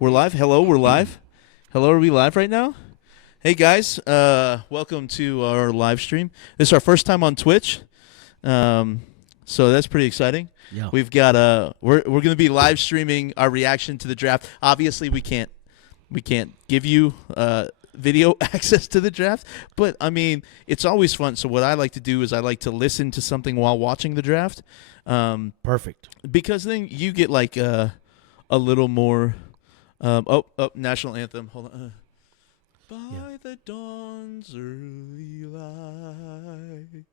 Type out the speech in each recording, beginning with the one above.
We're live. Hello, we're live. Hello, are we live right now? Hey guys, welcome to our live stream. This is our first time on Twitch, so that's pretty exciting. Yeah. We've got we're going to be live streaming our reaction to the draft. Obviously, we can't give you video access to the draft, but I mean it's always fun. So what I like to do is I like to listen to something while watching the draft. Perfect. Because then you get like a little more. National Anthem. Hold on. By the dawn's early light,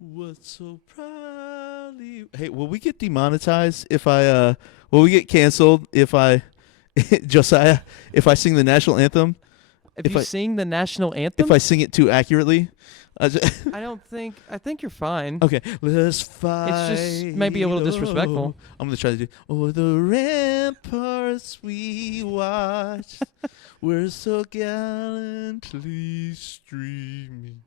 what so proudly. Hey, will we get demonetized if I? Will we get canceled if I, Josiah? If I sing the national anthem? If you sing the national anthem? If I sing it too accurately? I think you're fine. Okay, let's fight. It's just maybe a little disrespectful. I'm going to try to do, oh, the ramparts we watched were so gallantly streaming,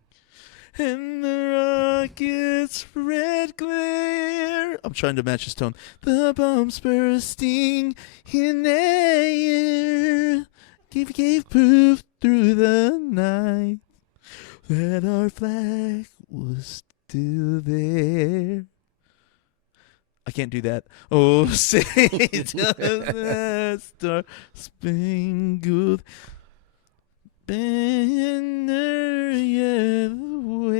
and the rocket's red glare. I'm trying to match his tone. The bombs bursting in air gave proof through the night that our flag was still there. I can't do that. Oh, say does that star spangled banner yet wave.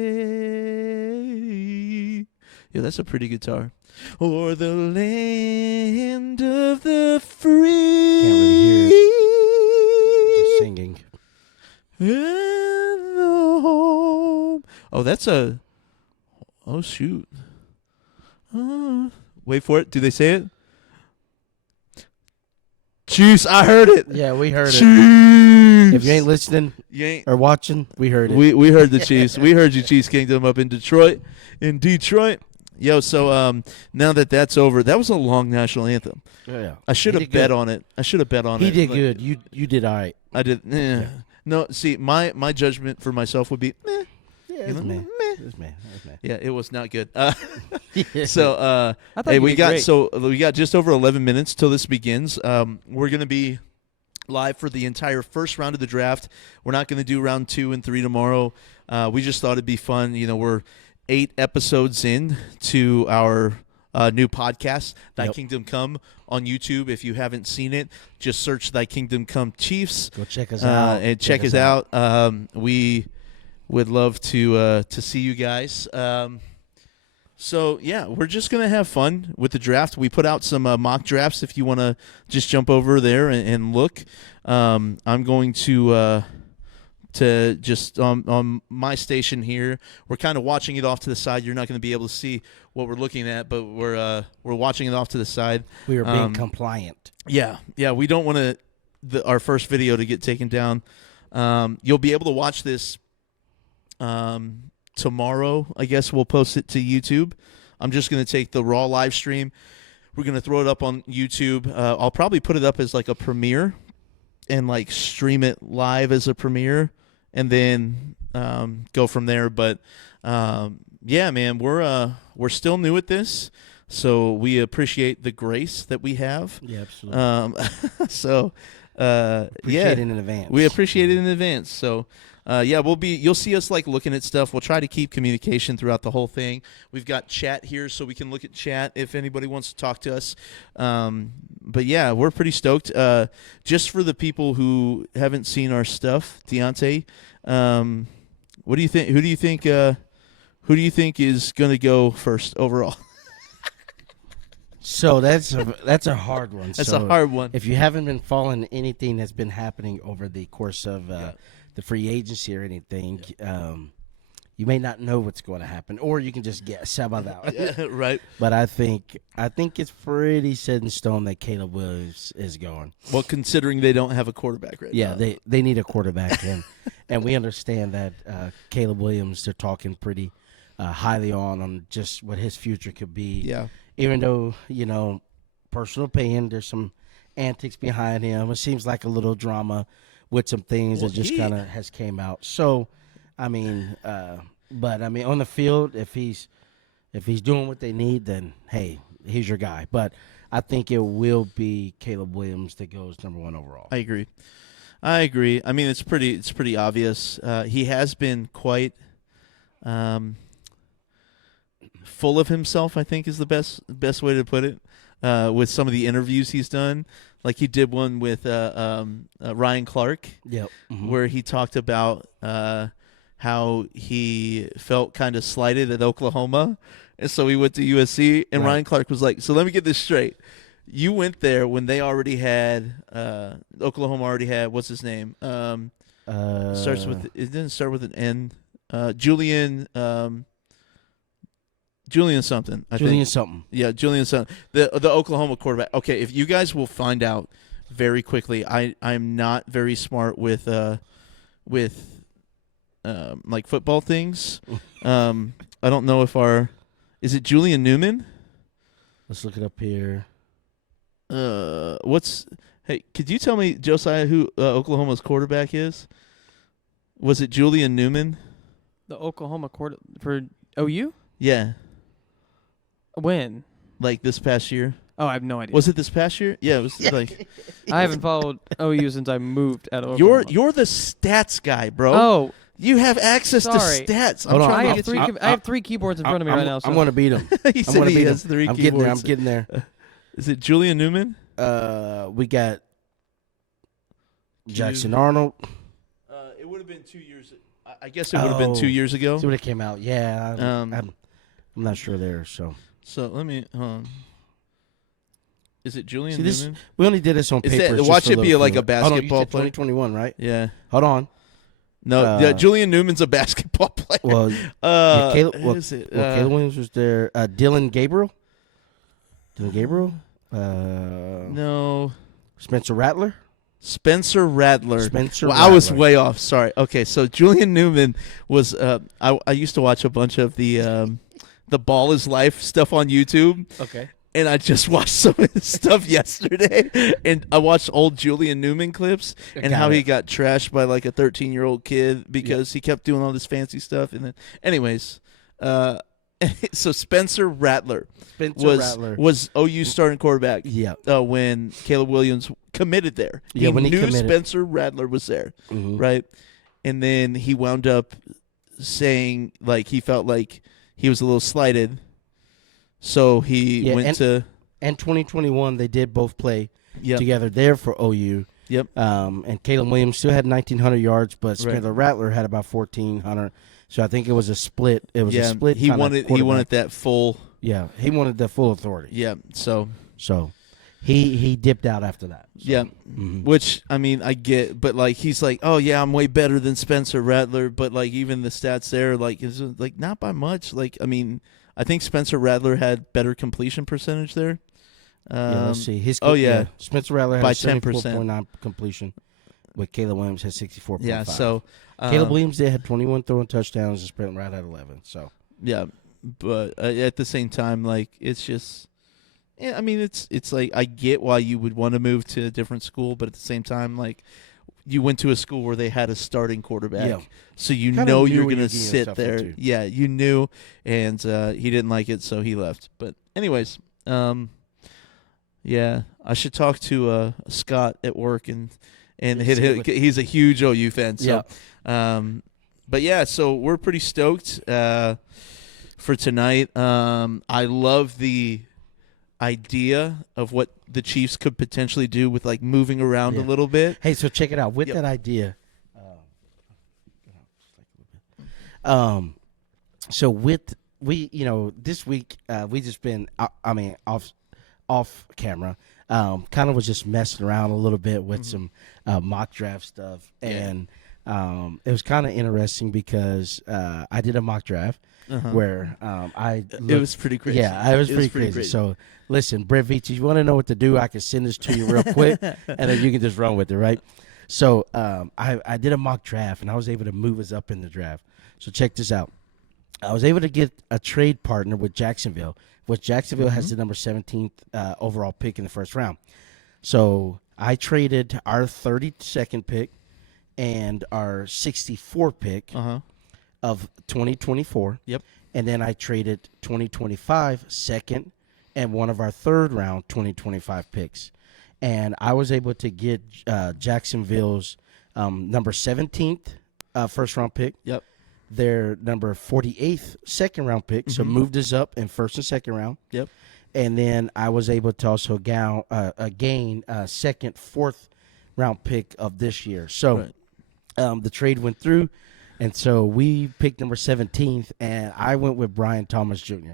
Yeah, that's a pretty guitar. Or the land of the free. Can't really hear it. Just singing. And the home. Oh, that's a. Oh, shoot. Wait for it. Do they say it? Chiefs, I heard it. Yeah, we heard Chiefs. it. If you ain't listening or watching, we heard it. We heard the Chiefs. We heard you, Chiefs Kingdom, up in Detroit. Yo, so now that that's over, that was a long national anthem. Yeah. I should have bet on it. He did good. You did all right. I did. Yeah. No, see, my judgment for myself would be, meh. Yeah, You know? meh. Meh. It was meh. Yeah, it was not good. I So, thought hey, you we did got great. we got just over 11 minutes till this begins. We're gonna be live for the entire first round of the draft. We're not gonna do round 2 and 3 tomorrow. We just thought it'd be fun. You know, we're 8 episodes in to our new podcast, Thy Kingdom Come, on YouTube. If you haven't seen it, just search Thy Kingdom Come Chiefs. Go check us out. And check us out. We would love to see you guys. So, yeah, we're just going to have fun with the draft. We put out some mock drafts if you want to just jump over there and look. I'm going to just on my station here. We're kind of watching it off to the side. You're not going to be able to see what we're looking at, but we're watching it off to the side. We are being compliant. Yeah. We don't want our first video to get taken down. You'll be able to watch this tomorrow. I guess we'll post it to YouTube. I'm just going to take the raw live stream. We're going to throw it up on YouTube. I'll probably put it up as like a premiere and like stream it live as a premiere, and then go from there. But yeah, man, we're still new at this, so we appreciate the grace that we have. Yeah, absolutely. Appreciate it in advance. We appreciate it in advance. So you'll see us like looking at stuff. We'll try to keep communication throughout the whole thing. We've got chat here, so we can look at chat if anybody wants to talk to us. But yeah, we're pretty stoked. Just for the people who haven't seen our stuff, Deontay, what do you think? Who do you think is going to go first overall? So that's a hard one. That's a hard one. If you haven't been following anything that's been happening over the course of the free agency or anything, you may not know what's going to happen, or you can just guess. How about that? Yeah, right. But I think it's pretty set in stone that Caleb Williams is going. Well, considering they don't have a quarterback right now. Yeah, they need a quarterback, and we understand that Caleb Williams, they're talking pretty highly on just what his future could be. Yeah. Even though, personal opinion, there's some antics behind him. It seems like a little drama with some things that just kind of has came out. So, on the field, if he's doing what they need, then hey, he's your guy. But I think it will be Caleb Williams that goes number 1 overall. I agree. I mean, it's pretty obvious. He has been quite full of himself, I think is the best way to put it, with some of the interviews he's done. Like he did one with Ryan Clark, Yep. Mm-hmm. where he talked about how he felt kind of slighted at Oklahoma, and so he went to USC, and Right. Ryan Clark was like, so let me get this straight. You went there when they already had Oklahoma already had, what's his name? Starts with, it didn't start with an N. Julian something. I Julian think. something. Yeah, Julian something. The Oklahoma quarterback. Okay, if you guys will find out very quickly, I'm not very smart with like football things. I don't know if is it Julian Newman? Let's look it up here. Hey, could you tell me, Josiah, who Oklahoma's quarterback is? Was it Julian Newman? The Oklahoma quarter for OU? Yeah, When? like this past year. Oh, I have no idea. Was it this past year? Yeah, it was like I haven't followed OU since I moved out of Oklahoma. you're the stats guy, bro. Oh, You have access Sorry. to stats. Hold on. I have get three. you. I have 3 keyboards in front of me right now. So I'm going to beat him. He I'm said going to he beat him. has 3 I'm getting there. I'm keyboards. getting there. Is it Julian Newman? We got Jackson Arnold. It would have been 2 years. I guess it would have been 2 years ago. See when it came out. Yeah, I'm not sure there. So let me. Is it Julian See, this- Newman? we only did this on Is paper. that- just watch for it be little like a fun. Hold on, you basketball said player? 2021, right? Yeah. Hold on. No, yeah, Julian Newman's a basketball player. Well, yeah, Caleb, who is it? Caleb Williams was there. Dylan Gabriel. No. Spencer Rattler. Spencer Rattler. Spencer Well, I was Rattler. way off. Sorry. Okay, so Julian Newman was. I used to watch a bunch of the Ball is Life stuff on YouTube, Okay. and I just watched some of his stuff yesterday, and I watched old Julian Newman clips and Got how he it. got trashed by like a 13-year-old kid because he kept doing all this fancy stuff, and then, anyways, so Spencer Rattler was OU starting quarterback. Yeah. When Caleb Williams committed there, Yeah, when he knew committed. Spencer Rattler was there, Mhm. right? And then he wound up saying like he felt like he was a little slighted, so he Yeah, went to And 2021, they did both play Yep. together there for OU. Yep. And Caleb Williams still had 1,900 yards, but Right. Spencer Rattler had about 1,400. So I think it was a split. It was a split. He kinda wanted quarterback. that full. Yeah, he wanted the full authority. Yeah. So he dipped out after that. So, yeah, mhm. which I mean I get, but like he's like, oh yeah, I'm way better than Spencer Rattler, but like even the stats there, like is like not by much. Like I mean, I think Spencer Rattler had better completion percentage there. Yeah, let's see. Spencer Rattler had by a 10%. 74.9 completion, with Caleb Williams had 64.5. Yeah. So Caleb Williams had 21 throwing touchdowns and Spencer Rattler had 11. So yeah, but at the same time, like it's just. Yeah, I mean it's like I get why you would want to move to a different school, but at the same time, like you went to a school where they had a starting quarterback, Yeah. so you Kinda know knew you're what gonna you're getting sit yourself there. into. Yeah, you knew, and he didn't like it, so he left. But anyways, yeah, I should talk to Scott at work and he's a huge OU fan. So, but yeah, so we're pretty stoked for tonight. I love the idea of what the Chiefs could potentially do with like moving around a little bit. Hey, so check it out. With Yep. that idea, so with this week we just been off camera, kind of was just messing around a little bit with some mock draft stuff, and it was kind of interesting because I did a mock draft where It was pretty crazy. Yeah, it was pretty crazy. So listen, Brett Veach, you want to know what to do, I can send this to you real quick, and then you can just run with it, right? So I did a mock draft, and I was able to move us up in the draft. So check this out. I was able to get a trade partner with Jacksonville, which Jacksonville has the number 17th overall pick in the first round. So I traded our 32nd pick and our 64 pick of 2024. Yep. And then I traded 2025 second and one of our third-round 2025 picks. And I was able to get Jacksonville's number 17th first-round pick. Yep. Their number 48th second-round pick, so moved us up in first and second round. Yep. And then I was able to also gain second, fourth-round pick of this year. So the trade went through, and so we picked number 17th, and I went with Brian Thomas Jr.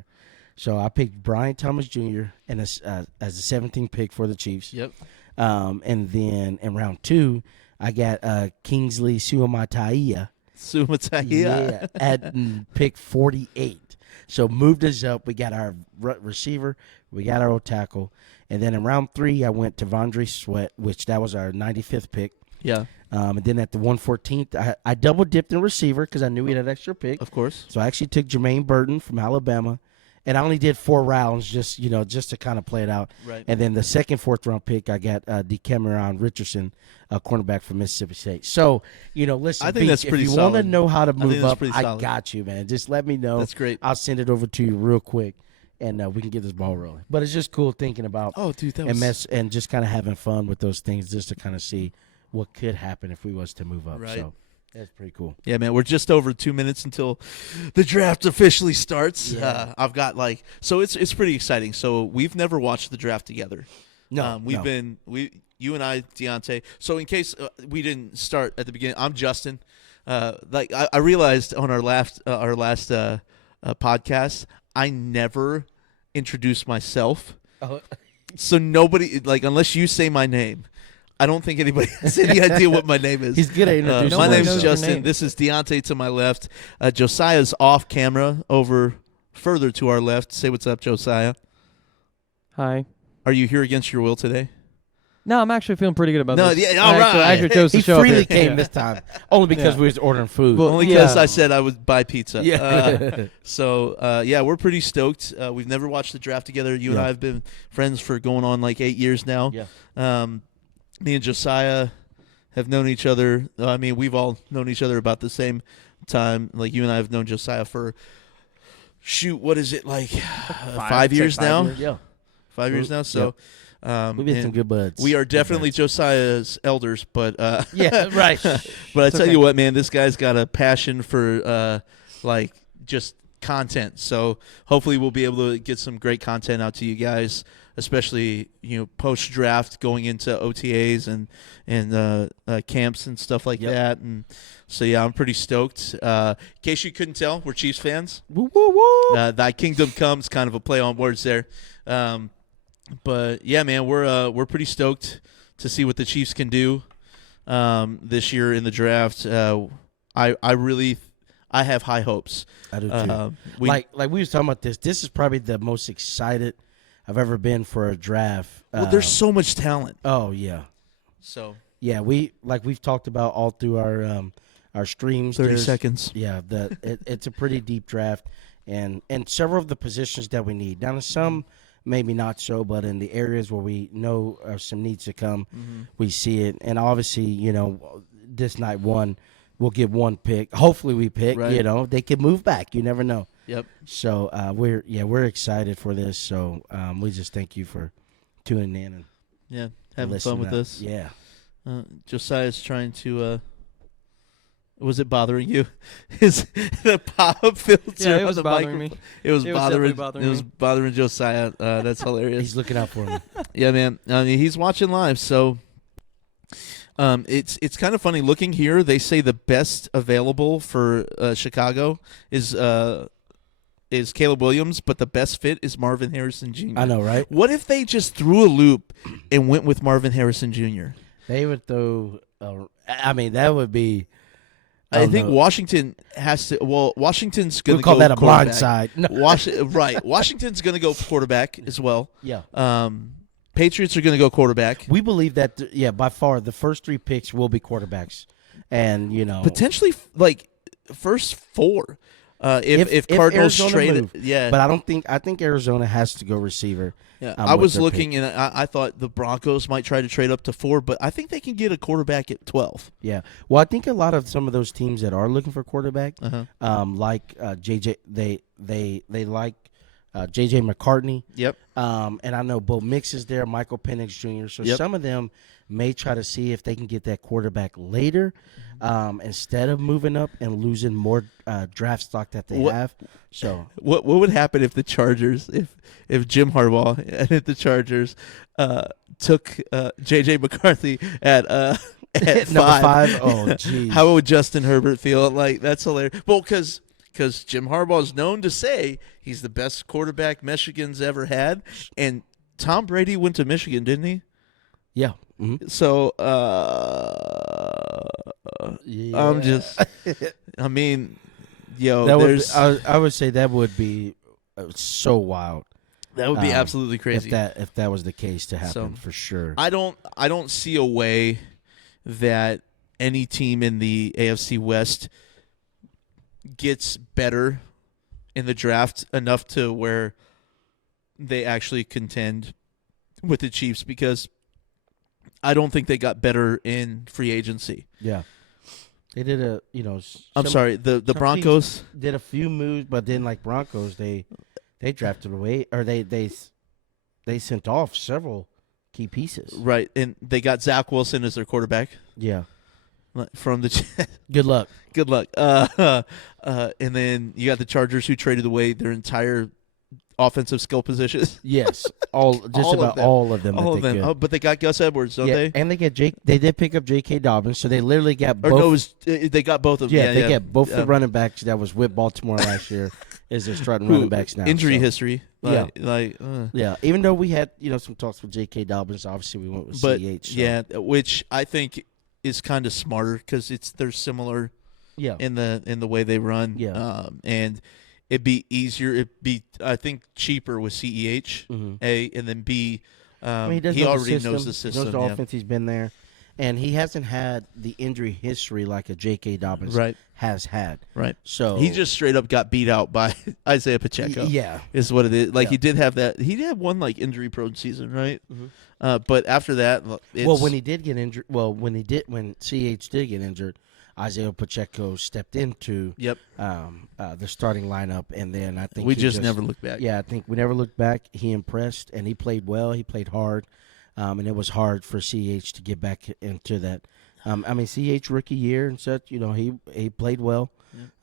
So I picked Brian Thomas Jr. and as the 17th pick for the Chiefs. Yep. And then in round 2, I got Kingsley Suamataia. At pick 48. So moved us up. We got our receiver. We got our old tackle. And then in round 3, I went to Vondre Sweat, which that was our 95th pick. Yeah. And then at the 114th, I double dipped in receiver because I knew we had an extra pick. Of course. So I actually took Jermaine Burton from Alabama. And I only did 4 rounds just to kind of play it out. Right. And then the second, fourth-round pick, I got DeCameron Richardson, a cornerback from Mississippi State. So, listen, I think that's pretty if you solid. want to know how to move up, I got you, man. Just let me know. That's great. I'll send it over to you real quick, and we can get this ball rolling. But it's just cool thinking about and just kind of having fun with those things just to kind of see what could happen if we was to move up. Right. So that's pretty cool. Yeah, man, we're just over 2 minutes until the draft officially starts. Yeah. I've got so it's pretty exciting. So we've never watched the draft together. No, you and I, Deontay. So in case we didn't start at the beginning, I'm Justyn. I realized on our last podcast, I never introduced myself. So nobody unless you say my name, I don't think anybody has any idea what my name is. He's good at introducing. My name's knows your Justyn. name. This is Deontay to my left. Josiah's off camera over further to our left. Say what's up, Josiah. Hi. Are you here against your will today? No, I'm actually feeling pretty good about this. Yeah, all right. I actually chose to He show freely up here. came this time, only because we was ordering food. Well, Only because I said I would buy pizza. Yeah. So we're pretty stoked. We've never watched the draft together. You and I have been friends for going on 8 years now. Yeah. Me and Josiah have known each other. I mean, we've all known each other about the same time. You and I have known Josiah for, what is it, 5 years now? 5 years, yeah. 5 years now. So we've been some good buds. we are definitely Josiah's elders, but yeah, right. but I tell you what, man, this guy's got a passion for just content. So hopefully we'll be able to get some great content out to you guys, especially post draft, going into OTAs and camps and stuff like that. And so yeah, I'm pretty stoked. In case you couldn't tell, we're Chiefs fans. Woo, woo, woo. Thy kingdom comes, kind of a play on words there. But yeah, man, we're pretty stoked to see what the Chiefs can do this year in the draft. I have high hopes. I do too. We was talking about this. This is probably the most excited I've ever been for a draft. Well, there's so much talent. Oh yeah. So yeah, we've talked about all through our streams. 30 seconds. Yeah, it's a pretty deep draft, and several of the positions that we need. Now, some maybe not so, but in the areas where we know some needs to come, we see it. And obviously, this night one, we'll get one pick. Hopefully, we pick. Right. They could move back. You never know. Yep. So we're excited for this. So we just thank you for tuning in and having fun with this. Yeah. Josiah's trying to. Was it bothering you? The pop-up filter? Yeah, it was on the bothering microphone. me. It was definitely bothering. It was bothering Josiah. That's hilarious. He's looking out for me. Yeah, man. I mean, he's watching live, so. It's kind of funny looking here. They say the best available for Chicago is Caleb Williams, but the best fit is Marvin Harrison Jr. I know, right? What if they just threw a loop and went with Marvin Harrison Jr.? They would throw. That would be. I think Washington has to. Well, Washington's going to call go that a blind quarterback. side. No. Right. Washington's going to go quarterback as well. Yeah. Patriots are going to go quarterback. We believe that, by far, the first 3 picks will be quarterbacks. And, potentially, first 4. If Cardinals Arizona trade move. it. But I think Arizona has to go receiver. Yeah. I was looking, and I thought the Broncos might try to trade up to 4, but I think they can get a quarterback at 12. Yeah. Well, I think a lot of some of those teams that are looking for quarterback, like JJ, they like J.J. McCarthy. Yep. And I know Bo Nix is there, Michael Penix Jr. So some of them may try to see if they can get that quarterback later instead of moving up and losing more draft stock that they have. So what would happen if the Chargers, if Jim Harbaugh and if the Chargers took J.J. McCarthy at number 5? Oh, geez. How would Justin Herbert feel? Like, that's hilarious. Well, because Jim Harbaugh is known to say he's the best quarterback Michigan's ever had, and Tom Brady went to Michigan, didn't he? Yeah. Mm-hmm. So, yeah. I mean, yo, I would say that would be so wild. That would be absolutely crazy if that was the case to happen, for sure. I don't see a way that any team in the AFC West gets better in the draft enough to where they actually contend with the Chiefs, because I don't think they got better in free agency. Yeah. They did the Broncos did a few moves, but then like Broncos, they drafted away, or they sent off several key pieces. Right, and they got Zach Wilson as their quarterback. Yeah. From the Good luck. And then you got the Chargers, who traded away their entire offensive skill positions. Yes, all of them. But they got Gus Edwards, don't they? And they get Jake. They did pick up J.K. Dobbins, so they literally got both. They got both of them. Yeah, they got both the running backs that was with Baltimore last year. Is their starting running backs now? Injury history. Yeah. Even though we had some talks with J.K. Dobbins, obviously we went with CH. So. Yeah, which I think is kind of smarter, because they're similar. Yeah. In the way they run. Yeah. And it'd be easier. It'd be, I think, cheaper with CEH. Mm-hmm. A, and then B. He already knows the system. Knows the offense. He's been there, and he hasn't had the injury history like a J.K. Dobbins has had. Right. So he just straight up got beat out by Isaiah Pacheco. Yeah, is what it is. Like, he did have that. He had one injury prone season, right? Mm-hmm. But after that, when he did get injured, when CH did get injured, Isaiah Pacheco stepped into the starting lineup, and then I think we just never looked back. Yeah, I think we never looked back. He impressed, and he played well. He played hard, and it was hard for CH to get back into that. CH rookie year and such, he played well,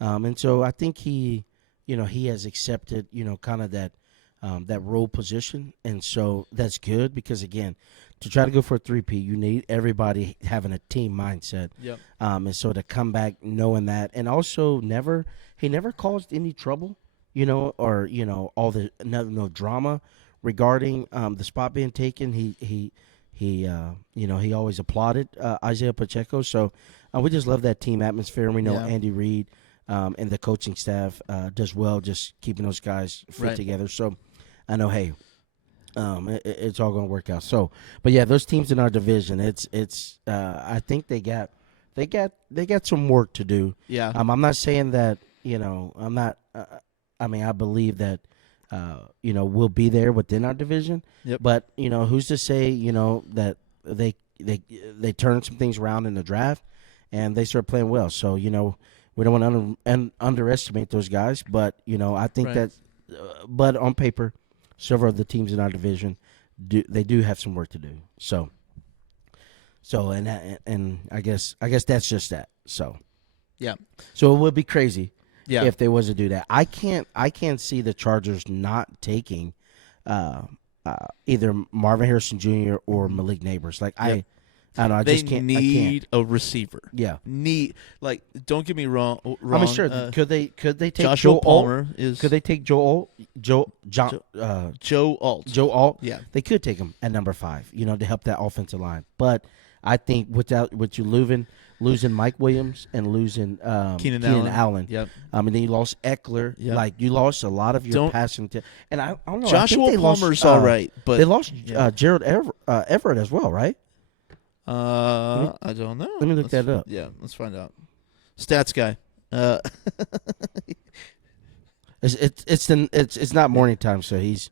and so I think he has accepted, kind of that role position, and so that's good, because again, to try to go for a 3P, you need everybody having a team mindset. Yep. And so to come back knowing that, and also he never caused any trouble, or all the no drama regarding the spot being taken. He always applauded Isaiah Pacheco. So we just love that team atmosphere, and we know Andy Reid and the coaching staff does well just keeping those guys fit together. So I know, hey. It's all going to work out. So, but yeah, those teams in our division, it's. I think they got some work to do. Yeah. I'm not saying that I'm not. I believe that we'll be there within our division. Yep. But who's to say that they turn some things around in the draft and they start playing well. So we don't want to underestimate those guys. But I think that. But on paper, several of the teams in our division do have some work to do. So and I guess that's just that. So yeah. So it would be crazy if they was to do that. I can't see the Chargers not taking either Marvin Harrison Jr. or Malik Nabers. Like I don't know. I they just can't. need a receiver. Yeah. Don't get me wrong. I'm sure. Could they take Joshua Joe Palmer Alt? Could they take Joe Alt? Joe Alt. Yeah. They could take him at number 5. To help that offensive line. But I think with you losing Mike Williams and losing Keenan Allen. Yep. And then you lost Eckler. Yep. Like you lost a lot of your passing. And I don't know. Joshua Palmer's all right, but they lost Gerald Everett as well, right? I don't know. Let me look that up. Yeah, let's find out. Stats guy. It's not morning time, so he's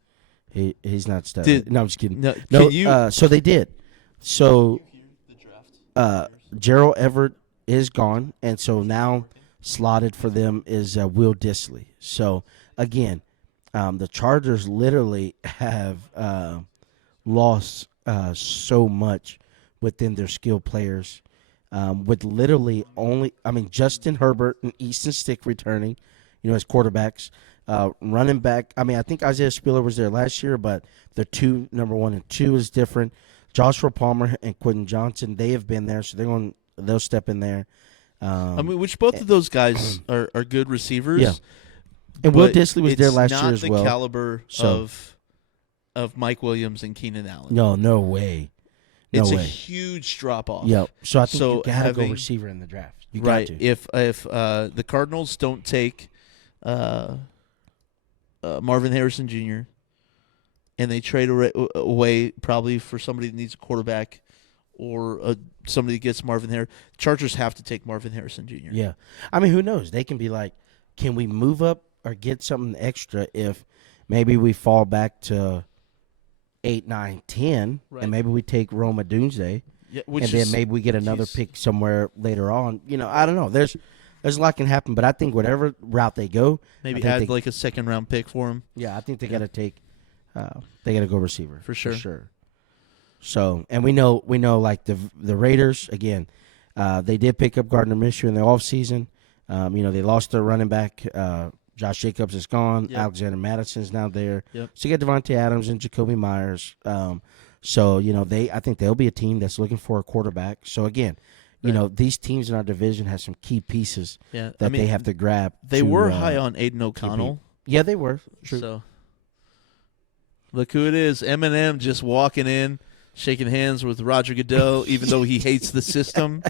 not studying. No, I'm just kidding. No, so they did. So Gerald Everett is gone, and so now slotted for them is Will Dissly. So again, the Chargers literally have lost so much within their skilled players. With literally Justyn Herbert and Easton Stick returning, as quarterbacks. Running back, I think Isaiah Spiller was there last year, but the number 1 and 2 is different. Joshua Palmer and Quentin Johnson, they have been there, so they'll step in there. Which both of those guys are good receivers. Yeah. And Will Dissly was there last year as well. It's not the caliber of Mike Williams and Keenan Allen. No way. It's a huge drop off. Yeah. So I think you got to go receiver in the draft. You got to. If the Cardinals don't take Marvin Harrison Jr. and they trade away probably for somebody that needs a quarterback or somebody that gets Marvin Harrison, Chargers have to take Marvin Harrison Jr. Yeah. Who knows? They can be like, can we move up or get something extra if maybe we fall back to 8, 9, 10, and maybe we take Rome Odunze, and then maybe we get another pick somewhere later on. I don't know. There's a lot can happen, but I think whatever route they go, maybe add like a second-round pick for him. Yeah, I think they got to take. They got to go receiver for sure. For sure. So, and we know like the Raiders again. They did pick up Gardner Minshew in the offseason. They lost their running back. Josh Jacobs is gone. Yep. Alexander Madison's now there. Yep. So you got Devontae Adams and Jacoby Myers. So I think they'll be a team that's looking for a quarterback. So again, these teams in our division have some key pieces that they have to grab. They were high on Aiden O'Connell. Yeah, they were. True. So look who it is. Eminem just walking in, shaking hands with Roger Goodell, even though he hates the system.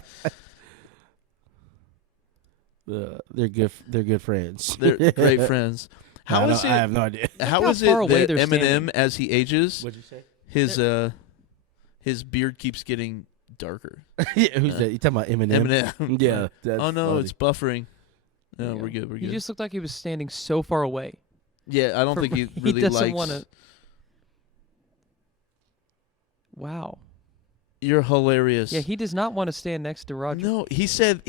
They're good. They're good friends. They're great friends. I have no idea. How is it that Eminem, as he ages, what'd you say? His beard keeps getting darker? Yeah, who's that? You talking about Eminem? Eminem. Yeah. That's oh no, funny. it's buffering. No, we're good. We're good. He just looked like he was standing so far away. Yeah, I don't think he really doesn't likes. Want to. Wow. You're hilarious. Yeah, he does not want to stand next to Roger. No, he said.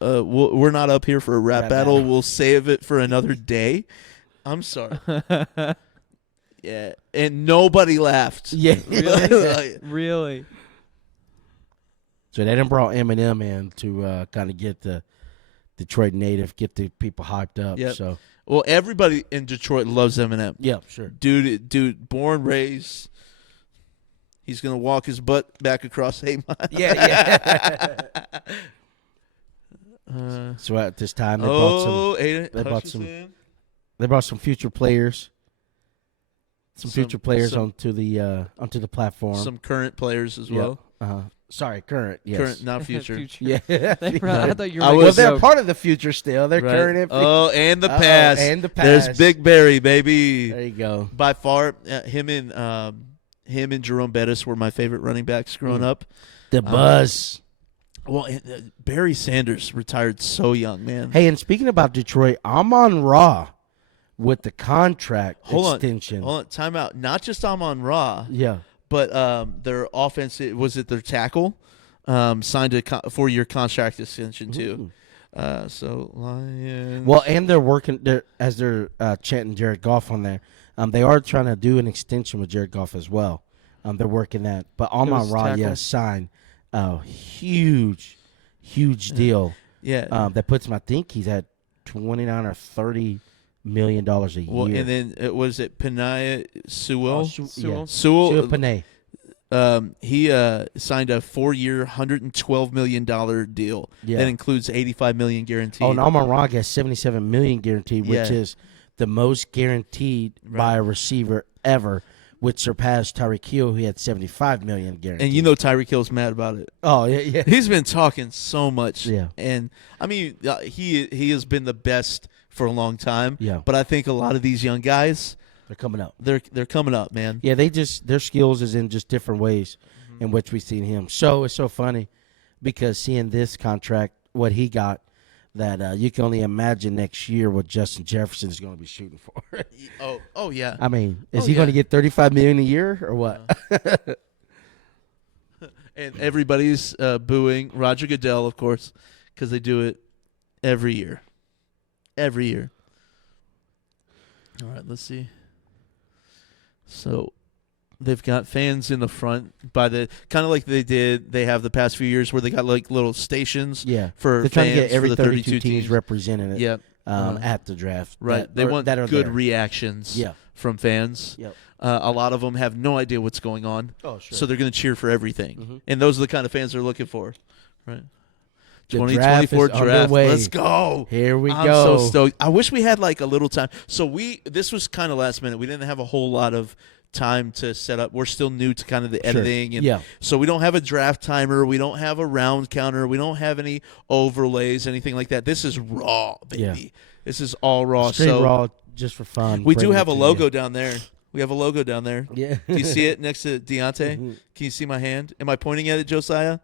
We're not up here for a rap battle. We'll save it for another day. I'm sorry. Yeah, and nobody laughed. Yeah, Really. So they done brought Eminem in to kind of get the Detroit native, get the people hyped up. Yep. So well, everybody in Detroit loves Eminem. Yeah, sure. Dude, born, raised. He's gonna walk his butt back across 8 miles. Yeah. So at this time, they brought some future players. Some future players onto the platform. Some current players as well. Sorry, current. Yes. Current, not future. Yeah. I thought you were. They're part of the future still. They're current and future. Oh, and the past. And the past. There's Big Barry, baby. There you go. By far, him and Jerome Bettis were my favorite running backs growing up. The buzz. Well, Barry Sanders retired so young, man. Hey, and speaking about Detroit, Amon-Ra with the contract extension. Hold on, time out. Not just Amon Ra. Yeah. But their offense, their tackle, signed a 4-year contract extension too. So Lions. Well, and they're working as they're chanting Jared Goff on there. They are trying to do an extension with Jared Goff as well. They're working that. But Amon-Ra, signed a huge deal. Yeah. That puts him, I think he's at $29 or $30 million a year. Well, and then was it Penay Sewell? Sewell Penay. He signed a 4-year, $112 million deal. Yeah. That includes $85 million guaranteed. Oh, and Amon-Ra gets $77 million guaranteed, which is the most guaranteed by a receiver ever, which surpassed Tyreek Hill, who had $75 million guaranteed. And you know Tyreek Hill's mad about it. Oh, yeah. He's been talking so much. Yeah. And, I mean, he has been the best for a long time. Yeah. But I think a lot of these young guys, they're coming up. They're coming up, man. Yeah, their skills is in just different ways in which we've seen him. So it's so funny because seeing this contract, what he got, that you can only imagine next year what Justin Jefferson is going to be shooting for. Oh yeah. I mean, is he going to get $35 million a year or what? And everybody's booing Roger Goodell, of course, because they do it every year. Every year. All right, let's see. So they've got fans in the front by the kind of like they have the past few years where they got like little stations for they're fans trying to get every for the 32 teams represented at the draft. Right. They want good reactions from fans. Yep. A lot of them have no idea what's going on. Oh, sure. So they're going to cheer for everything. Mm-hmm. And those are the kind of fans they're looking for. Right. The 2024 draft. Underway. Let's go. Here we I'm go. so stoked. I wish we had like a little time. So this was kind of last minute. We didn't have a whole lot of time to set up. We're still new to kind of the editing. And so we don't have a draft timer. We don't have a round counter. We don't have any overlays, anything like that. This is raw, baby. Yeah. This is all raw. Straight raw, just for fun. We do have a logo down there. We have a logo down there. Yeah. Do you see it next to Deontay? Mm-hmm. Can you see my hand? Am I pointing at it, Josiah?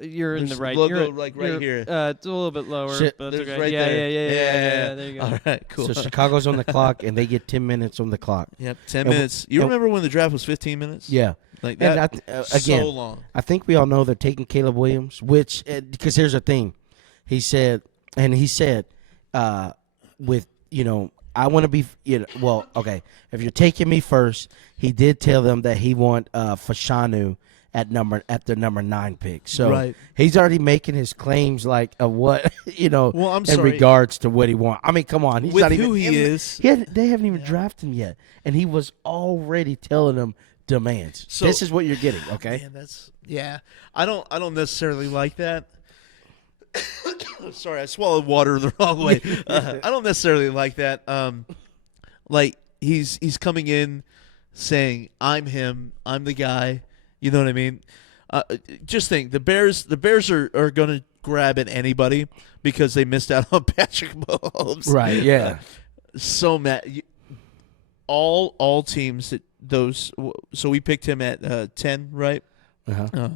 You're in the right. Logo you're, right you're, here. It's a little bit lower, but that's okay. Right there. Yeah. There you go. All right, cool. So Chicago's on the clock, and they get 10 minutes on the clock. Yep, 10 minutes. You remember when the draft was 15 minutes? Yeah. Like that. Again, so long. I think we all know they're taking Caleb Williams, which because here's the thing, he said, with I want to be well, okay. If you're taking me first, he did tell them that he want Fashanu at the number 9 pick. So he's already making his claims like of what Well, I'm in sorry. regards to what he wants. I mean, come on, he's With not who even he is. They haven't even drafted him yet, and he was already telling them demands. So, this is what you're getting, okay? Man, I don't necessarily like that. Sorry, I swallowed water the wrong way. I don't necessarily like that. Like he's coming in saying, "I'm him. I'm the guy." You know what I mean? Just think the Bears are going to grab at anybody because they missed out on Patrick Mahomes. Right? Yeah. So mad. All teams that those. So we picked him at 10, right? Uh-huh.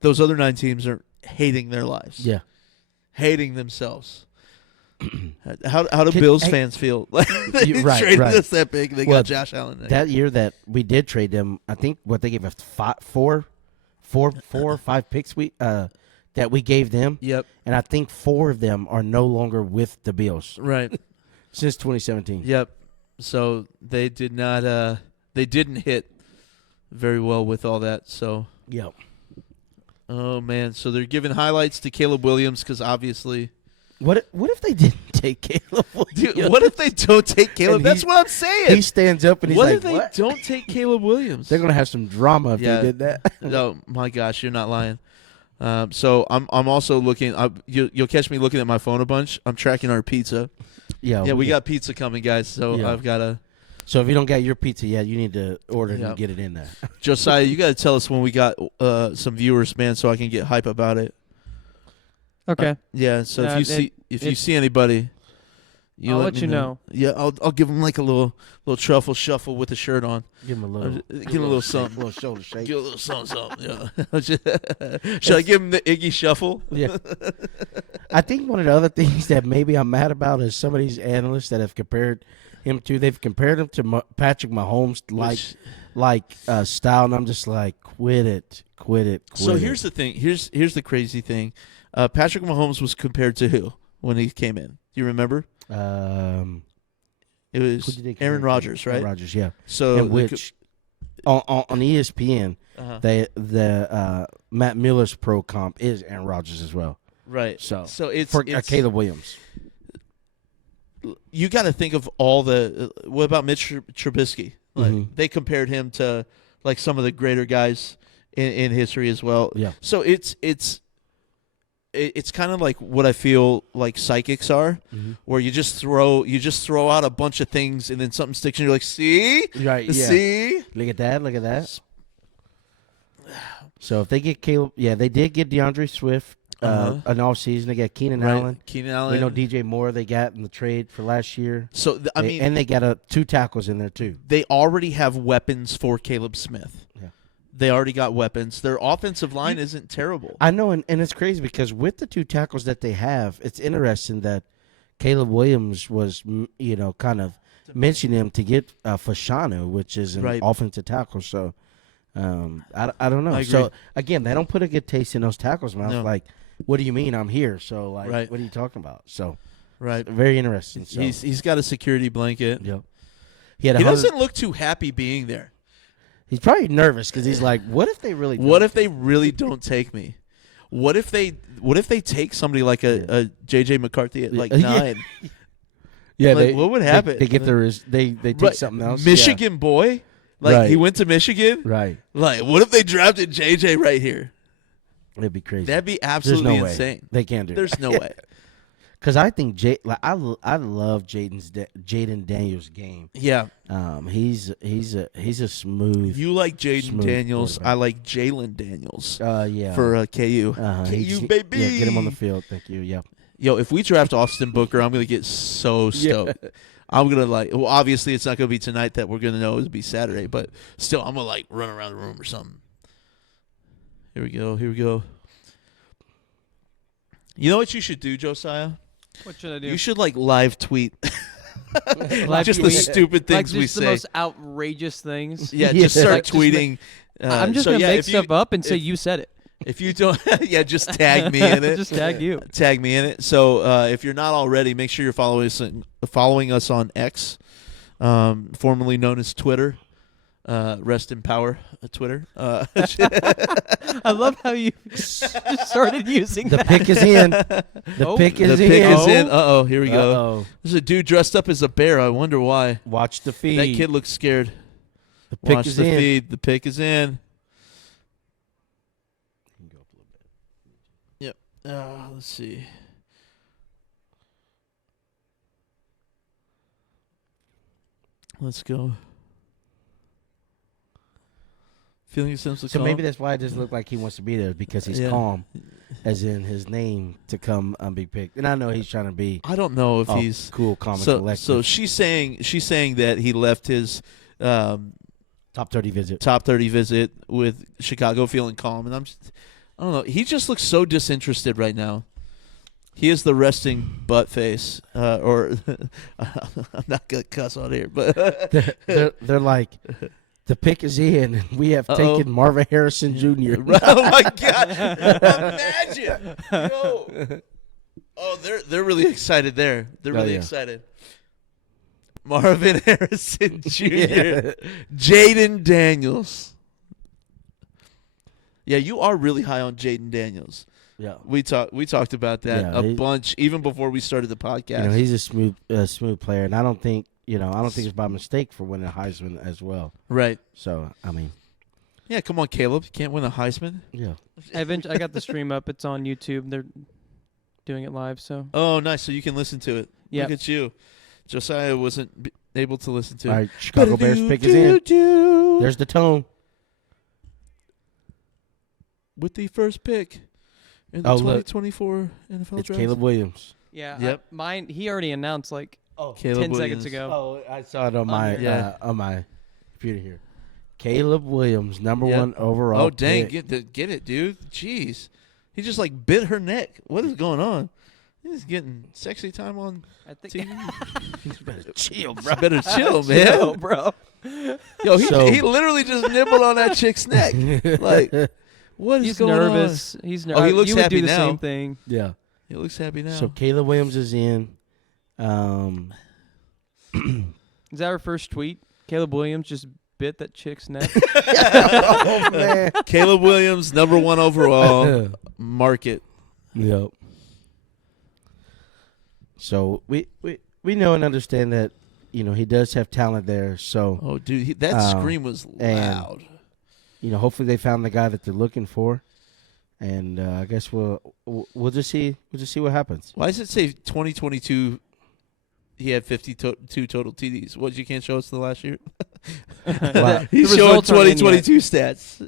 Those other 9 teams are hating their lives. Yeah. Hating themselves. How do Bills fans feel? They traded us that big. They got Josh Allen. That year that we did trade them, I think what they gave us 4 or 5 picks that we gave them. Yep. And I think 4 of them are no longer with the Bills. Right. Since 2017. Yep. So they did not. They didn't hit very well with all that. So. Yep. Oh man! So they're giving highlights to Caleb Williams because obviously. What if they didn't take Caleb Williams? Dude, what if they don't take Caleb? That's what I'm saying. He stands up and he's what like, if they don't take Caleb Williams? They're gonna have some drama if they did that. Oh my gosh, you're not lying. So I'm also looking. You'll catch me looking at my phone a bunch. I'm tracking our pizza. Yeah, we got pizza coming, guys. So I've got to. So if you don't got your pizza yet, you need to order it and get it in there. Josiah, you got to tell us when we got some viewers, man, so I can get hype about it. Okay. Yeah. So if you see anybody, I'll let you know. Yeah, I'll give them like a little truffle shuffle with the shirt on. Give him a little, give him a little something, a little shoulder shake. Give a little something. Yeah. Should I give him the Iggy shuffle? Yeah. I think one of the other things that maybe I'm mad about is some of these analysts that have compared him to. They've compared him to Patrick Mahomes like style, and I'm just like, quit it. So here's the thing. Here's the crazy thing. Patrick Mahomes was compared to who when he came in? Do you remember? It was Aaron Rodgers, right? Aaron Rodgers, yeah. So which on ESPN, the Matt Miller's pro comp is Aaron Rodgers as well. Right. So it's for Caleb Williams. You got to think of all the. What about Mitch Trubisky? Like, they compared him to like some of the greater guys in history as well. Yeah. So it's kind of like what I feel like psychics are, where you just throw out a bunch of things and then something sticks and you're like, see, right? Yeah. See, look at that. So if they get Caleb, they did get DeAndre Swift. An off season, they got Keenan Allen. Keenan Allen. We know DJ Moore they got in the trade for last year. So and they got 2 tackles in there too. They already have weapons for Caleb Smith. Yeah. They already got weapons. Their offensive line isn't terrible. I know, and it's crazy because with the 2 tackles that they have, it's interesting that Caleb Williams was, kind of mentioning him to get Fashanu, which is an offensive tackle. So I don't know. So again, they don't put a good taste in those tackles' mouth. No. Like, what do you mean I'm here? So like, what are you talking about? So Right. Very interesting. So. He's got a security blanket. Yep. He doesn't look too happy being there. He's probably nervous because he's like, "What if they really? Don't take me? What if they take somebody like a JJ McCarthy at like 9? Yeah, like, what would happen? They get they take something else. Michigan boy, like he went to Michigan, right? Like, what if they drafted JJ right here? It'd be crazy. That'd be absolutely insane. They can't do it. There's no way. Because I think I love Jayden Daniels' game. Yeah, he's a smooth. You like Jayden Daniels? I like Jalen Daniels. Yeah. For KU, KU baby. Yeah, get him on the field. Thank you. Yeah. Yo, if we draft Austin Booker, I'm gonna get so stoked. Yeah. I'm gonna well, obviously it's not gonna be tonight that we're gonna know. It'll be Saturday, but still, I'm gonna run around the room or something. Here we go. You know what you should do, Josiah? What should I do? You should live tweet. Just the stupid things we say. The most outrageous things. Yeah, just start tweeting. I'm just gonna make stuff up and say you said it. If you don't, just tag me in it. Just tag you. Tag me in it. So if you're not already, make sure you're following us on X, formerly known as Twitter. Rest in power, Twitter. I love how you just started using the that. Pick is in. The pick is in. Uh-oh, here we go. There's a dude dressed up as a bear. I wonder why. Watch the feed. That kid looks scared. The pick Watch is the in. feed. The pick is in. Yep. Let's see. Let's go. Feeling a sense of so calm. maybe that's why it doesn't look like he wants to be there, because he's calm, as in his name to come be picked. And I know he's trying to be. I don't know if he's cool, calm, and collected. So she's saying that he left his top 30 visit with Chicago feeling calm, and I don't know. He just looks so disinterested right now. He is the resting butt face, or I'm not gonna cuss on here, but they're like. The pick is in. We have taken Marvin Harrison Jr. Oh my God! Imagine. Yo. Oh, they're really excited there. They're really excited. Marvin Harrison Jr. Jayden Daniels. Yeah, you are really high on Jayden Daniels. Yeah, we talked about that a bunch even before we started the podcast. He's a smooth player, and I don't think it's by mistake for winning a Heisman as well. Right. So, I mean. Yeah, come on, Caleb. You can't win a Heisman. Yeah. I got the stream up. It's on YouTube. They're doing it live, so. Oh, nice. So you can listen to it. Yeah. Look at you. Josiah wasn't able to listen to it. All right, Chicago Bears pick is in. There's the tone. With the first pick in the 2024 NFL it's draft. Caleb Williams. Yeah. Yep. Mine, he already announced, Caleb 10 Williams. seconds ago. Oh, I saw it on my computer here. Caleb Williams, number 1 overall. Oh, dang. Pick. Get it, dude. Jeez. He just bit her neck. What is going on? He's getting sexy time on TV. You better chill, bro. Better chill, man. Chill, bro. Yo, he literally just nibbled on that chick's neck. What is going nervous. on? He's nervous. Oh, he looks you would happy do the now. same thing. Yeah. He looks happy now. So Caleb Williams is in. Is that our first tweet? Caleb Williams just bit that chick's neck. Oh, man. Caleb Williams, number 1 overall. Market. Yep. So we know and understand that he does have talent there. So oh, dude, that scream was loud. Hopefully they found the guy that they're looking for, and I guess we'll just see what happens. Why does it say 2022? He had 52 total TDs. What, you can't show us the last year? He's showing 2022 stats.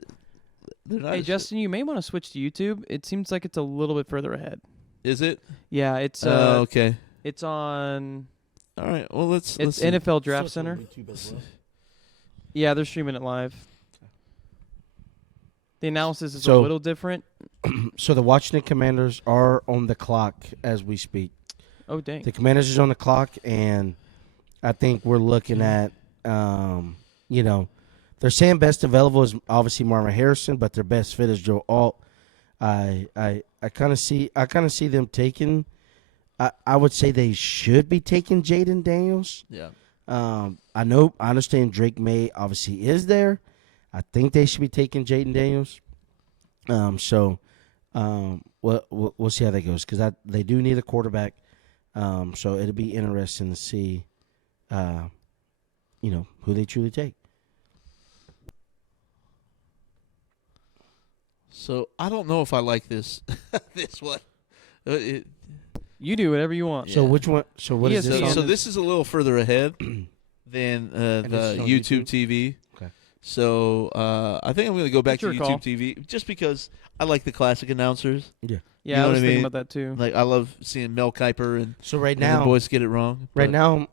Hey, Justyn, you may want to switch to YouTube. It seems like it's a little bit further ahead. Is it? Yeah, it's okay. It's on. All right. Well, let's NFL Draft Center. Yeah, they're streaming it live. The analysis is a little different. So the Washington Commanders are on the clock as we speak. Oh, dang. The Commanders is on the clock, and I think we're looking at, they're saying best available is obviously Marvin Harrison, but their best fit is Joe Alt. I kind of see them taking I would say they should be taking Jayden Daniels. Yeah. I understand Drake Maye obviously is there. I think they should be taking Jayden Daniels. We'll see how that goes because they do need a quarterback. So it'll be interesting to see, who they truly take. So I don't know if I like this. This one. You do whatever you want. So which one? So what is this? So this is a little further ahead than the YouTube TV. Okay. So I think I'm going to go back to That's YouTube your call. TV just because I like the classic announcers. Yeah. Yeah, You know I was what I thinking mean? about that too. Like I love seeing Mel Kiper and So right and now, the boys get it wrong. right now,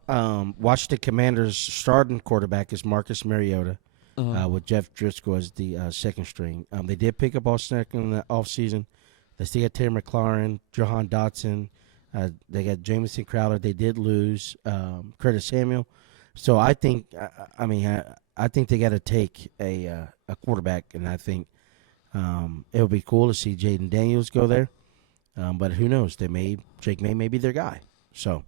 Washington Commanders' starting quarterback is Marcus Mariota. With Jeff Driscoll as the second string. They did pick up Austin Eckler in the offseason. They still got Terry McLaurin, Jahan Dotson. They got Jamison Crowder. They did lose Curtis Samuel. So I think, I think they got to take a quarterback, and I think it would be cool to see Jayden Daniels go there. But who knows? Drake Maye may be their guy. So.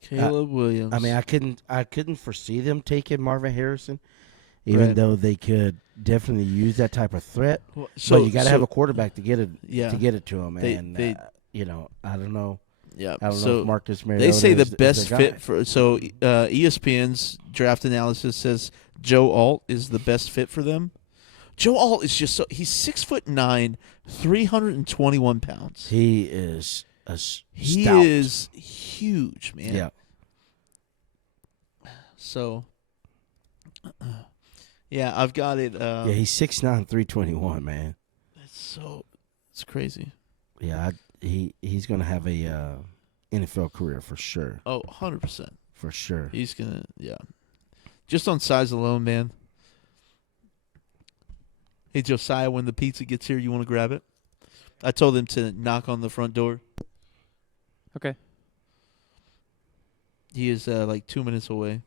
Caleb Williams. I couldn't foresee them taking Marvin Harrison, even though they could definitely use that type of threat. Well, but you got to have a quarterback to get it Yeah. to get it to him. They- And they- I don't know. Yeah. I don't know So if Marcus Mariota they say the is best their guy. fit for ESPN's draft analysis says Joe Alt is the best fit for them. Joe Alt is just he's 6'9", 321 pounds. He is He stout. is huge, man. Yeah. So, yeah, I've got it. He's 6'9", 321, man. It's crazy. Yeah, he's gonna have a NFL career for sure. Oh, 100%. For sure. He's gonna, just on size alone, man. Hey, Josiah, when the pizza gets here, you want to grab it? I told him to knock on the front door. Okay. He is like 2 minutes away.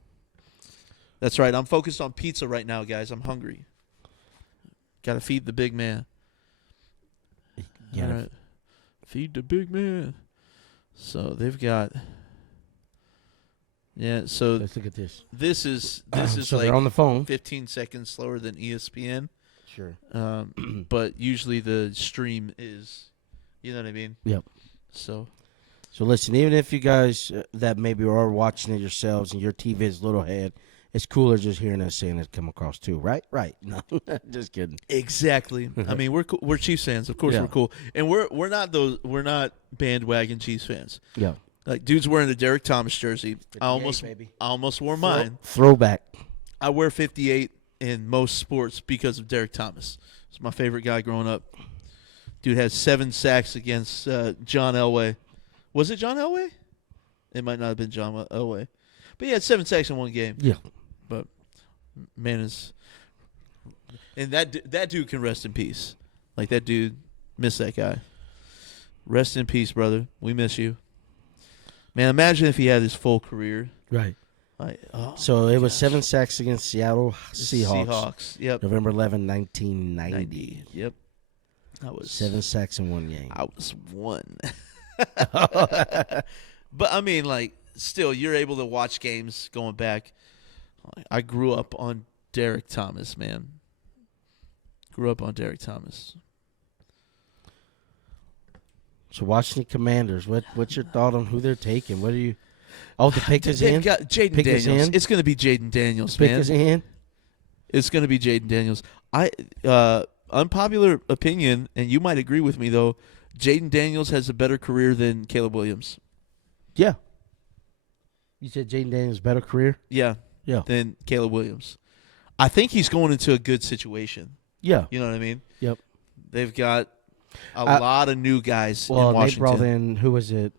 That's right. I'm focused on pizza right now, guys. I'm hungry. Got to feed the big man. Yeah. All right. Feed the big man. So they've got. Yeah. So Let's look at this. this is So like they're on the phone. 15 seconds slower than ESPN. Sure. But usually the stream is, you know what I mean? Yep. So listen, even if you guys that maybe are watching it yourselves and your TV is a little ahead, it's cooler just hearing us saying it come across too, right? Right. No, just kidding. exactly. I mean, we're Chiefs fans, of course. Yeah. We're cool, and we're not bandwagon Chiefs fans. Yeah. Like dude's wearing a Derek Thomas jersey. I almost wore mine. Throwback. I wear 58 in most sports because of Derek Thomas. He's my favorite guy growing up. Dude has 7 sacks against John Elway. Was it John Elway? It might not have been John Elway. But he had 7 sacks in one game. Yeah. But man is, and that dude can rest in peace. Like that dude, miss that guy. Rest in peace, brother. We miss you. Man, imagine if he had his full career. Right. Like, So it was 7 sacks against Seattle Seahawks. Yep. November 11, 1990. 90. Yep. That was 7 sacks in one game. I was 1. But I mean, like, still, you're able to watch games going back. I grew up on Derek Thomas, man. Grew up on Derek Thomas. So Washington Commanders, what's your thought on who they're taking? What are you? Oh, the pick is They've in. got Jayden Pick is Daniels. in? It's going to be Jayden Daniels, Pick man. is in. It's going to be Jayden Daniels. Unpopular opinion, and you might agree with me though. Jayden Daniels has a better career than Caleb Williams. Yeah. You said Jayden Daniels' better career. Yeah. Yeah. Than Caleb Williams. I think he's going into a good situation. Yeah. You know what I mean? Yep. They've got a lot of new guys in Well, they Washington. brought in, who was it?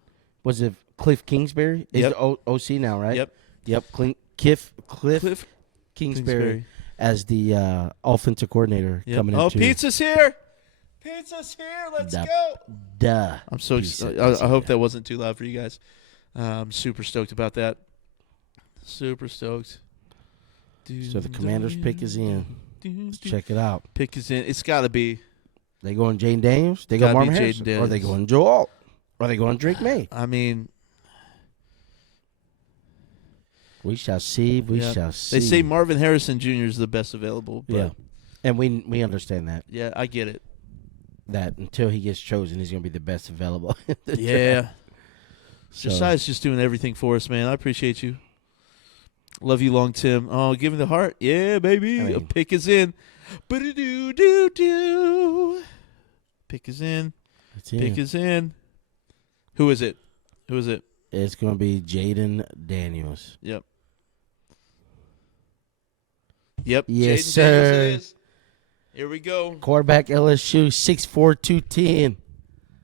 Was it Cliff Kingsbury? He's Yep. the OC now, right? Yep. Cliff Kingsbury as the offensive coordinator Yep. coming Oh, into. pizza's here! Pizza's here! Let's Da- go! Duh. I'm so excited. I hope that wasn't too loud for you guys. I'm super stoked about that. Super stoked. So the Commanders pick is in. Let's check it out. Pick is in. It's got to be. They going Jayden Daniels? They Gotta go be Marvin Jayden Harrison? Or Daniels. they going Joe Alt? Or they going Drake Maye? I mean, we shall see. We shall see. they say Marvin Harrison Jr. is the best available. But Yeah. And we understand that. yeah, I get it. That until he gets chosen, he's going to be the best available. Yeah. So, Josiah's just doing everything for us, man. I appreciate you. Love you, Long Tim. Oh, give me the heart. Yeah, baby. I mean- A pick is in. Ba-do-do-do-do. Pick is in. that's it. Pick is in. Who is it? Who is it? It's going to be Jayden Daniels. Yep. Yes, Jayden Daniels sir. it is. Here we go. Quarterback LSU, 6'4", 210.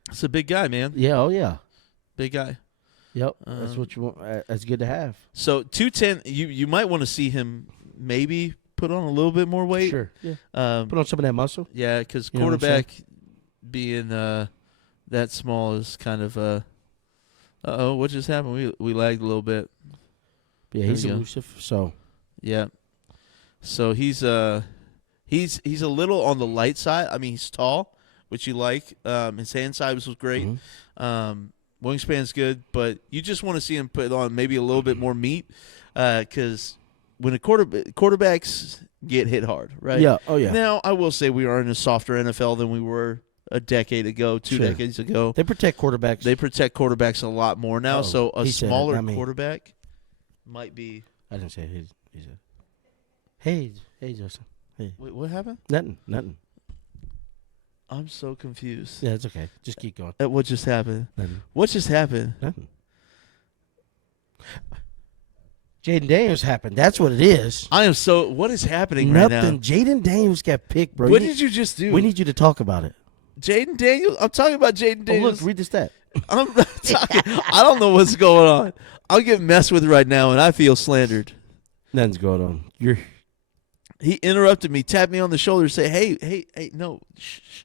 It's a big guy, man. Yeah, oh yeah. Big guy. Yep, that's what you want. That's good to have. So 210, you might want to see him maybe put on a little bit more weight. Sure. Yeah. Um, Put on some of that muscle. yeah, because You know what I'm quarterback being that small is kind of uh-oh, what just happened? We lagged a little bit. Yeah, There he's we go. elusive. So Yeah. So he's a little on the light side. I mean, he's tall, which you like. His hand size was great. Mhm. Wingspan's good, but you just want to see him put on maybe a little bit more meat, because when quarterbacks get hit hard, right? Yeah. Oh yeah. Now I will say we are in a softer NFL than we were a decade ago, two Sure. decades ago. They protect quarterbacks. They protect quarterbacks a lot more now. Oh, So a he said it, smaller not me. quarterback might be. I didn't say he said. Hey, Justin. Hey, Wait, what happened? nothing. I'm so confused. Yeah, it's okay. Just keep going. At what just happened? Nothing. What just happened? Nothing. Jayden Daniels happened. That's what it is. I am so. What is happening right now? Nothing. Jayden Daniels got picked, bro. What did you just do? We need you to talk about it. Jayden Daniels. I'm talking about Jayden Oh, Daniels. look, read the stat. I'm not talking. I don't know what's going on. I'll get messed with right now, and I feel slandered. Nothing's going on. He interrupted me, tapped me on the shoulder, say, "Hey, no, shh."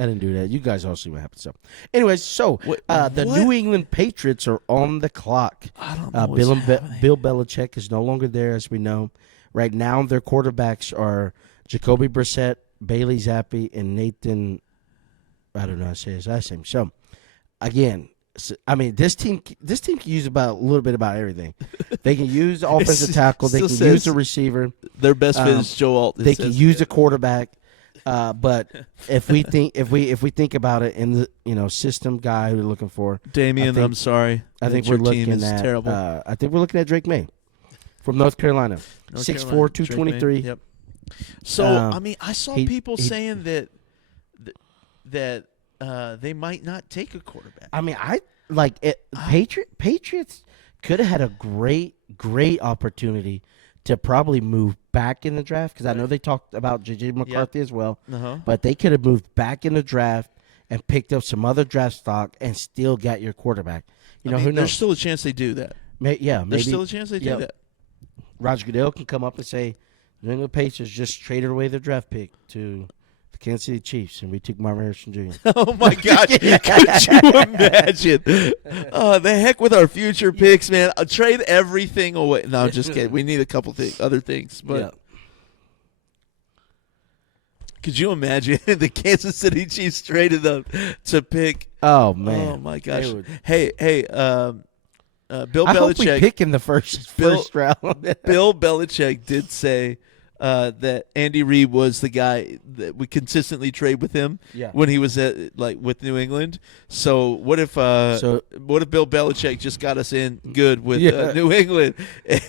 I didn't do that. You guys all see what happened. So, anyways, the What? New England Patriots are on the clock. I don't know what's happening. Bill Belichick is no longer there, as we know. Right now, their quarterbacks are Jacoby Brissett, Bailey Zappi, and Nathan. I don't know how to say his last name. So, again, I mean, this team can use a little bit about everything. They can use the offensive tackle. They still can says use the receiver. Their best fit is Joe Alt. They can use the quarterback. But if we think about it in the system guy who we're looking for, Damien. I'm sorry. I think your we're looking team is at terrible. I think we're looking at Drake Maye from North Carolina, 6'4", 223. Yep. So I mean, I saw people saying that they might not take a quarterback. I mean, Patriots could have had a great opportunity to probably move back in the draft, because I know they talked about J.J. McCarthy as well, but they could have moved back in the draft and picked up some other draft stock and still got your quarterback. Who knows? There's still a chance they do that. Maybe There's still a chance they do that. Roger Goodell can come up and say, New England Patriots just traded away their draft pick to the Kansas City Chiefs, and we took Marvin Harrison Jr. Oh, my God. Could you imagine? The heck with our future picks, man. I'll trade everything away. No, I'm just kidding. We need a couple other things. But could you imagine the Kansas City Chiefs traded them to pick? Oh, man. Oh, my gosh. Hey, Bill Belichick. I hope we pick in the first round. Bill Belichick did say that Andy Reid was the guy that we consistently trade with him when he was with New England. So what if Bill Belichick just got us in good with New England,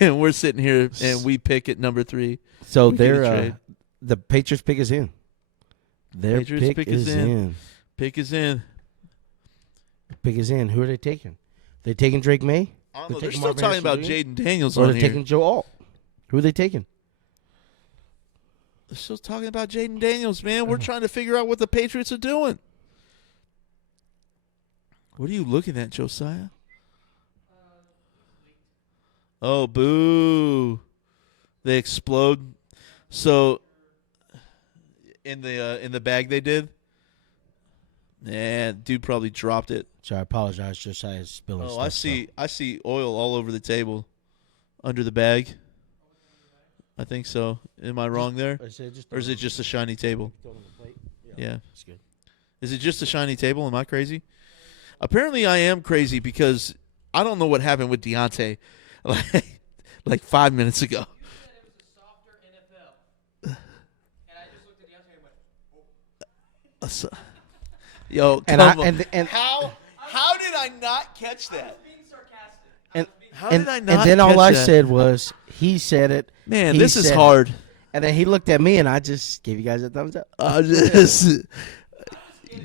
and we're sitting here and we pick at number 3? So the Patriots pick is in. Their Patriots pick is in. Pick is in. Pick is in. Who are they taking? They taking Drake Maye? I don't know. They're still talking about Jayden Daniels on here. Or they're here. taking Joe Alt. Who are they taking? They're still talking about Jayden Daniels, man. We're trying to figure out what the Patriots are doing. What are you looking at, Josiah? Oh, boo. They explode. So in the bag they did? Nah, dude probably dropped it. So I apologize, Josiah spilling stuff. I see oil all over the table under the bag. I think so. Am I wrong there? Or is it just a shiny table? Yeah. That's good. Is it just a shiny table? Am I crazy? Apparently, I am crazy because I don't know what happened with Deontay like 5 minutes ago. You said it was a softer NFL. And I just looked at Deontay and went, Yo, And come I- on. and- How did I not catch that? being sarcastic. And How and, did I and not then all catch I that? said was, he said it. Man, he this is said it. hard. And then he looked at me, and I just gave you guys a thumbs up.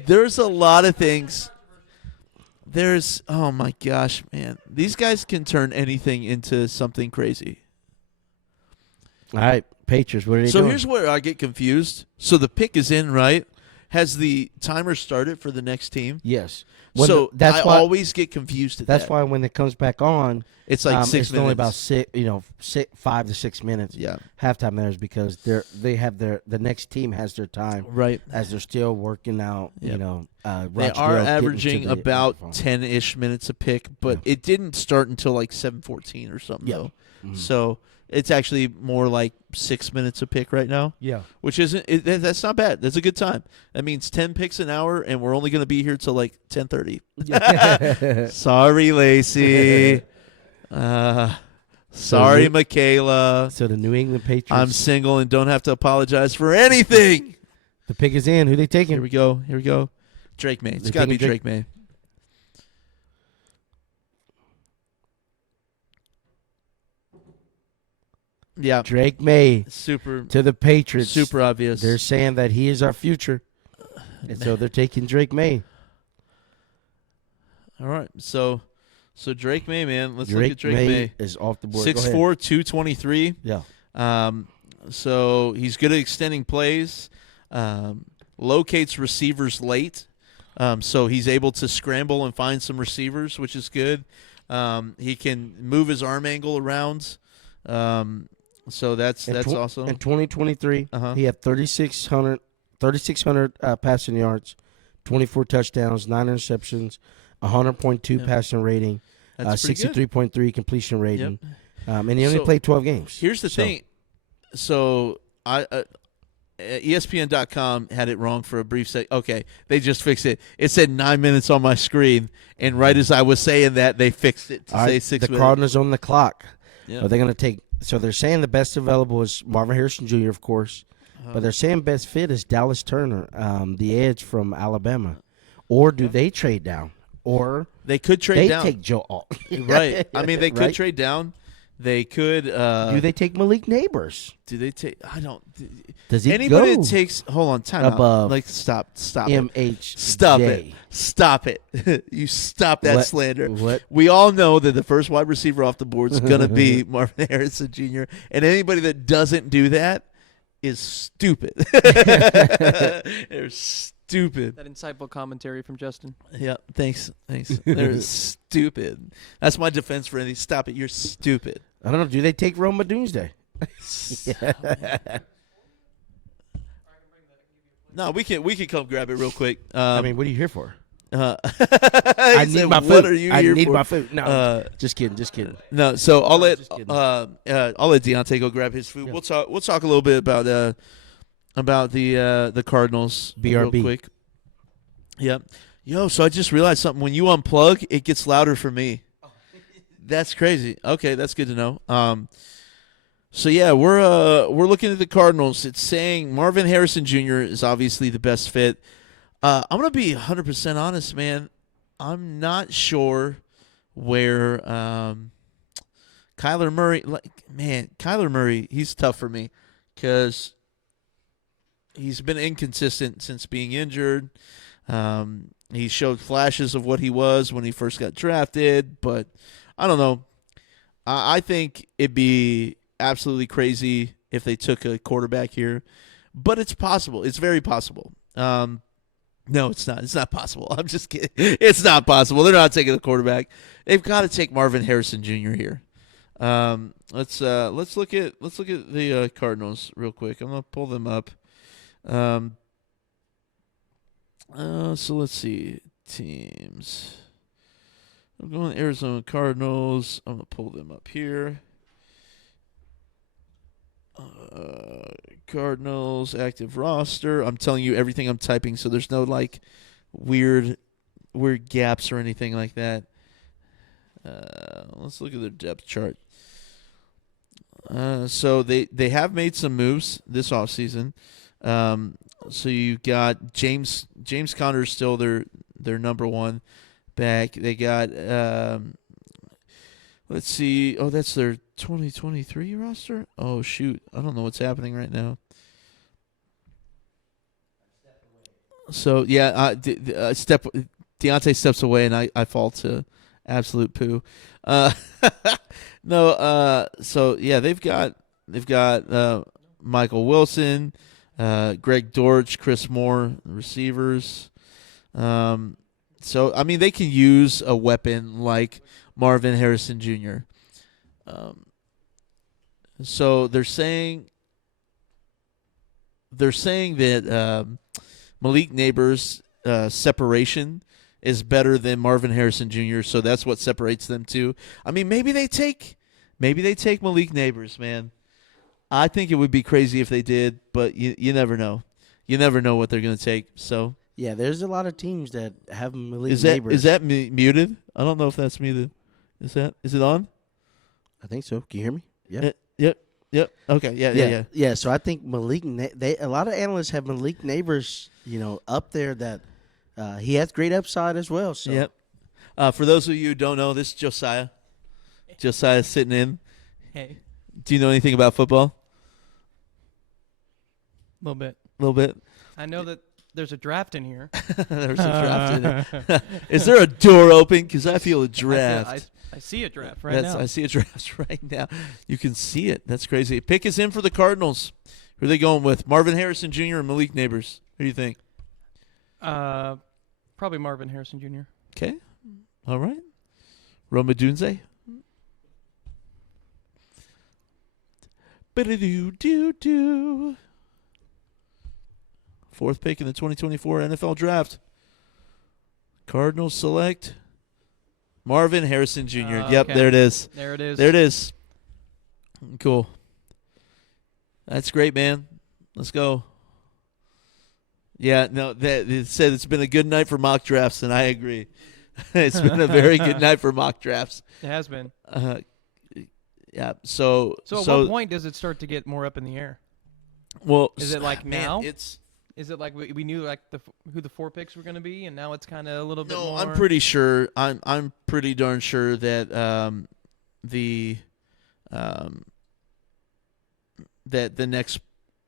There's a lot of things. Oh my gosh, man. These guys can turn anything into something crazy. All right, Patriots, what are they So doing? here's where I get confused. So the pick is in, right? Has the timer started for the next team? Yes. I always get confused at That's that. why when it comes back on, It's like 6 it's minutes. only about 5 to 6 minutes. Yeah. Halftime there is because the next team has their time Right. as they're still working out. Yep. You know, They Roger are Goodell getting averaging to the about microphone. 10-ish minutes a pick, but it didn't start until like 7:14 or something, Yeah. though. Mhm. So it's actually more like 6 minutes a pick right now, Yeah. which that's not bad. That's a good time. That means 10 picks an hour, and we're only going to be here till like 10:30. Sorry, Lacey. Sorry, Michaela. So the New England Patriots. I'm single and don't have to apologize for anything. the pick is in. Who they taking? Here we go. Here we go. Drake May. It's They got to be taking Drake May. Yeah. Drake May Super to the Patriots. super obvious. They're saying that he is our future, and so they're taking Drake May. All right. So Drake May, man. Let's look Drake at Drake May. is off the board. Go ahead. 6'4", 223. Yeah. So he's good at extending plays. Locates receivers late. So he's able to scramble and find some receivers, which is good. He can move his arm angle around. So that's awesome. In 2023, he had 3,600 passing yards, 24 touchdowns, 9 interceptions, 100.2 passing rating, That's pretty good. 63.3 completion rating, Yep. and he only So, played 12 games. Here's the thing. So ESPN.com had it wrong for a brief second. Okay, they just fixed it. It said 9 minutes on my screen, and right as I was saying that, they fixed it to All say right, 6 the minutes. Cardinals on the clock. Yeah. Are they going to take? So they're saying the best available is Marvin Harrison Jr., of course, but they're saying best fit is Dallas Turner, the edge from Alabama. Or do they trade down? Or They could trade they down. take Joe Alt. Right. I mean, they could Right? trade down. They could. Do they take Malik Nabers? Do they take? I don't. Does he Anybody go that takes. Hold on. Time above out. Like stop it. MH? Stop it. Stop it. You stop that What? slander. What? We all know that the first wide receiver off the board is going to be Marvin Harrison Jr. And anybody that doesn't do that is stupid. They're stupid. That insightful commentary from Justyn. Yeah, thanks. They're stupid. That's my defense for anything. Stop it. You're stupid. I don't know. Do they take Rome Odunze? No, we can come grab it real quick. I mean, what are you here for? I I need my food. What are you I here need for? my food. No, just kidding. No, so I'll let just kidding. I'll let Deontay go grab his food. Yeah. We'll talk a little bit about the Cardinals real BRB. quick. Yep. Yo, so I just realized something. When you unplug, it gets louder for me. That's crazy. Okay, that's good to know. So yeah, we're looking at the Cardinals. It's saying Marvin Harrison Jr. is obviously the best fit. I'm gonna be 100% honest, man. I'm not sure where Kyler Murray. Kyler Murray, he's tough for me because he's been inconsistent since being injured. He showed flashes of what he was when he first got drafted, but I don't know. I think it'd be absolutely crazy if they took a quarterback here, but it's possible. It's very possible. No, it's not. It's not possible. I'm just kidding. It's not possible. They're not taking a quarterback. They've got to take Marvin Harrison Jr. here. Let's look at the Cardinals real quick. I'm gonna pull them up. So let's see teams. I'm going Arizona Cardinals. I'm gonna pull them up here. Cardinals active roster. I'm telling you everything I'm typing, so there's no like weird gaps or anything like that. Let's look at their depth chart. So they have made some moves this offseason. So you got James Conner is still their number one back. They got let's see. Oh, that's their 2023 roster. Oh shoot, I don't know what's happening right now. So yeah, Deontay steps away, and I fall to absolute poo. No, so yeah, they've got Michael Wilson, Greg Dortch, Chris Moore, receivers. So I mean, they can use a weapon like Marvin Harrison Jr. So they're saying that Malik Nabers' separation is better than Marvin Harrison Jr., so that's what separates them too. I mean, maybe they take Malik Nabers, man. I think it would be crazy if they did, but you never know. You never know what they're going to take. So Yeah, there's a lot of teams that have Malik is Nabers. that muted? I don't know if that's muted. Is it on? I think so. Can you hear me? Yeah. Yep. Okay. Yeah. Yeah, so I think a lot of analysts have Malik Nabers, up there that he has great upside as well. So. Yep. For those of you who don't know, this is Josiah. Josiah's sitting in. Hey, Do you know anything about football? a little bit. A little bit. I know that there's a draft in here. There's a draft in there. Is there a door open? Because I feel a draft. I see a draft right now. I see a draft right now. You can see it. That's crazy. Pick is in for the Cardinals. Who are they going with? Marvin Harrison Jr. or Malik Nabers? Who do you think? Probably Marvin Harrison Jr. Okay. All right. Odunze. Ba-da-doo-doo-doo. Fourth pick in the 2024 NFL Draft. Cardinals select Marvin Harrison Jr. Yep, Okay. there it is. There it is. There it is. Cool. That's great, man. Let's go. Yeah, no, it said it's been a good night for mock drafts, and I agree. It's been a very good night for mock drafts. It has been. Yeah. So at what point does it start to get more up in the air? Well, Is it like now? It's Is it like we knew like who the 4 picks were going to be, and now it's kind of a little bit no. more? I'm pretty sure. I'm pretty darn sure that that the next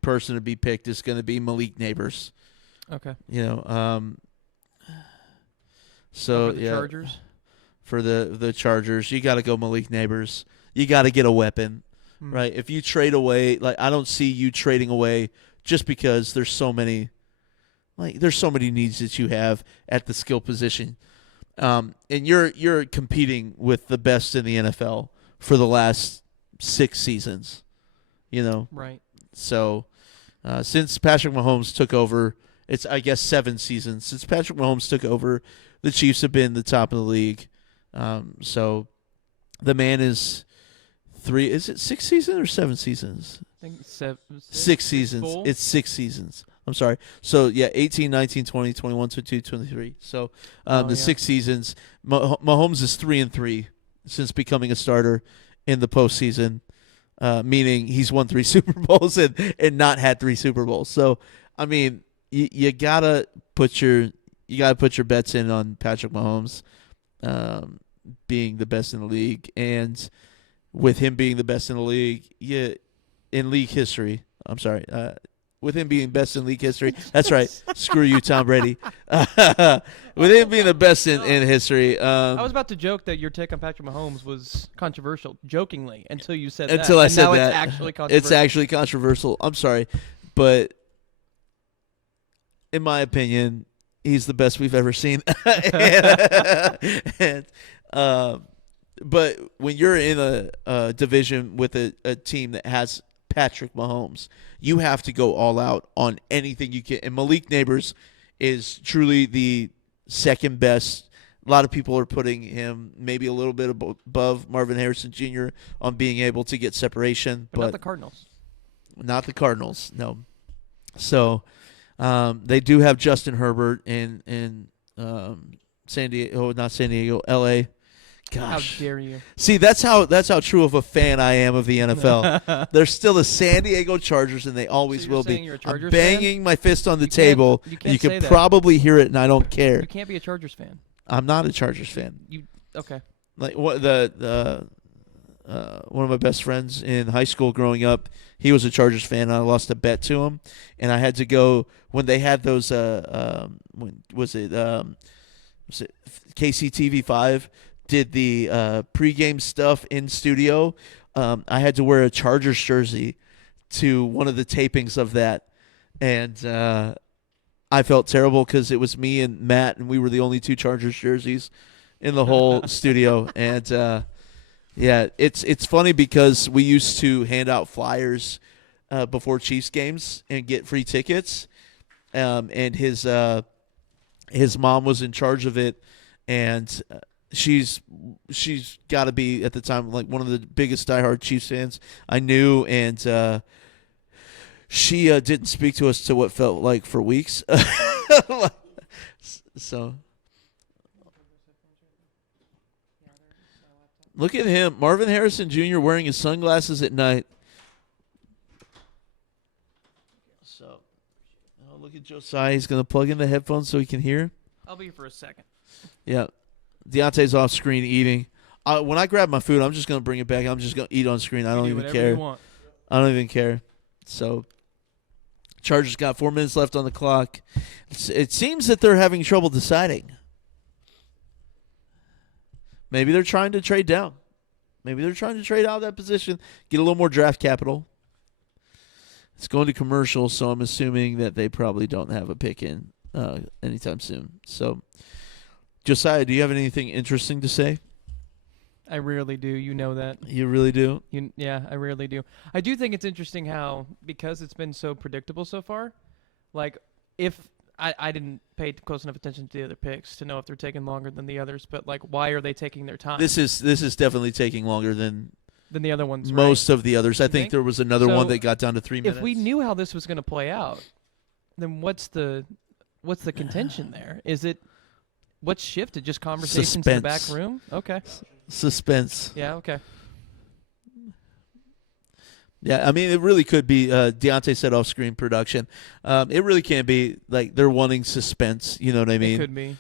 person to be picked is going to be Malik Nabers. Okay. So for the Chargers. For the Chargers, you got to go Malik Nabers. You got to get a weapon, right? If you trade away, like I don't see you trading away just because there's so many needs that you have at the skill position, and you're competing with the best in the NFL for the last 6 seasons, Right. So since Patrick Mahomes took over, it's I guess 7 seasons since Patrick Mahomes took over, the Chiefs have been the top of the league. So the man is 3. Is it 6 seasons or 7 seasons? I think 6 seasons. full? It's 6 seasons. I'm sorry. So, yeah, 18, 19, 20, 21, 22, 23. So, the 6 seasons. Mahomes is 3-3 since becoming a starter in the postseason, meaning he's won 3 Super Bowls and not had 3 Super Bowls. So, I mean, you gotta put your bets in on Patrick Mahomes being the best in the league, and with him being the best in the league, in league history. I'm sorry. With him being best in league history. That's right. Screw you, Tom Brady. With him being the best in history. I was about to joke that your take on Patrick Mahomes was controversial, jokingly, until you said that. Until I said now that. It's actually controversial. It's actually controversial. I'm sorry. But in my opinion, he's the best we've ever seen. But when you're in a division with a team that has Patrick Mahomes, you have to go all out on anything you can. And Malik Nabers is truly the second best. A lot of people are putting him maybe a little bit above Marvin Harrison Jr. on being able to get separation. But not the Cardinals. Not the Cardinals. No. So they do have Justin Herbert in San Diego. Not San Diego. L.A. Gosh. How dare you? See, that's how true of a fan I am of the NFL. They're still the San Diego Chargers, and they always So you're will saying be. you're a I'm Chargers banging fan? my fist on the You can't- table. you can't You say can that. probably hear it, and I don't care. You can't be a Chargers fan. I'm not a Chargers fan. Okay. Like what one of my best friends in high school growing up, he was a Chargers fan, and I lost a bet to him, and I had to go when they had those when was it KCTV5 did the pregame stuff in studio. I had to wear a Chargers jersey to one of the tapings of that, and I felt terrible because it was me and Matt, and we were the only two Chargers jerseys in the whole studio. And yeah, it's funny because we used to hand out flyers before Chiefs games and get free tickets, and his mom was in charge of it, and she's got to be at the time like one of the biggest diehard Chiefs fans I knew, and she didn't speak to us to what felt like for weeks. So look at him, Marvin Harrison Jr. wearing his sunglasses at night. So look at Josiah. He's going to plug in the headphones so he can hear. I'll be here for a second. Yeah. Deontay's off screen eating. When I grab my food, I'm just going to bring it back. I'm just going to eat on screen. I don't Do even whatever care. you want. I don't even care. So, Chargers got 4 minutes left on the clock. It seems that they're having trouble deciding. Maybe they're trying to trade down. Maybe they're trying to trade out of that position, get a little more draft capital. It's going to commercial, so I'm assuming that they probably don't have a pick in anytime soon. So, Josiah, do you have anything interesting to say? I rarely do. You know that. You really do? Yeah, I rarely do. I do think it's interesting how, because it's been so predictable so far, like if I didn't pay close enough attention to the other picks to know if they're taking longer than the others, but like why are they taking their time? This is definitely taking longer than the other ones. most of the others. I You think think? there was another So, one that got down to 3 minutes. If we knew how this was going to play out, then what's the contention there? Is it what's shifted? Just conversations in the back Suspense. room? Okay. Suspense. Yeah. Okay. Yeah, I mean, it really could be Deontay said off-screen production. It really can be like they're wanting suspense. You know what I mean? It could be.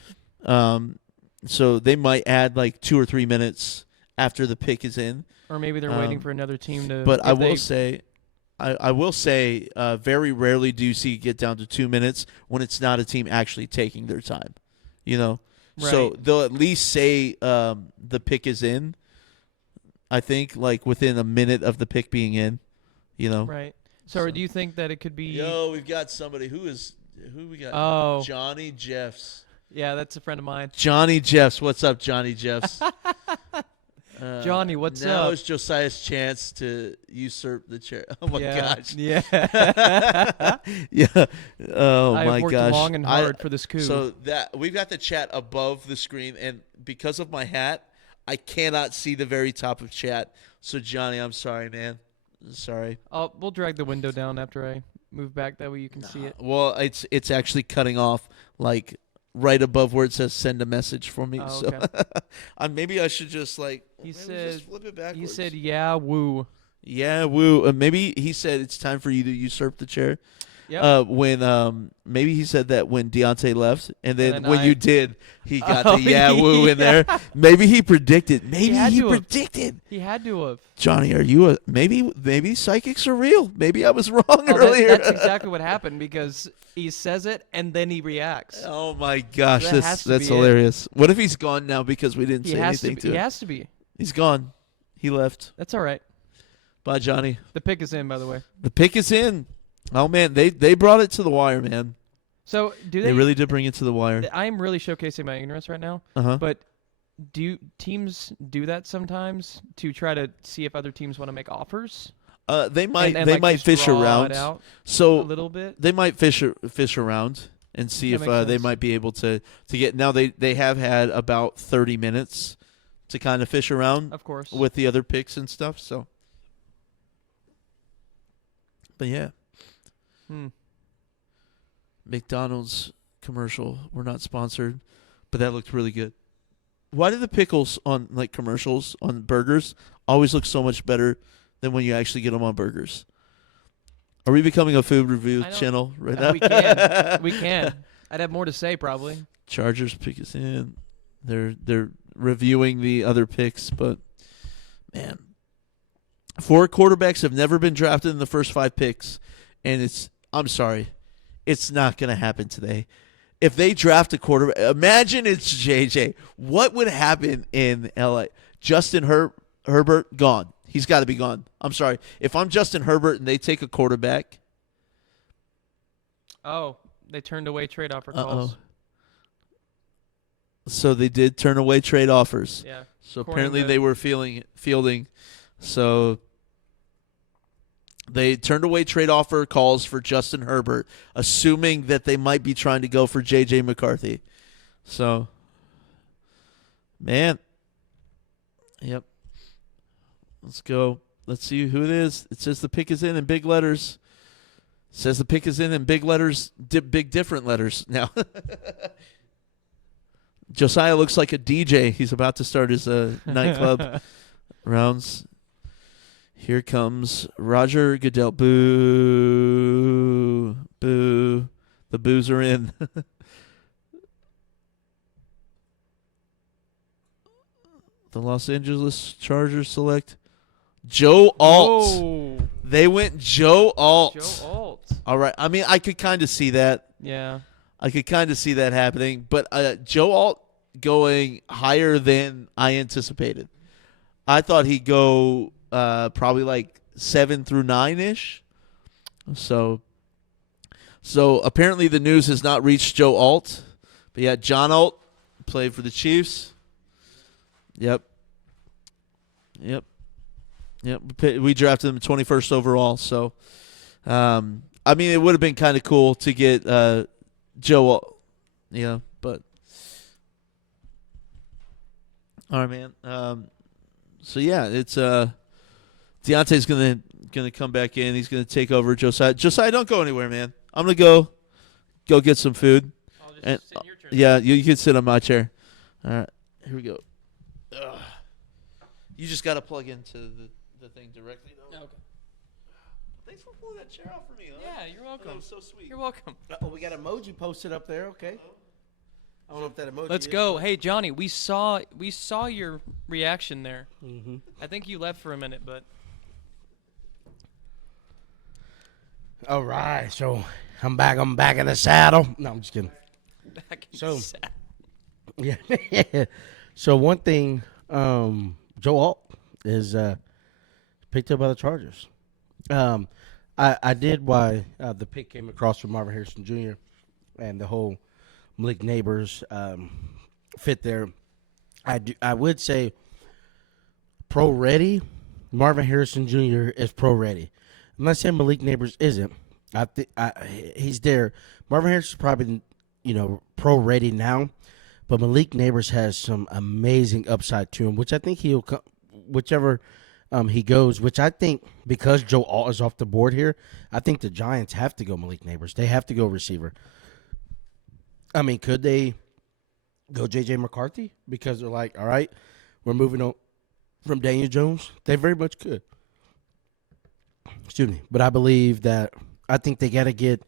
So they might add like 2 or 3 minutes after the pick is in. Or maybe they're waiting for another team to. But if I will say, very rarely do you see it get down to 2 minutes when it's not a team actually taking their time. You know, so Right. they'll at least say the pick is in. I think like within a minute of the pick being in. You know. Right. So, do you think that it could be? Yo, we've got somebody who we got? Oh. Johnny Jeffs. Yeah, that's a friend of mine. Johnny Jeffs, what's up, Johnny Jeffs? Johnny, what's now up? It's Josiah's chance to usurp the chair. Oh my Yeah. gosh. Yeah. Yeah. Oh I my have worked gosh. long and hard for this coup. So that we've got the chat above the screen, and because of my hat, I cannot see the very top of chat. So Johnny, I'm sorry, man. Sorry. We'll drag the window down after I move back. That way you can see it. Well, it's actually cutting off like right above where it says send a message for me. Oh, So maybe I should just like He maybe said. just flip it backwards. He said, "Yeah, woo." Yeah, woo. Maybe he said it's time for you to usurp the chair. Yep. When maybe he said that when Deontay left, and then then when I- you did, he got Oh, the yeah woo in there. Maybe he predicted. Maybe had he to have. predicted. He had to have. Johnny, are you a maybe psychics are real? Maybe I was wrong Oh, earlier. that's exactly what happened because he says it and then he reacts. Oh my gosh, That has that's to be it. hilarious. What if he's gone now because we didn't He say has to. anything Be, to he him? has to be. He's gone. He left. That's all right. Bye, Johnny. The pick is in, by the way. The pick is in. Oh man, they brought it to the wire, man. So do They really did bring it to the wire. I'm really showcasing my ignorance right now. Uh-huh. But do teams do that sometimes to try to see if other teams want to make offers? They might and they like, might just fish draw around. it out a So little bit. they might fish around and see That if makes they sense. might be able to get. Now they have had about 30 minutes to kind of fish around Of course. with the other picks and stuff. So But yeah, Hmm. McDonald's commercial. We're not sponsored, but that looked really good. Why do the pickles on like commercials on burgers always look so much better than when you actually get them on burgers? Are we becoming a food review channel right now? We can. We can. I'd have more to say probably. Chargers pick us in. They're reviewing the other picks, but man, 4 quarterbacks have never been drafted in the first 5 picks, and I'm sorry, it's not going to happen today. If they draft a quarterback, imagine it's JJ. What would happen in LA? Justin Herbert gone. He's got to be gone. I'm sorry. If I'm Justin Herbert and they take a quarterback. Oh, they turned away trade offer calls. So they did turn away trade offers. Yeah. So apparently they were fielding. So they turned away trade offer calls for Justin Herbert, assuming that they might be trying to go for J.J. McCarthy. So, man. Yep. Let's go. Let's see who it is. It says the pick is in big letters. It says the pick is in big letters, big different letters now. Josiah looks like a DJ. He's about to start his nightclub rounds. Here comes Roger Goodell. Boo. Boo. The boos are in. The Los Angeles Chargers select Joe Alt. Whoa. They went Joe Alt. Joe Alt. All right. I mean, I could kind of see that. Yeah. I could kind of see that happening. But Joe Alt going higher than I anticipated. I thought he'd go probably like 7 through 9-ish. So apparently the news has not reached Joe Alt. But yeah, John Alt played for the Chiefs. Yep. We drafted him 21st overall. So, I mean, it would have been kind of cool to get Joe Alt. Yeah, but all right, man. So yeah, it's Deontay's gonna come back in. He's gonna take over Josiah. Josiah, don't go anywhere, man. I'm gonna go get some food. I'll just And sit in your chair. yeah, you can sit on my chair. All right, here we go. Ugh. You just gotta plug into the thing directly, though. Okay. Thanks for pulling that chair out for me, huh? Yeah, you're welcome. That was so sweet. You're welcome. Oh, we got emoji posted up there. Okay. I don't know if that emoji. Let's is, go. but- Hey, Johnny, we saw your reaction there. Mhm. I think you left for a minute, but All right, so I'm back in the saddle. No, I'm just kidding. back in So- set. Yeah. So one thing, Joe Alt is picked up by the Chargers. I did why the pick came across from Marvin Harrison Jr. and the whole Malik Nabers fit there. I would say pro ready. Marvin Harrison Jr. is pro ready. I'm not saying Malik Nabers isn't. He's there. Marvin Harris is probably pro ready now, but Malik Nabers has some amazing upside to him, which I think he'll come whichever he goes. Which I think because Joe Alt is off the board here, I think the Giants have to go Malik Nabers. They have to go receiver. I mean, could they go J.J. McCarthy because they're like, all right, we're moving on from Daniel Jones? They very much could. Excuse me, but I believe that I think they got to give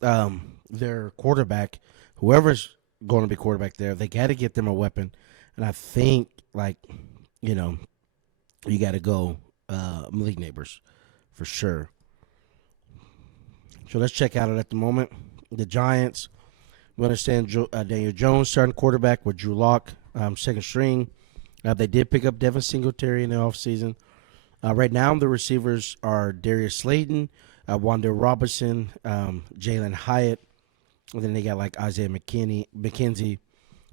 their quarterback, whoever's going to be quarterback there, they got to get them a weapon, and I think you got to go Malik Nabers for sure. So let's check out it at the moment. The Giants, we understand Daniel Jones starting quarterback with Drew Lock, second string. They did pick up Devin Singletary in the offseason. Right now, the receivers are Darius Slayton, Wanda Robinson, Jalen Hyatt. And then they got Isaiah McKenzie,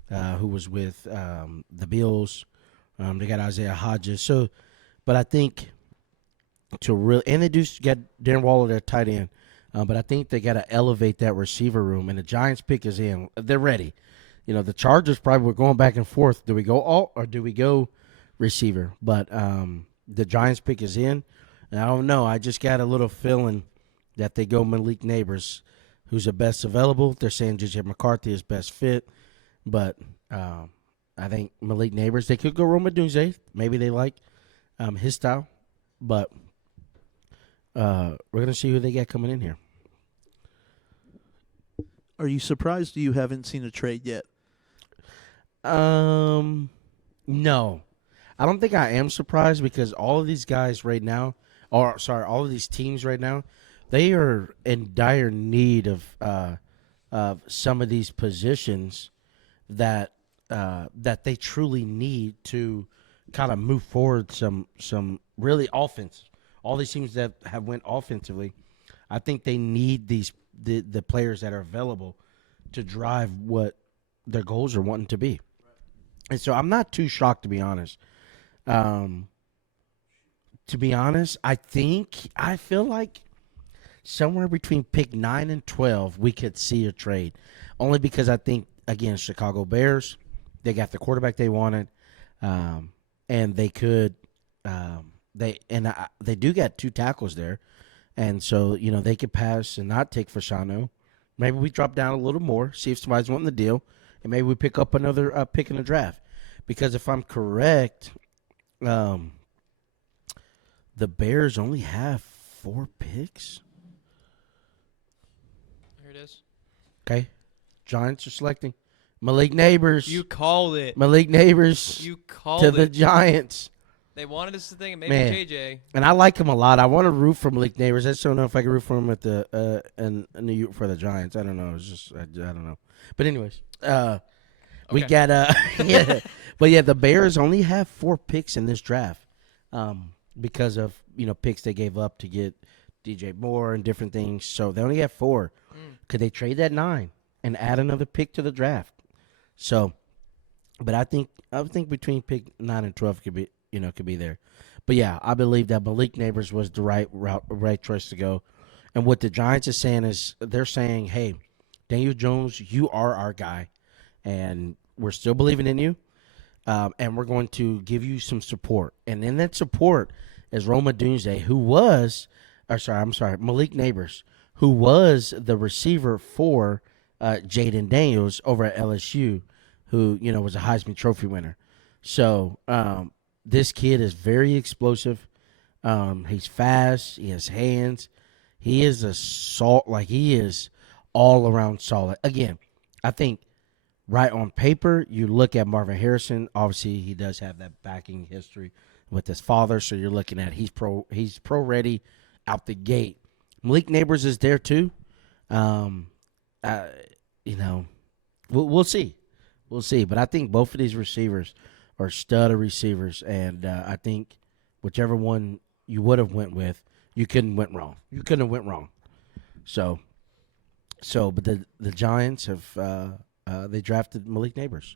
who was with the Bills. They got Isaiah Hodges. So, but I think and they do get Darren Waller, their tight end. But I think they got to elevate that receiver room. And the Giants pick is in. They're ready. The Chargers probably were going back and forth. Do we go alt or do we go receiver? But the Giants pick is in. And I don't know. I just got a little feeling that they go Malik Nabers, who's the best available. They're saying J.J. McCarthy is best fit. But I think Malik Nabers, they could go Odunze. Maybe they like his style. But we're going to see who they got coming in here. Are you surprised you haven't seen a trade yet? No. I don't think I am surprised because all of these guys right now, all of these teams right now, they are in dire need of some of these positions that they truly need to kind of move forward some really offense. All these teams that have went offensively, I think they need the players that are available to drive what their goals are wanting to be. And so I'm not too shocked, to be honest. I feel like somewhere between pick 9 and 12, we could see a trade. Only because I think, again, Chicago Bears, they got the quarterback they wanted, and they could they do got 2 tackles there, and so they could pass and not take Fashanu. Maybe we drop down a little more, see if somebody's wanting the deal, and maybe we pick up another pick in the draft. Because if I'm correct, the Bears only have 4 picks. Here it is. Okay. Giants are selecting Malik Nabers. You called it. Malik Nabers You called to it. the Giants. They wanted us to think maybe Man. JJ. And I like him a lot. I want to root for Malik Nabers. I just don't know if I can root for him at the for the Giants. I don't know. It's just I don't know. But anyways, we got yeah. But yeah, the Bears only have 4 picks in this draft, because of picks they gave up to get DJ Moore and different things. So they only have 4. Could they trade that 9 and add another pick to the draft? So, but I think between pick 9 and 12 could be there. But yeah, I believe that Malik Nabers was the right choice to go. And what the Giants are saying is they're saying, hey, Daniel Jones, you are our guy, and we're still believing in you, and we're going to give you some support. And in that support is Odunze, Malik Nabers, who was the receiver for Jayden Daniels over at LSU, who was a Heisman Trophy winner. So this kid is very explosive. He's fast. He has hands. He is he is all around solid. Again, I think right on paper, you look at Marvin Harrison. Obviously, he does have that backing history with his father. So you're looking at he's pro ready out the gate. Malik Nabers is there too. We'll see. We'll see. But I think both of these receivers are stud of receivers, and I think whichever one you would have went with, you couldn't have went wrong. But the Giants have they drafted Malik Nabers.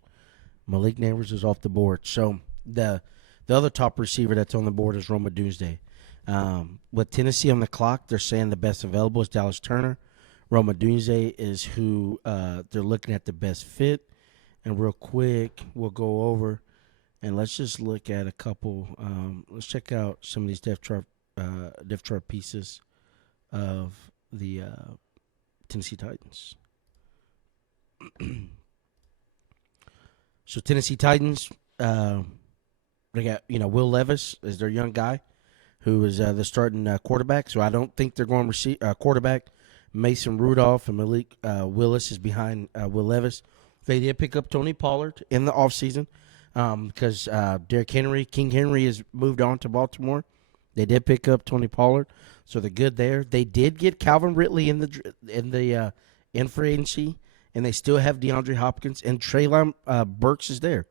Malik Nabers is off the board. So the other top receiver that's on the board is Odunze. With Tennessee on the clock, they're saying the best available is Dallas Turner. Odunze is who they're looking at the best fit. And real quick, we'll go over and let's just look at a couple. Let's check out some of these depth chart pieces of the Tennessee Titans. So Tennessee Titans, they got Will Levis is their young guy, who is the starting quarterback. So I don't think they're going to quarterback. Mason Rudolph and Malik Willis is behind Will Levis. They did pick up Tony Pollard in the offseason because King Henry has moved on to Baltimore. They did pick up Tony Pollard, so they're good there. They did get Calvin Ridley in free agency, and they still have DeAndre Hopkins, and Treylon Burks is there.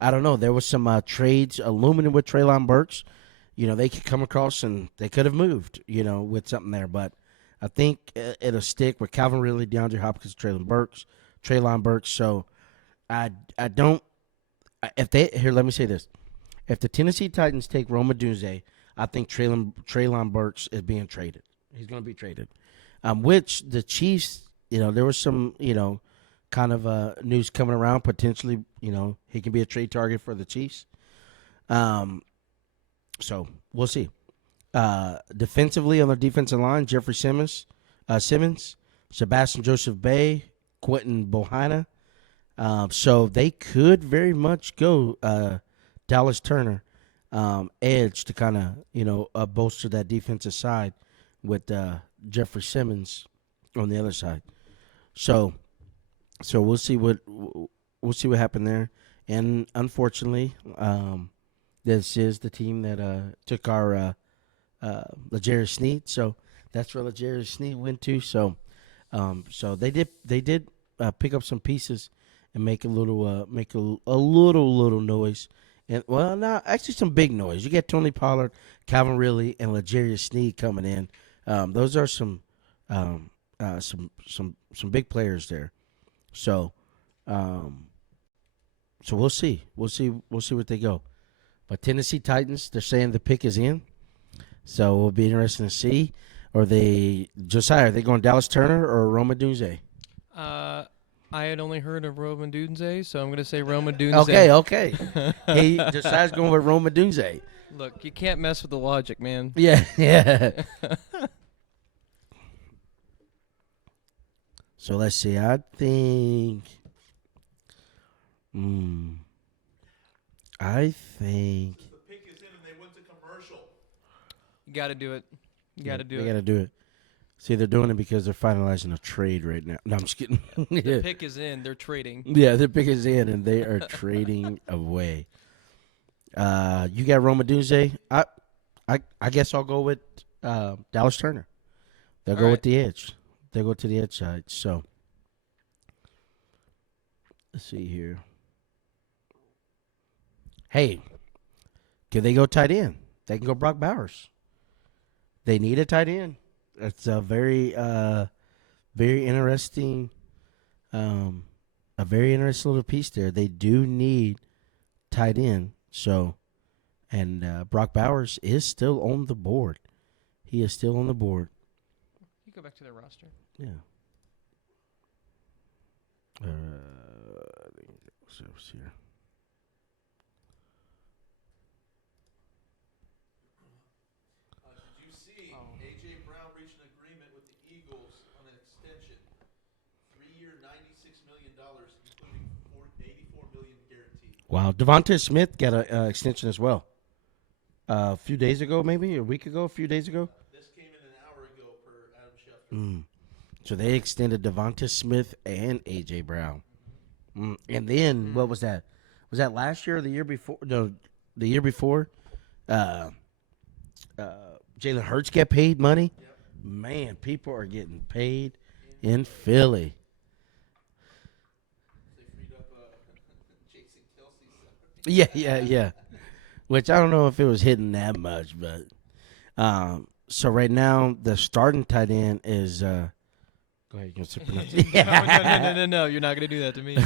I don't know. There was some trades illuminated with Treylon Burks. They could come across and they could have moved, with something there. But I think it'll stick with Calvin Ridley, DeAndre Hopkins, Treylon Burks. So I don't – let me say this. If the Tennessee Titans take Odunze, I think Treylon Burks is being traded. He's going to be traded. Which the Chiefs, there was some, kind of news coming around. Potentially, he can be a trade target for the Chiefs. So we'll see. Defensively on the defensive line, Jeffrey Simmons, Sebastian Joseph Bay, Quentin Bohanna. So they could very much go Dallas Turner edge to kind of bolster that defensive side with Jeffrey Simmons on the other side. So we'll see what happened there. And unfortunately, this is the team that took our L'Jarius Sneed. So that's where L'Jarius Sneed went to. So they did pick up some pieces and make a little noise. And actually some big noise. You get Tony Pollard, Calvin Ridley, and L'Jarius Sneed coming in. Those are some big players there. So we'll see. We'll see where they go. But Tennessee Titans, they're saying the pick is in. So it'll be interesting to see. Are they going Dallas Turner or Rome Odunze? I had only heard of Rome Odunze, so I'm going to say Rome Odunze. Okay. Hey, Josiah's going with Rome Odunze. Look, you can't mess with the logic, man. Yeah. So let's see. I think. The pick is in and they went to commercial. You got to do it. They got to do it. See, they're doing it because they're finalizing a trade right now. No, I'm just kidding. The pick is in. They're trading. Yeah, the pick is in, and they are trading away. You got Rome Odunze. I guess I'll go with Dallas Turner. They'll go with the edge. They'll go to the edge side. So let's see here. Hey, can they go tight end? They can go Brock Bowers. They need a tight end. It's a very interesting, little piece there. They do need tight end. So, and Brock Bowers is still on the board. He is still on the board. You go back to their roster. Yeah. I think it was here. Did you see A.J. Brown reach an agreement with the Eagles on an extension? 3-year, $96 million, including $84 million guaranteed. Wow. Devontae Smith got an extension as well. A few days ago, maybe? A few days ago? This came in an hour ago per Adam Schefter. So they extended Devontae Smith and A.J. Brown. And then, what was that? Was that last year or the year before? No, the year before. Jalen Hurts get paid money. Yep. Man, people are getting paid in Philly. They freed up Jason Kelsey's. Yeah. Which I don't know if it was hitting that much, but so right now the starting tight end is go ahead, you can pronounce it. No, you're not gonna do that to me.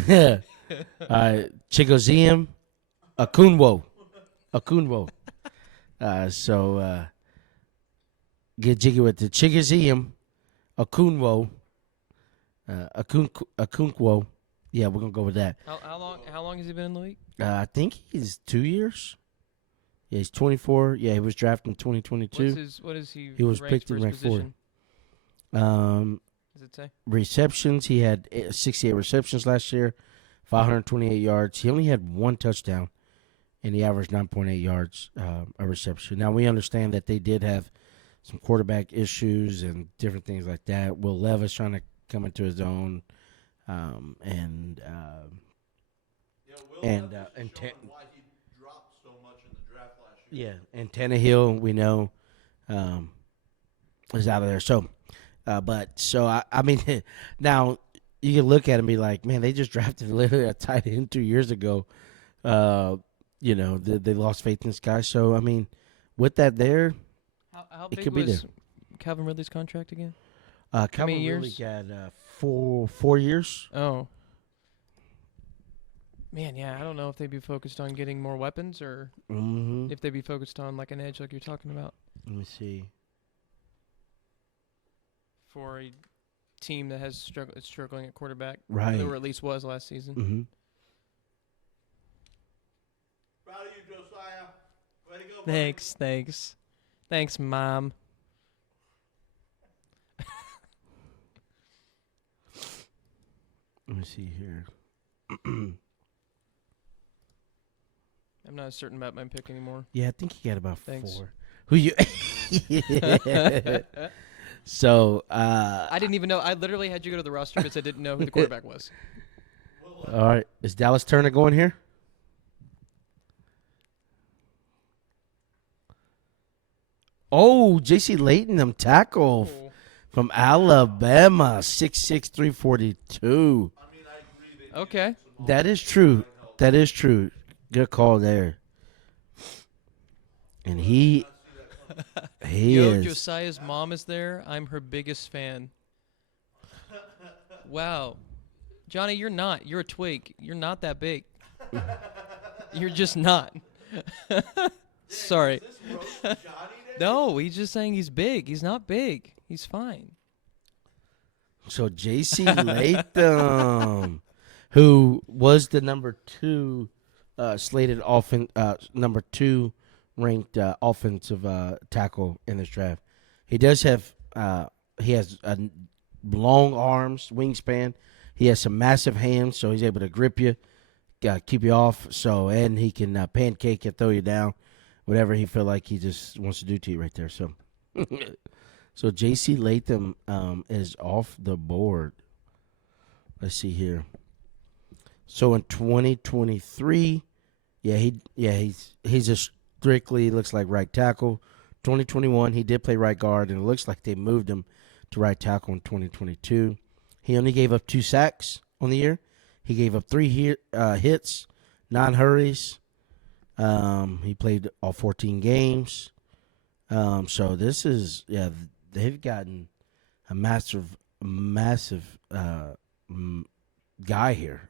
Chigozium Akunwo. So get jiggy with the Chigozium Akunwo. Akunkwo. Yeah, we're gonna go with that. How long has he been in the league? I think he's 2 years. Yeah, he's 24. Yeah, he was drafted in 2022. What is he? He was ranked picked in for his rank 4. position? Does it say? Receptions, he had 68 receptions last year, 528 yards. He only had one touchdown, and he averaged 9.8 yards a reception. Now, we understand that they did have some quarterback issues and different things like that. Will Levis trying to come into his own, Will and why he dropped so much in the draft last year. yeah, and Tannehill, we know, is out of there. So, I mean, now you can look at it and be like, man, they just drafted literally a tight end 2 years ago. They lost faith in this guy. So, I mean, with that there, How it big could be was there. Calvin Ridley's contract again? Calvin many really years? got 4 years. Oh. Man, yeah, I don't know if they'd be focused on getting more weapons or if they'd be focused on like an edge like you're talking about Let me see. for a team that has struggling at quarterback, Right. or at least was last season. Mm-hmm. Proud of you, Josiah. Way to go, buddy. Thanks. Thanks, Mom. Let me see here. I'm not certain about my pick anymore. Yeah, I think he got about Thanks. 4. Who you? So, I didn't even know. I literally had you go to the roster because I didn't know who the quarterback was. all right. Is Dallas Turner going here? Oh, J.C. Latham, tackle from Alabama, 6'6", 342. Okay. That is true. That is true. Good call there. And he Yo, is. Josiah's mom is there. I'm her biggest fan. Wow. Johnny, you're not. You're a twig. You're not that big. You're just not. Sorry. No, he's just saying he's big. He's not big. He's fine. So J.C. Latham, who was the number 2 slated number 2 ranked offensive tackle in this draft. He does have he has long arms, wingspan. He has some massive hands, so he's able to grip you, keep you off. So and he can pancake you, throw you down, whatever he feel like he just wants to do to you right there. So, so J.C. Latham is off the board. Let's see here. So in 2023, he's a strictly looks like right tackle. 2021, he did play right guard, and it looks like they moved him to right tackle in 2022. He only gave up 2 sacks on the year. He gave up 3 hits, 9 hurries. He played all 14 games. So this is, they've gotten a massive guy here.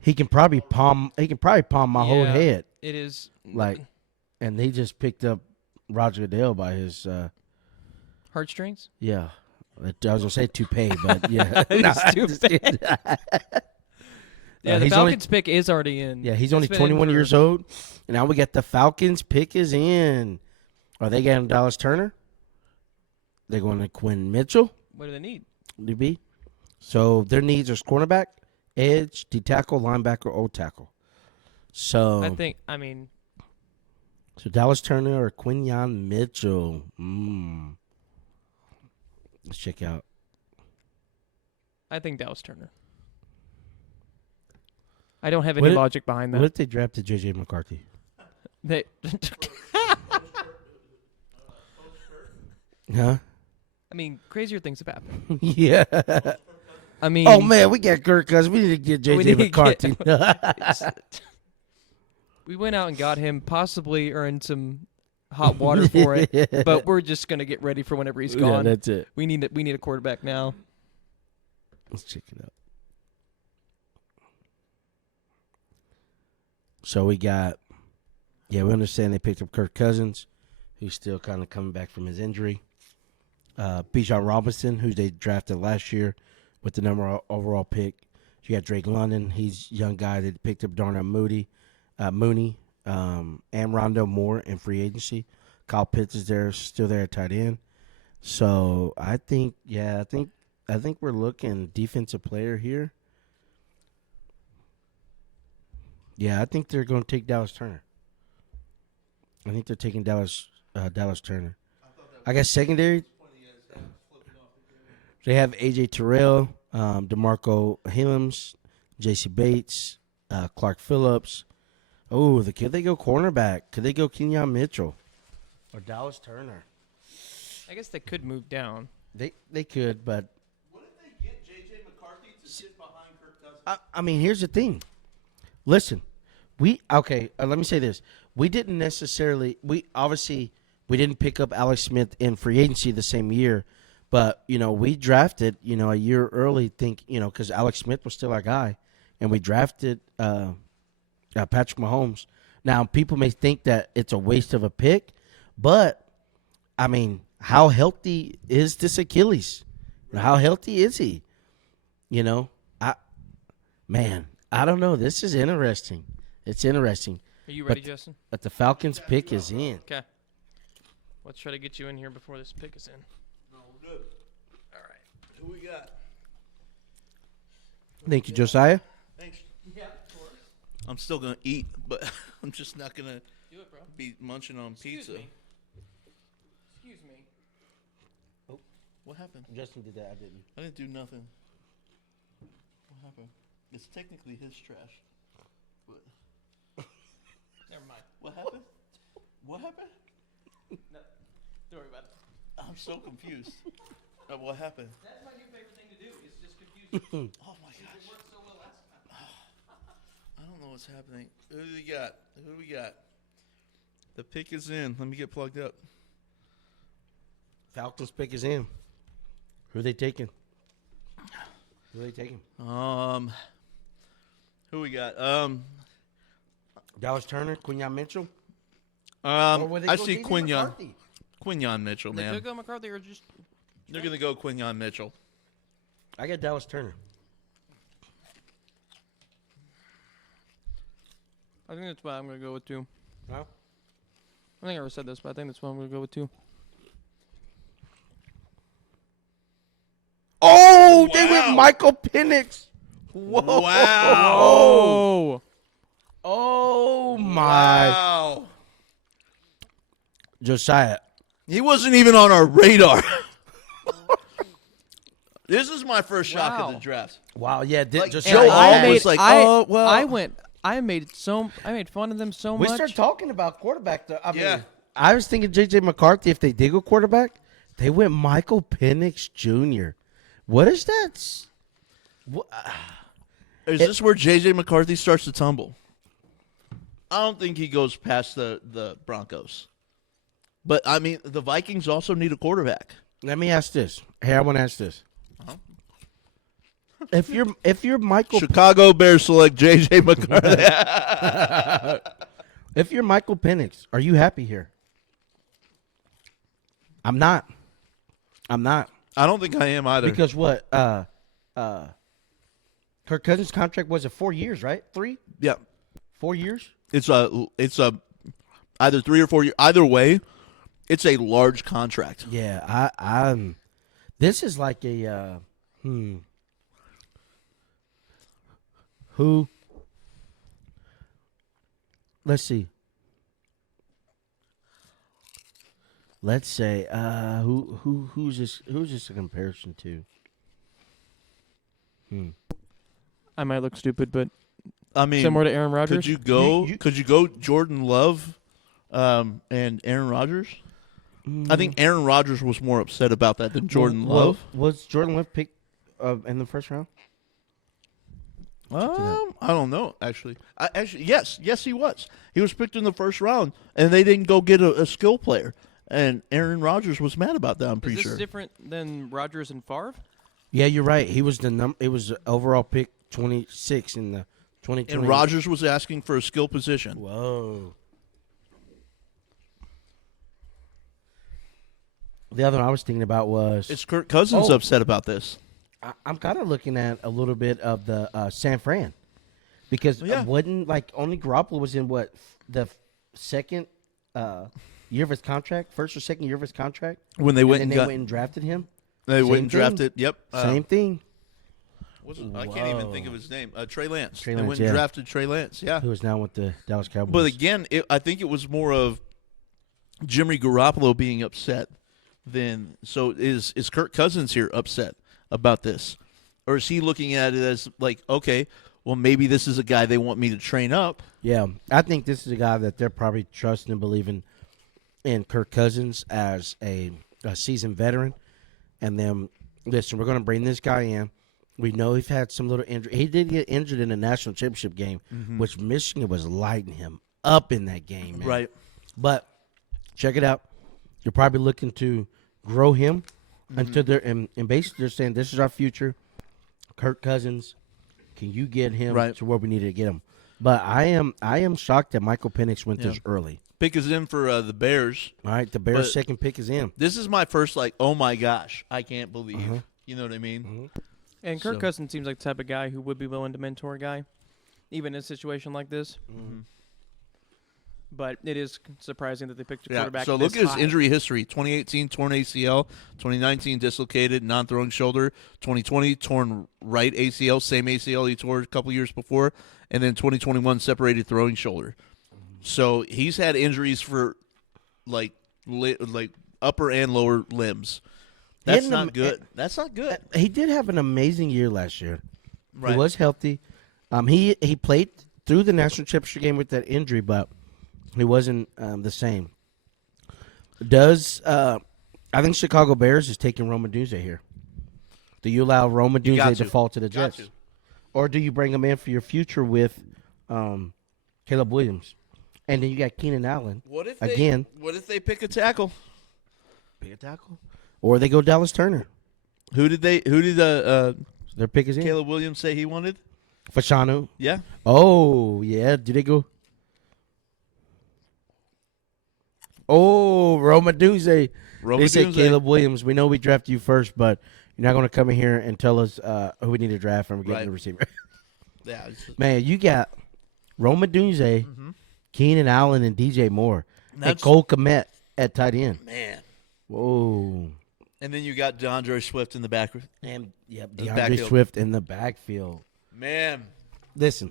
He can probably palm my whole head. It is And they just picked up Roger Goodell by his heartstrings. Yeah, I was gonna say toupee, but yeah, toupee. Yeah, the Falcons pick is already in. Yeah, he's only 21 years old, and now we got the Falcons pick is in. Are they getting Dallas Turner? They're going to Quinn Mitchell. What do they need? DB. So their needs are cornerback, edge, D tackle, linebacker, O tackle. So so Dallas Turner or Quinyon Mitchell. Let's check out. I think Dallas Turner. I don't have any logic behind that. What if they drafted J.J. McCarthy? They Huh? I mean, crazier things have happened. Yeah. I mean, oh man, we got Kirk Cousins. We need to get J.J. McCarthy. We went out and got him, possibly earned some hot water for it, but we're just gonna get ready for whenever he's gone. Yeah, that's it. We need a quarterback now. Let's check it out. So we got, we understand they picked up Kirk Cousins, who's still kind of coming back from his injury. Bijan Robinson, who they drafted last year with the number overall pick. You got Drake London. He's a young guy that picked up Darnell Mooney, and Rondo Moore in free agency. Kyle Pitts is still there at tight end. So I think we're looking defensive player here. Yeah, I think they're going to take Dallas Turner. I think they're taking Dallas Turner. I guess secondary. They have A.J. Terrell, DeMarco Hillams, J.C. Bates, Clark Phillips. Oh, could they go cornerback? Could they go Kenyon Mitchell or Dallas Turner? I guess they could move down. They could, but what if they get J.J. McCarthy to sit behind Kirk Cousins? I mean, here's the thing. Listen, let me say this. We didn't necessarily we didn't pick up Alex Smith in free agency the same year, but we drafted a year early. Because Alex Smith was still our guy, and we drafted Patrick Mahomes. Now people may think that it's a waste of a pick, but I mean, how healthy is this Achilles? How healthy is he? I don't know. This is interesting. It's interesting. Are you ready, Justyn? But the Falcons pick is in. Okay. Let's try to get you in here before this pick is in. No, we're good. All right. Who we got? Thank you, Josiah. Thanks. Yeah, of course. I'm still gonna eat, but I'm just not gonna Do it, bro. be munching on Excuse pizza. me. Excuse me. What happened? Justyn did that. I didn't. I didn't do nothing. What happened? It's technically his trash. But Never mind. what happened? What happened? No, don't worry about it. I'm so confused. What happened? That's my new favorite thing to do. Is just confuse. Oh my It gosh. worked so well last time. I don't know what's happening. Who do we got? Who do we got? The pick is in. Let me get plugged up. Falcons pick is in. Who are they taking? Who are they taking? Who we got? Dallas Turner, Quinyon Mitchell. Or were they I go see J.J. Quinyon. McCarthy? Quinyon Mitchell, They man. could go McCarthy or just. They're gonna go Quinyon Mitchell. I got Dallas Turner. I think that's what I'm gonna go with too. Huh? I think I already said this, but I think that's what I'm gonna go with too. Oh, they Wow. went Michael Penix. Whoa. Wow. Oh. Oh, my. Wow. Josiah. He wasn't even on our radar. This is my first shock Wow. of the draft. Wow, yeah. Like, Josiah. Joe I Alt made, was like, I, oh, well. I made fun of them so We much. started talking about quarterback. Though. I mean, Yeah. I was thinking J.J. McCarthy, if they did go quarterback, they went Michael Penix Jr. What is that? What? Is this where J.J. McCarthy starts to tumble? I don't think he goes past the Broncos. But, I mean, the Vikings also need a quarterback. Let me ask this. Hey, I want to ask this. If you're Michael Chicago Bears select J.J. McCarthy. if you're Michael Penix, are you happy here? I'm not. I don't think I am either. Because what? Kirk Cousins' contract was 4 years, right? 3? Yeah. 4 years? It's a either 3 or 4 years. Either way, it's a large contract. Yeah, I'm. This is like a Who? Let's see. Let's say who's this a comparison to? I might look stupid, but I mean, similar to Aaron Rodgers. could you go? You- Could you go Jordan Love, and Aaron Rodgers? I think Aaron Rodgers was more upset about that than Jordan Love. Was Jordan Love picked in the first round? I don't know. Actually, yes, he was. He was picked in the first round, and they didn't go get a skill player. And Aaron Rodgers was mad about that. I'm Is pretty this sure. different than Rodgers and Favre? Yeah, you're right. He was It was overall pick 26 in the 2020. And Rodgers was asking for a skill position. Whoa. The other one I was thinking about was Is Kirk Cousins upset about this? I'm kind of looking at a little bit of the San Fran because wasn't like only Garoppolo was in the second year of his contract, first or second year of his contract When they and went then and they got, went and drafted him. they Same went and thing. drafted. Yep. Same thing. I can't even think of his name. Trey Lance. Trey They Lance, went and yeah. drafted Trey Lance. Yeah. Who is now with the Dallas Cowboys? But again, I think it was more of Jimmy Garoppolo being upset than is Kirk Cousins here upset about this, or is he looking at it as like, okay, well maybe this is a guy they want me to train up? Yeah, I think this is a guy that they're probably trusting and believing in Kirk Cousins as a seasoned veteran. And then, listen, we're going to bring this guy in. We know he's had some little injury. He did get injured in the national championship game, which Michigan was lighting him up in that game, man. Right. But check it out. You're probably looking to grow him until they're and basically they're saying this is our future. Kirk Cousins, can you get him to where we need to get him? But I am shocked that Michael Penix went this early. Pick is in for the Bears. All right, the Bears' second pick is in. This is my first oh my gosh, I can't believe. You know what I mean? And Kirk Cousins seems like the type of guy who would be willing to mentor a guy, even in a situation like this. But it is surprising that they picked a Yeah. quarterback. So look this at his high. injury history: 2018 torn ACL, 2019 dislocated non-throwing shoulder, 2020 torn right ACL, same ACL he tore a couple years before, and then 2021 separated throwing shoulder. So he's had injuries for like upper and lower limbs. That's not good. That's not good. He did have an amazing year last year. Right. He was healthy. He played through the national championship game with that injury, but he wasn't the same. I think Chicago Bears is taking Rome Odunze here. Do you allow Rome Odunze to fall to the Jets? Or do you bring him in for your future with Caleb Williams? And then you got Keenan Allen. What if they pick a tackle? Pick a tackle? Or they go Dallas Turner. Who did Their pick is in. Caleb Williams say he wanted? Fashanu. Yeah. Oh, yeah. Do they go? Oh, Rome Odunze. They say Caleb Williams. We know we drafted you first, but you're not going to come in here and tell us who we need to draft and we're getting the receiver. Yeah. Man, you got Rome Odunze, Keenan Allen, and DJ Moore. And Cole Kmet at tight end. Man. Whoa. And then you got DeAndre Swift in the back. And DeAndre Swift in the backfield. Man. Listen,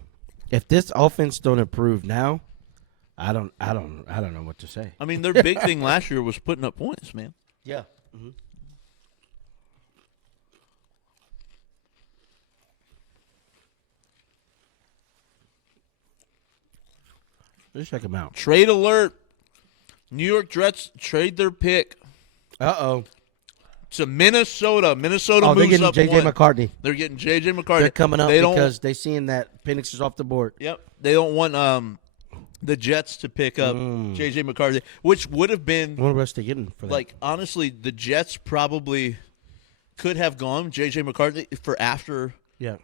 if this offense don't improve now, I don't know what to say. I mean, their big thing last year was putting up points, man. Yeah. Mm-hmm. Let's check them out. Trade alert. New York Jets trade their pick Uh-oh. to Minnesota. Minnesota they're moves getting up J.J. one. McCarthy. They're getting J.J. McCarthy. They're coming up because they seeing that Penix is off the board. Yep. They don't want the Jets to pick up J.J. McCarthy, which would have been What else they getting for that? like, honestly, the Jets probably could have gone J.J. McCarthy for after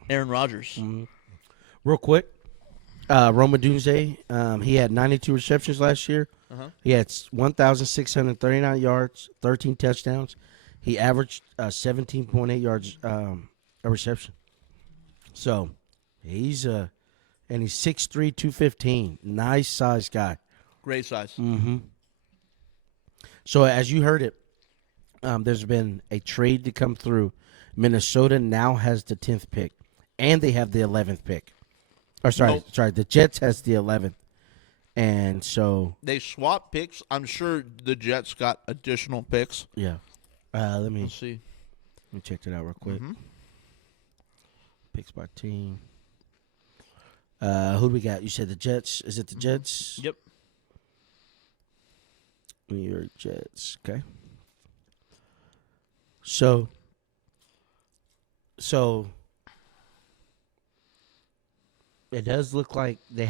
Aaron Rodgers. Real quick, Rome Odunze, he had 92 receptions last year. He had 1,639 yards, 13 touchdowns. He averaged 17.8 yards a reception. So he's 6'3", 215. Nice size guy. Great size. Mm-hmm. So as you heard it, there's been a trade to come through. Minnesota now has the 10th pick, and they have the 11th pick. Or sorry, the Jets has the 11th. And so they swapped picks. I'm sure the Jets got additional picks. Yeah. Let's see. Let me check that out real quick. Picks by team. Who do we got? You said the Jets. Is it the Jets? Yep. New York Jets. Okay. So it does look like they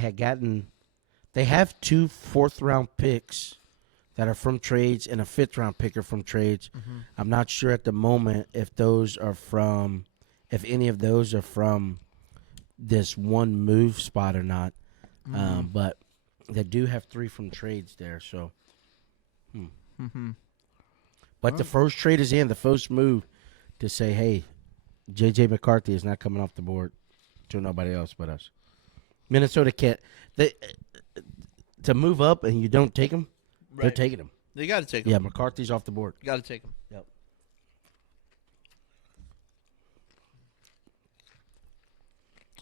have 2 fourth-round picks that are from trades and a fifth-round picker from trades. I'm not sure at the moment if any of those are from this one move spot or not. But they do have 3 from trades there. So, But the first trade is in, the first move to say, hey, J.J. McCarthy is not coming off the board to nobody else but us. Minnesota can't. To move up and you don't take him, they're taking him. They got to take him. Yeah, McCarthy's off the board. Got to take him. Yep.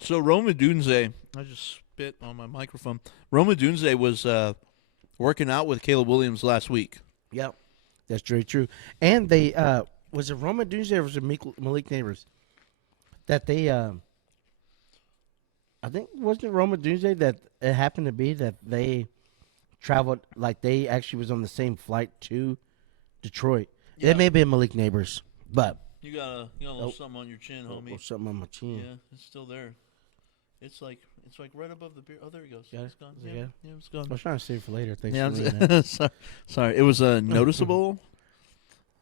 So Rome Odunze, I just spit on my microphone. Rome Odunze was working out with Caleb Williams last week. Yep, that's very true. And they was it Rome Odunze or was it Malik Nabers that they I think wasn't it Rome Odunze that it happened to be that they traveled, like they actually was on the same flight to Detroit. Yeah. It may be Malik Nabers, but you got a little something on your chin, homie. Something on my chin. Yeah, it's still there. It's like right above the beard. Oh, there it goes. Yeah, it's gone. Yeah, it's gone. I was trying to save it for later. Thanks Yeah, for leaving that. sorry. It was noticeable.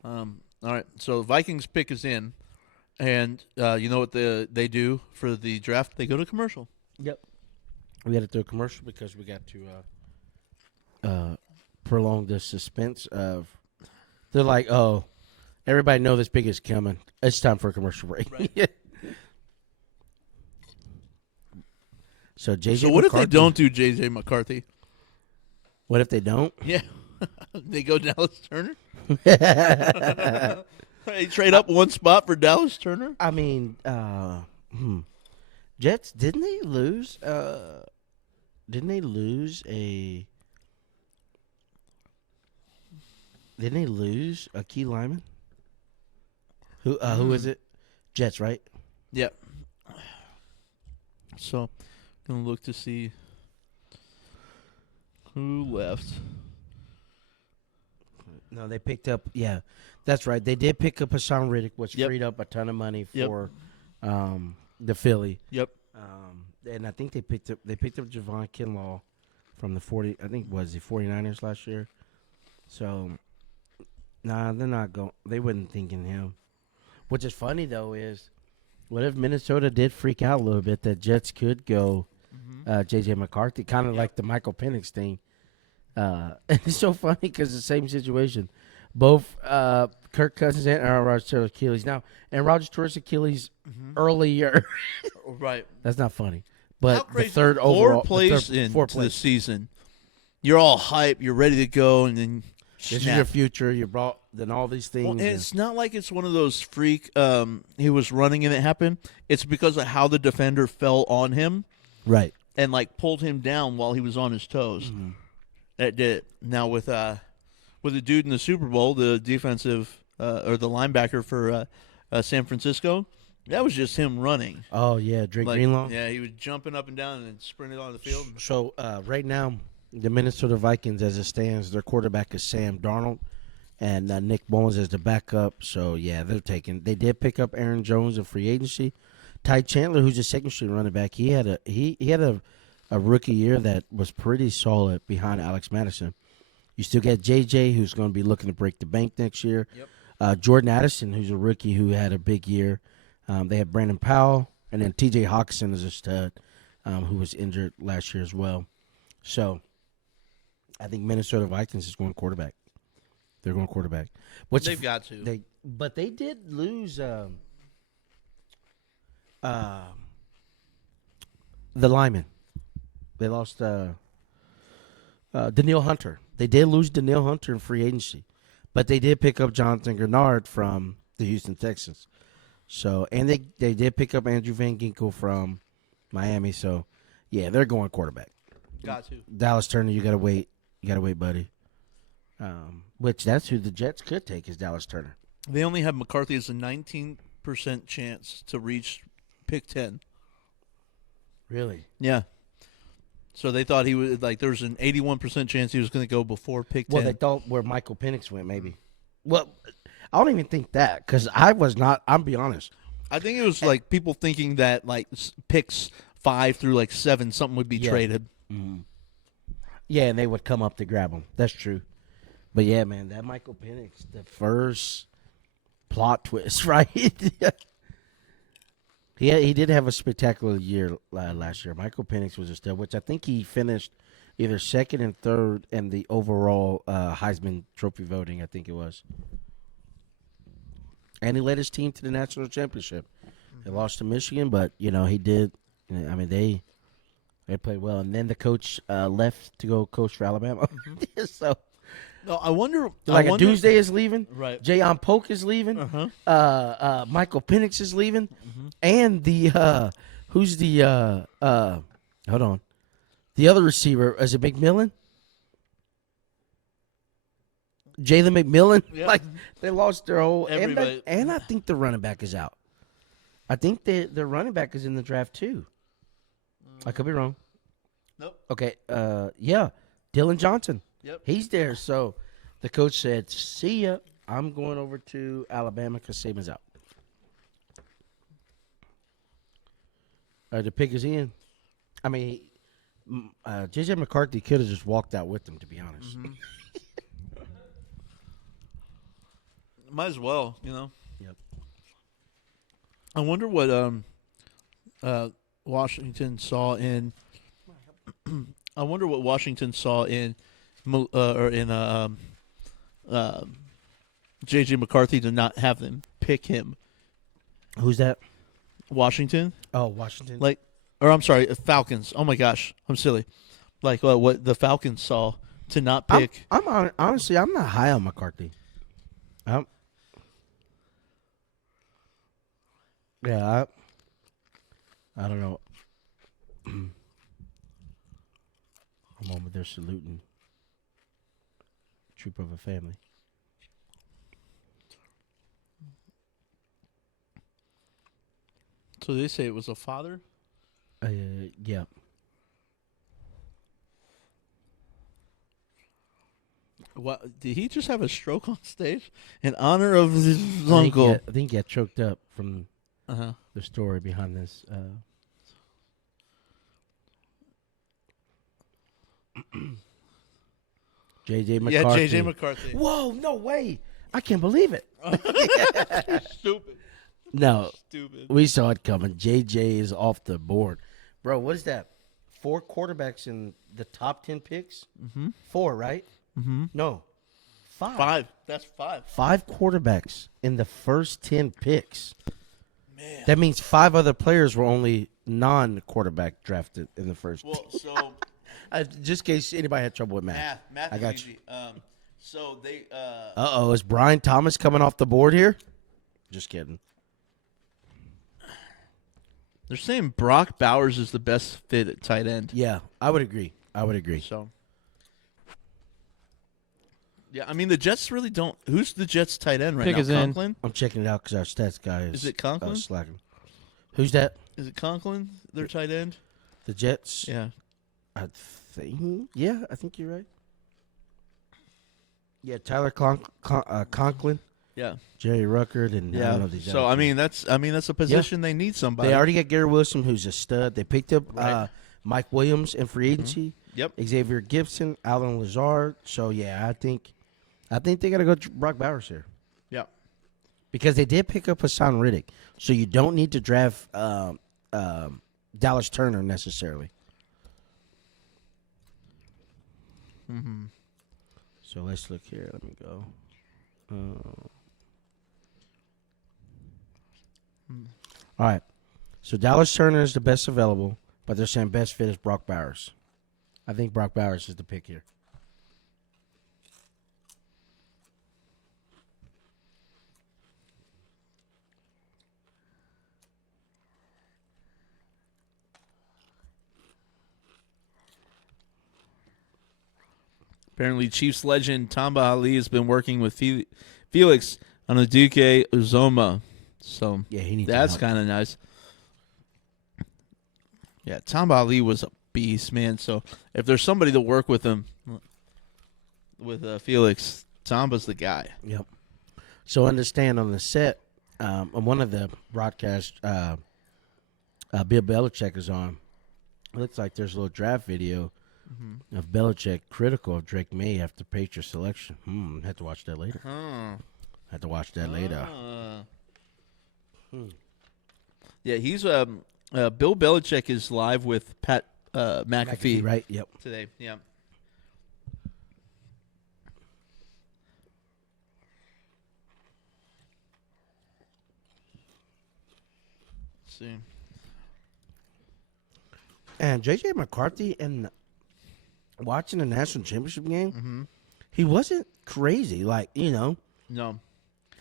All right, so the Vikings pick is in, and you know what they do for the draft? They go to commercial. Yep. We had to do a commercial because we got to prolong the suspense of. They're like, oh, everybody know this pick is coming. It's time for a commercial break. Right. So J.J. So what McCarthy, if they don't do J.J. McCarthy? What if they don't? Yeah. They go Dallas Turner? They trade up one spot for Dallas Turner? I mean, Jets, didn't they lose a key lineman? Who is it? Jets, right? Yep. So, gonna look to see who left. No, they picked up. Yeah, that's right. They did pick up Hassan Riddick, which Yep. freed up a ton of money Yep. for the Philly. Yep. And I think they picked up Javon Kinlaw from the 40. I think was the 49ers last year. So, nah, they're not going. They wasn't thinking him. Which is funny though is, what if Minnesota did freak out a little bit that Jets could go J.J. McCarthy, kind of like the Michael Penix thing. And it's so funny because the same situation. Both Kirk Cousins and Aaron Rodgers tore Achilles. Now, and Rodgers tore his Achilles earlier. Right. That's not funny. But How crazy. the third Four overall, plays into the season. You're all hype. You're ready to go, and then this is snap. your future. You brought then all these things. Well, and and- it's not like it's one of those freak. He was running and it happened. It's because of how the defender fell on him right. and like pulled him down while he was on his toes. That did it. Now with the dude in the Super Bowl, the defensive or the linebacker for San Francisco, that was just him running. Oh yeah, Drake Like, Greenlaw. yeah, he was jumping up and down and sprinting on the field. So right now, the Minnesota Vikings, as it stands, their quarterback is Sam Darnold, and Nick Mullins is the backup. So yeah, they did pick up Aaron Jones in free agency. Ty Chandler, who's a second string running back, he had a rookie year that was pretty solid behind Alex Madison. You still got JJ, who's going to be looking to break the bank next year. Yep. Jordan Addison, who's a rookie who had a big year. They have Brandon Powell, and then T.J. Hawkinson is a stud, who was injured last year as well. So I think Minnesota Vikings is going quarterback. They're going quarterback. They've got to. But they did lose the lineman. They lost Daniil Hunter. They did lose Daniil Hunter in free agency, but they did pick up Jonathan Grenard from the Houston Texans. So, and they did pick up Andrew Van Ginkel from Miami. So, yeah, they're going quarterback. Got to. Dallas Turner, you gotta wait. You gotta wait, buddy. Which that's who the Jets could take is Dallas Turner. They only have McCarthy as a 19% chance to reach pick 10. Really? Yeah. So they thought he would, like, there was an 81% chance he was going to go before pick 10. Well, they thought where Michael Penix went, maybe. Well, I don't even think that because I was not. I'll be honest. I think it was like people thinking that like picks 5 through like 7, something would be traded. Mm-hmm. Yeah, and they would come up to grab him. That's true. But yeah, man, that Michael Penix, the first plot twist, right? He did have a spectacular year last year. Michael Penix was a stud, which I think he finished either second and third in the overall Heisman Trophy voting, I think it was. And he led his team to the national championship. They lost to Michigan, but, he did. I mean, they played well. And then the coach left to go coach for Alabama. So, No, I wonder. like Odunze is leaving. Right. Jayon Polk is leaving. Uh-huh. Michael Penix is leaving. And the who's the hold on. The other receiver, is it McMillan? Jalen McMillan? Yep. Like they lost their whole Everybody. and I think the running back is out. I think the running back is in the draft too. I could be wrong. Nope. Okay, yeah. Dylan Johnson. Yep. He's there. So the coach said, "See ya. I'm going over to Alabama because Saban's out." The pick is in. I mean, J.J. McCarthy could have just walked out with them, to be honest. Might as well, Yep. I wonder what Washington saw in. I wonder what Washington saw in, J.J. McCarthy to not have them pick him. Who's that? Washington, Oh, Washington. I'm sorry, Falcons. Oh my gosh, I'm silly. Like what the Falcons saw to not pick. Honestly, I'm not high on McCarthy. Yeah, I don't know. I'm over there saluting. Troop of a family. So they say it was a father? Yeah. What, did he just have a stroke on stage in honor of his uncle? I think he got choked up from Uh-huh. the story behind this. J.J. McCarthy. Yeah, J.J. McCarthy. Whoa, no way. I can't believe it. Stupid. No, Stupid. we saw it coming. J.J. is off the board. Bro, what is that? 4 quarterbacks in the top 10 picks? Mm-hmm. 4, right? Mm-hmm. No. 5. 5. That's 5. 5 quarterbacks in the first 10 picks. Man. That means 5 other players were only non-quarterback drafted in the first. Well, so just in case anybody had trouble with math. Math I is got easy. So they Uh-oh, is Brian Thomas coming off the board here? Just kidding. they're saying Brock Bowers is the best fit at tight end. Yeah, I would agree. So yeah, I mean the Jets really don't. Who's the Jets tight end right Pick now? is in. Conklin? I'm checking it out because our stats guy Is it Conklin? slacking. Who's that? Is it Conklin? Their tight end? The Jets? Yeah. I think. Yeah, I think you're right. Yeah, Tyler Conklin, Yeah. Jerry Ruckert, and I don't know these So other two. that's a position they need somebody. They already got Gary Wilson, who's a stud. They picked up Right. Mike Williams in free agency. Yep. Xavier Gibson, Alan Lazard. So yeah, I think they got to go Brock Bowers here Yeah. because they did pick up Hassan Riddick. So you don't need to draft Dallas Turner necessarily. Mm-hmm. So let's look here. Let me go. All right. So Dallas Turner is the best available, but they're saying best fit is Brock Bowers. I think Brock Bowers is the pick here. Apparently, Chiefs legend Tamba Ali has been working with Felix on Aduke Uzoma. So Yeah, he needs that's help. kind of nice. Yeah, Tamba Ali was a beast, man. So if there's somebody to work with him, with Felix, Tamba's the guy. Yep. So understand on the set, on one of the broadcasts, Bill Belichick is on. It looks like there's a little draft video of Belichick critical of Drake Maye after Patriots selection. Had to watch that later. Had to watch that later. Yeah, he's Bill Belichick is live with Pat McAfee right? Yep. today. Yeah. Let's see. And J.J. McCarthy, and watching the national championship game, Mm-hmm. he wasn't crazy. Like, No,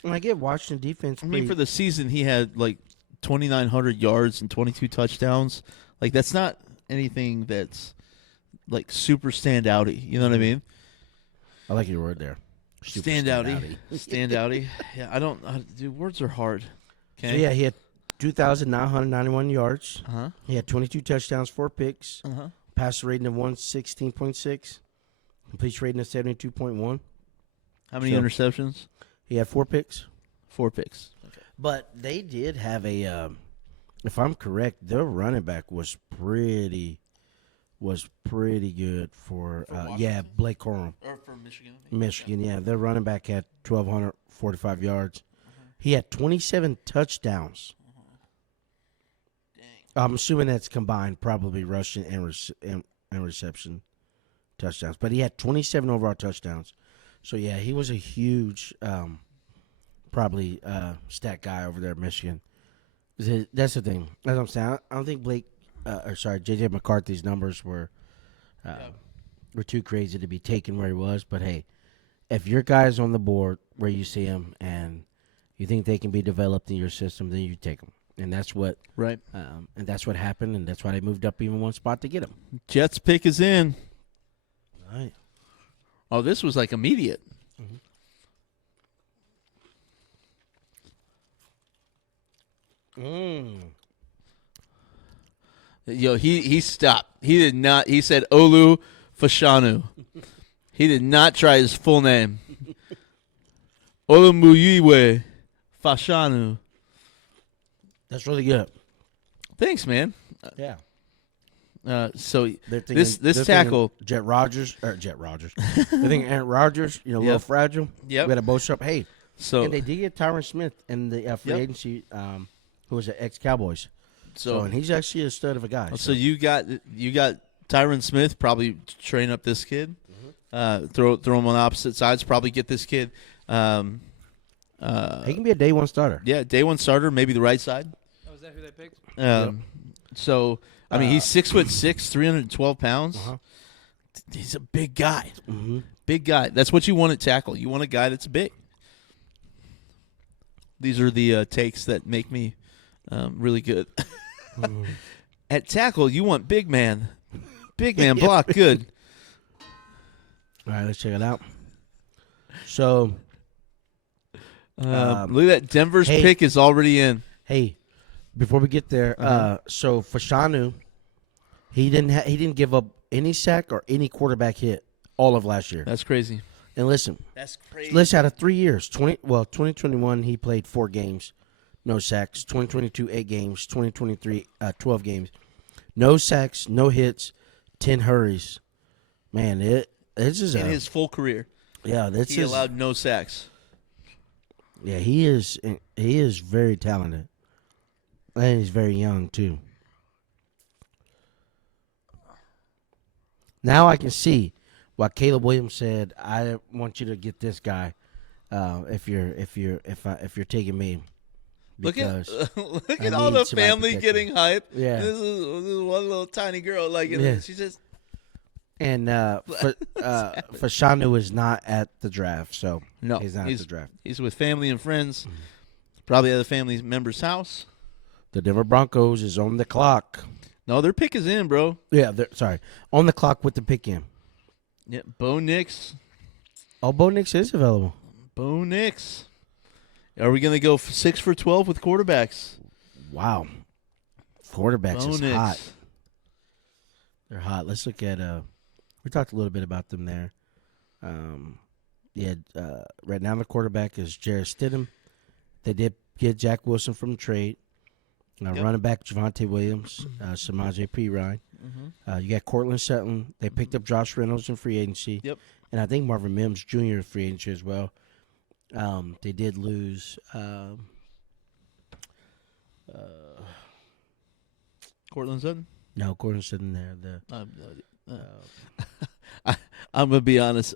when I get Washington defense, I mean for the season he had like 2,900 yards and 22 touchdowns. Like that's not anything that's like super standouty. You know what I mean? I like your word there. Super Standouty. Standouty. Yeah, I don't. Dude, words are hard. Okay. So, yeah, he had 2,991 yards. Uh huh. He had 22 touchdowns, 4 picks. Uh huh. Passer rating of 116.6. Completion rating of 72.1. How many So- interceptions? He had 4 picks. 4 picks. Okay. But they did have a, if I'm correct, their running back was pretty good for Blake Corum. Or for Michigan. Michigan, yeah. Their running back had 1,245 yards. He had 27 touchdowns. I'm assuming that's combined, probably rushing and reception touchdowns. But he had 27 overall touchdowns. So, yeah, he was a huge, probably stat guy over there at Michigan. That's the thing. That's what I'm saying. I don't think J.J. McCarthy's numbers were were too crazy to be taken where he was. But hey, if your guy's on the board where you see him and you think they can be developed in your system, then you take them. And that's what and that's what happened, and that's why they moved up even one spot to get him. Jets pick is in. All right. Oh, this was like immediate. Yo, he stopped. He did not. He said Olu Fashanu. He did not try his full name. Olumuyiwa Fashanu. That's really good. Thanks, man. Yeah. So They're thinking, this tackle, Jet Rogers. They're thinking Aaron Rodgers, a little fragile. Yep. We had a bow shop. Hey, so and they did get Tyron Smith in the free agency, who was an ex-Cowboys. So and he's actually a stud of a guy. So you got Tyron Smith, probably train up this kid, throw him on opposite sides, probably get this kid. He can be a day one starter. Yeah, day one starter, maybe the right side. Oh, is that who they picked? So I mean, he's 6'6", 312 pounds. He's a big guy. Big guy. That's what you want at tackle. You want a guy that's big. These are the takes that make me really good. At tackle, you want big man. Big man block. Good. All right, let's check it out. So, look at that. Denver's pick is already in. Hey, before we get there, so Fashanu, he didn't give up any sack or any quarterback hit all of last year. That's crazy. And listen, That's crazy. listen, out of 3 years, 2021 he played 4 games, no sacks. 2022 8 games. 2023 12 games, no sacks, no hits, 10 hurries. Man, this is in his full career. Yeah, he allowed no sacks. Yeah, he is very talented, and he's very young too. Now I can see why Caleb Williams said, "I want you to get this guy if you're taking me." Look at I all need the somebody family to protect getting hype. Yeah. This is one little tiny girl. She's just. And Fashanu is not at the draft, so No, he's not at the draft. He's with family and friends, probably at a family member's house. The Denver Broncos is on the clock. No, their pick is in, bro. Yeah, on the clock with the pick in. Yeah, Bo Nix. Oh, Bo Nix is available. Bo Nix. Are we going to go 6 for 12 with quarterbacks? Wow. Quarterbacks Bo is Nix. hot. They're hot. Let's look at we talked a little bit about them there. Right now the quarterback is Jarrett Stidham. They did get Jack Wilson from trade. Running back Javonte Williams, Samaje Perine. You got Cortland Sutton. They picked up Josh Reynolds in free agency. Yep. And I think Marvin Mims Jr. in free agency as well. They did lose Cortland Sutton? no, Cortland Sutton there. I'm going to be honest.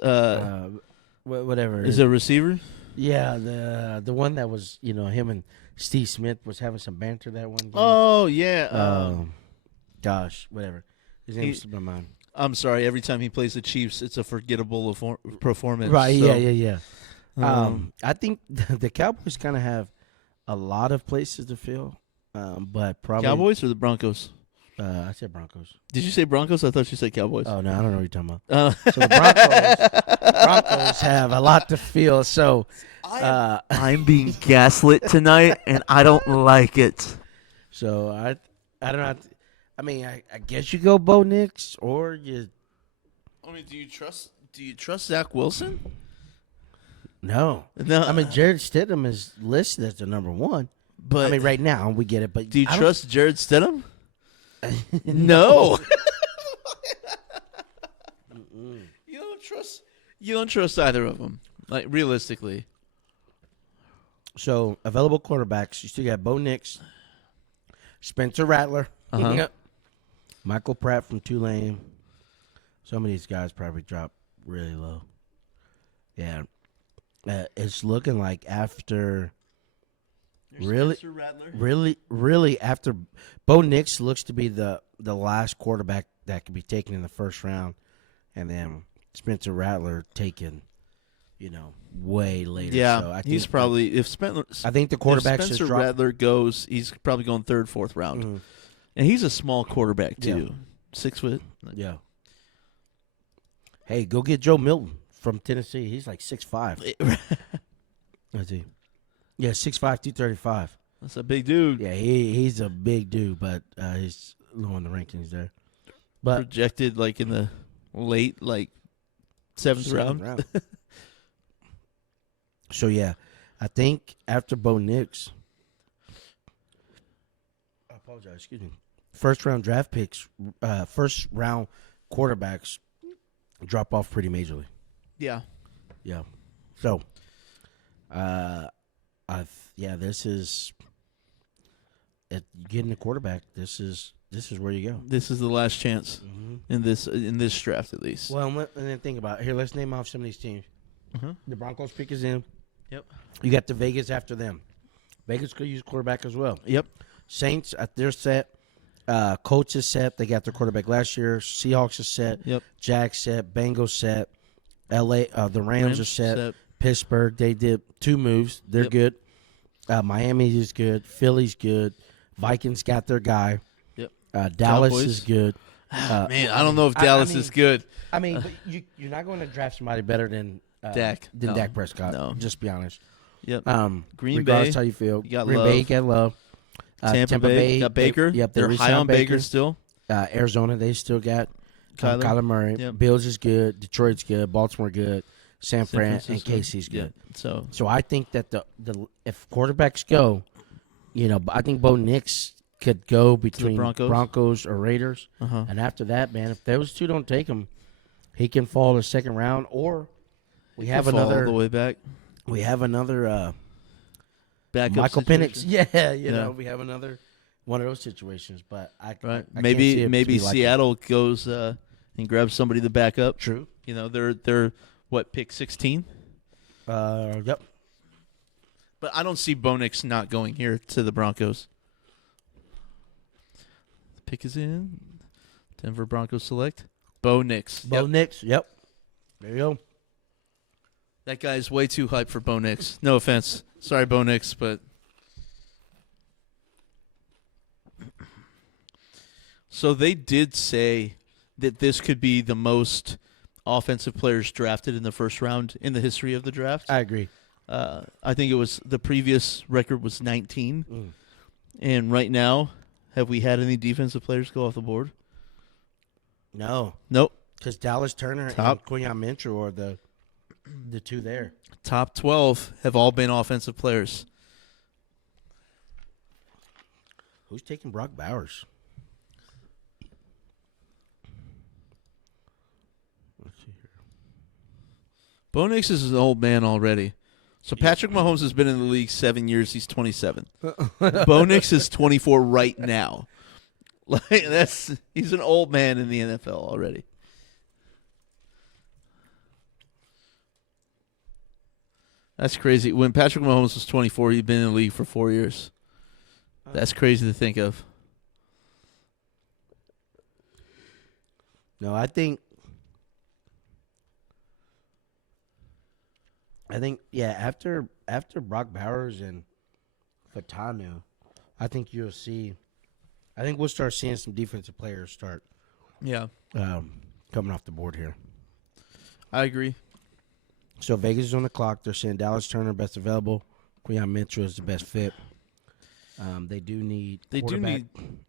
Whatever. Is it a receiver? Yeah, the one that was, him and Steve Smith was having some banter that one game. Oh, yeah. Gosh, whatever. His name slipped my mind. I'm sorry. Every time he plays the Chiefs, it's a forgettable performance. Right, so. yeah. I think the Cowboys kind of have a lot of places to fill, but probably Cowboys or the Broncos? I said Broncos. Did you say Broncos? I thought you said Cowboys. Oh no, I don't know what you're talking about. So the Broncos have a lot to fill. So I'm being gaslit tonight, and I don't like it. So I don't know. I mean, I guess you go Bo Nix or you. I mean, do you trust Zach Wilson? No. I mean, Jared Stidham is listed as the number one. But I mean, right now we get it. But do you trust Jared Stidham? No. You don't trust either of them. Like realistically. So available quarterbacks, you still got Bo Nix, Spencer Rattler, Michael Pratt from Tulane. Some of these guys probably drop really low. Yeah, it's looking like after. Really, after Bo Nix looks to be the last quarterback that could be taken in the first round, and then Spencer Rattler taken, way later. Yeah, so I think he's probably if I think the quarterbacks if Spencer just dropped. Rattler goes, he's probably going third, fourth round, and he's a small quarterback too, 6 foot. Yeah. Hey, go get Joe Milton from Tennessee. He's like 6'5". Let's see. Yeah, 6'5", 235. That's a big dude. Yeah, he's a big dude, but he's low in the rankings there. But Projected like in the late seventh round. So yeah, I think after Bo Nix, I apologize. Excuse me. First round draft picks, first round quarterbacks drop off pretty majorly. Yeah. Yeah. So, this is getting a quarterback. This is where you go. This is the last chance in this draft, at least. Well, and then think about it. Here, let's name off some of these teams. The Broncos pick is in. Yep. You got the Vegas after them. Vegas could use quarterback as well. Yep. Saints, they're set. Colts is set. They got their quarterback last year. Seahawks is set. Yep. Jags set. Bengals set. The Rams are set. Pittsburgh, they did 2 moves. They're good. Miami is good. Philly's good. Vikings got their guy. Yep. Dallas Cowboys. Is good. Man, I don't know if Dallas is good. I mean, but you're not going to draft somebody better than Dak. Than No. Dak Prescott. No. Just be honest. Yep. Green Bay. How you feel? You got Green Love. Bay, you got Love. Tampa Bay got Baker. Yep, They're high on Baker still. Arizona, they still got Kyler. Murray. Yep. Bills is good. Detroit's good. Baltimore good. San Fran and KC's good. Yeah. So I think that the if quarterbacks go, I think Bo Nix could go between Broncos or Raiders, and after that, man, if those two don't take him, he can fall to second round, or we have another all the way back. We have another Backup Michael situation. Penix. Yeah, we have another one of those situations. But I maybe like Seattle goes and grabs somebody to back up. True. They're what, pick 16? Yep. But I don't see Bo Nix not going here to the Broncos. The pick is in. Denver Broncos select Bo Nix. Bo Nix. Yep. There you go. That guy's way too hyped for Bo Nix. No offense. Sorry, Bo Nix, but so they did say that this could be the most offensive players drafted in the first round in the history of the draft. I agree. I think it was the previous record was 19. And right now, have we had any defensive players go off the board? No. Nope. Because Dallas Turner and Quinyon Mitchell are the two there. Top 12 have all been offensive players. Who's taking Brock Bowers? Let's see here. Bo Nix is an old man already. So Patrick Mahomes has been in the league 7 years. He's 27. Bo Nix is 24 right now. He's an old man in the NFL already. That's crazy. When Patrick Mahomes was 24, he'd been in the league for 4 years. That's crazy to think of. No, I think after Brock Bowers and Fashanu, I think you'll see. I think we'll start seeing some defensive players start. Yeah, coming off the board here. I agree. So Vegas is on the clock. They're saying Dallas Turner best available. Quinyon Mitchell is the best fit. They do need.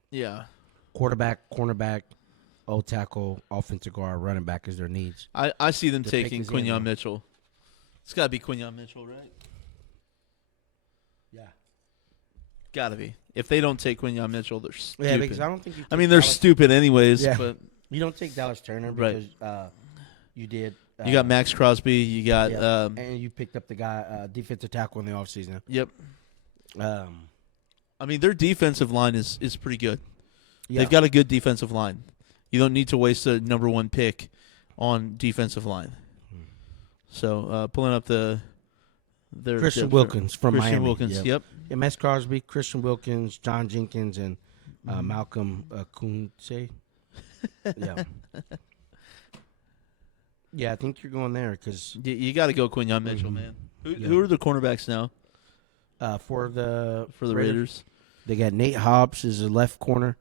Yeah. Quarterback, cornerback, old tackle, offensive guard, running back is their needs. I see them The taking pick is in, Quinyon Mitchell. It's got to be Quinyon Mitchell, right? Yeah. Got to be. If they don't take Quinyon Mitchell, they're stupid. Yeah, because I don't think you. They're stupid anyways. Yeah. But you don't take Dallas Turner Right. because you did. you got Max Crosby. You got. and you picked up the guy defensive tackle in the offseason. Yep. Their defensive line is pretty good. Yeah. They've got a good defensive line. You don't need to waste a number 1 pick on defensive line. So pulling up their Christian Wilkins from Christian Miami. Wilkins, yep. Yeah, Max Crosby, Christian Wilkins, John Jenkins, and Malcolm Kunze. Yeah. Yeah, I think you're going there because You got to go Quinyon Mitchell, man. Who are the cornerbacks now for the Raiders? they got Nate Hobbs as a left corner,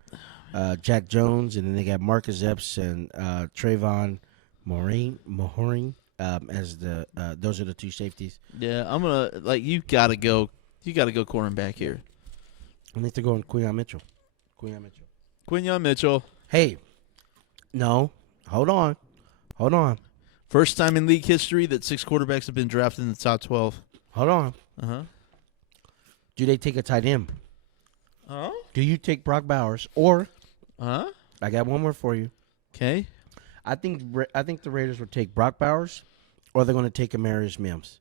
Jack Jones, and then they got Marcus Epps and Trayvon Mohoring as the those are the two safeties. Yeah, I'm gonna you got to go cornerback here. I think they're going Quinyon Mitchell. Quinyon Mitchell. Hey, no, hold on. First time in league history that 6 quarterbacks have been drafted in the top 12. Hold on. Uh-huh. Do they take a tight end? Oh? Do you take Brock Bowers or? Huh? I got one more for you. Okay. I think the Raiders would take Brock Bowers, or they're going to take Amarius Mims.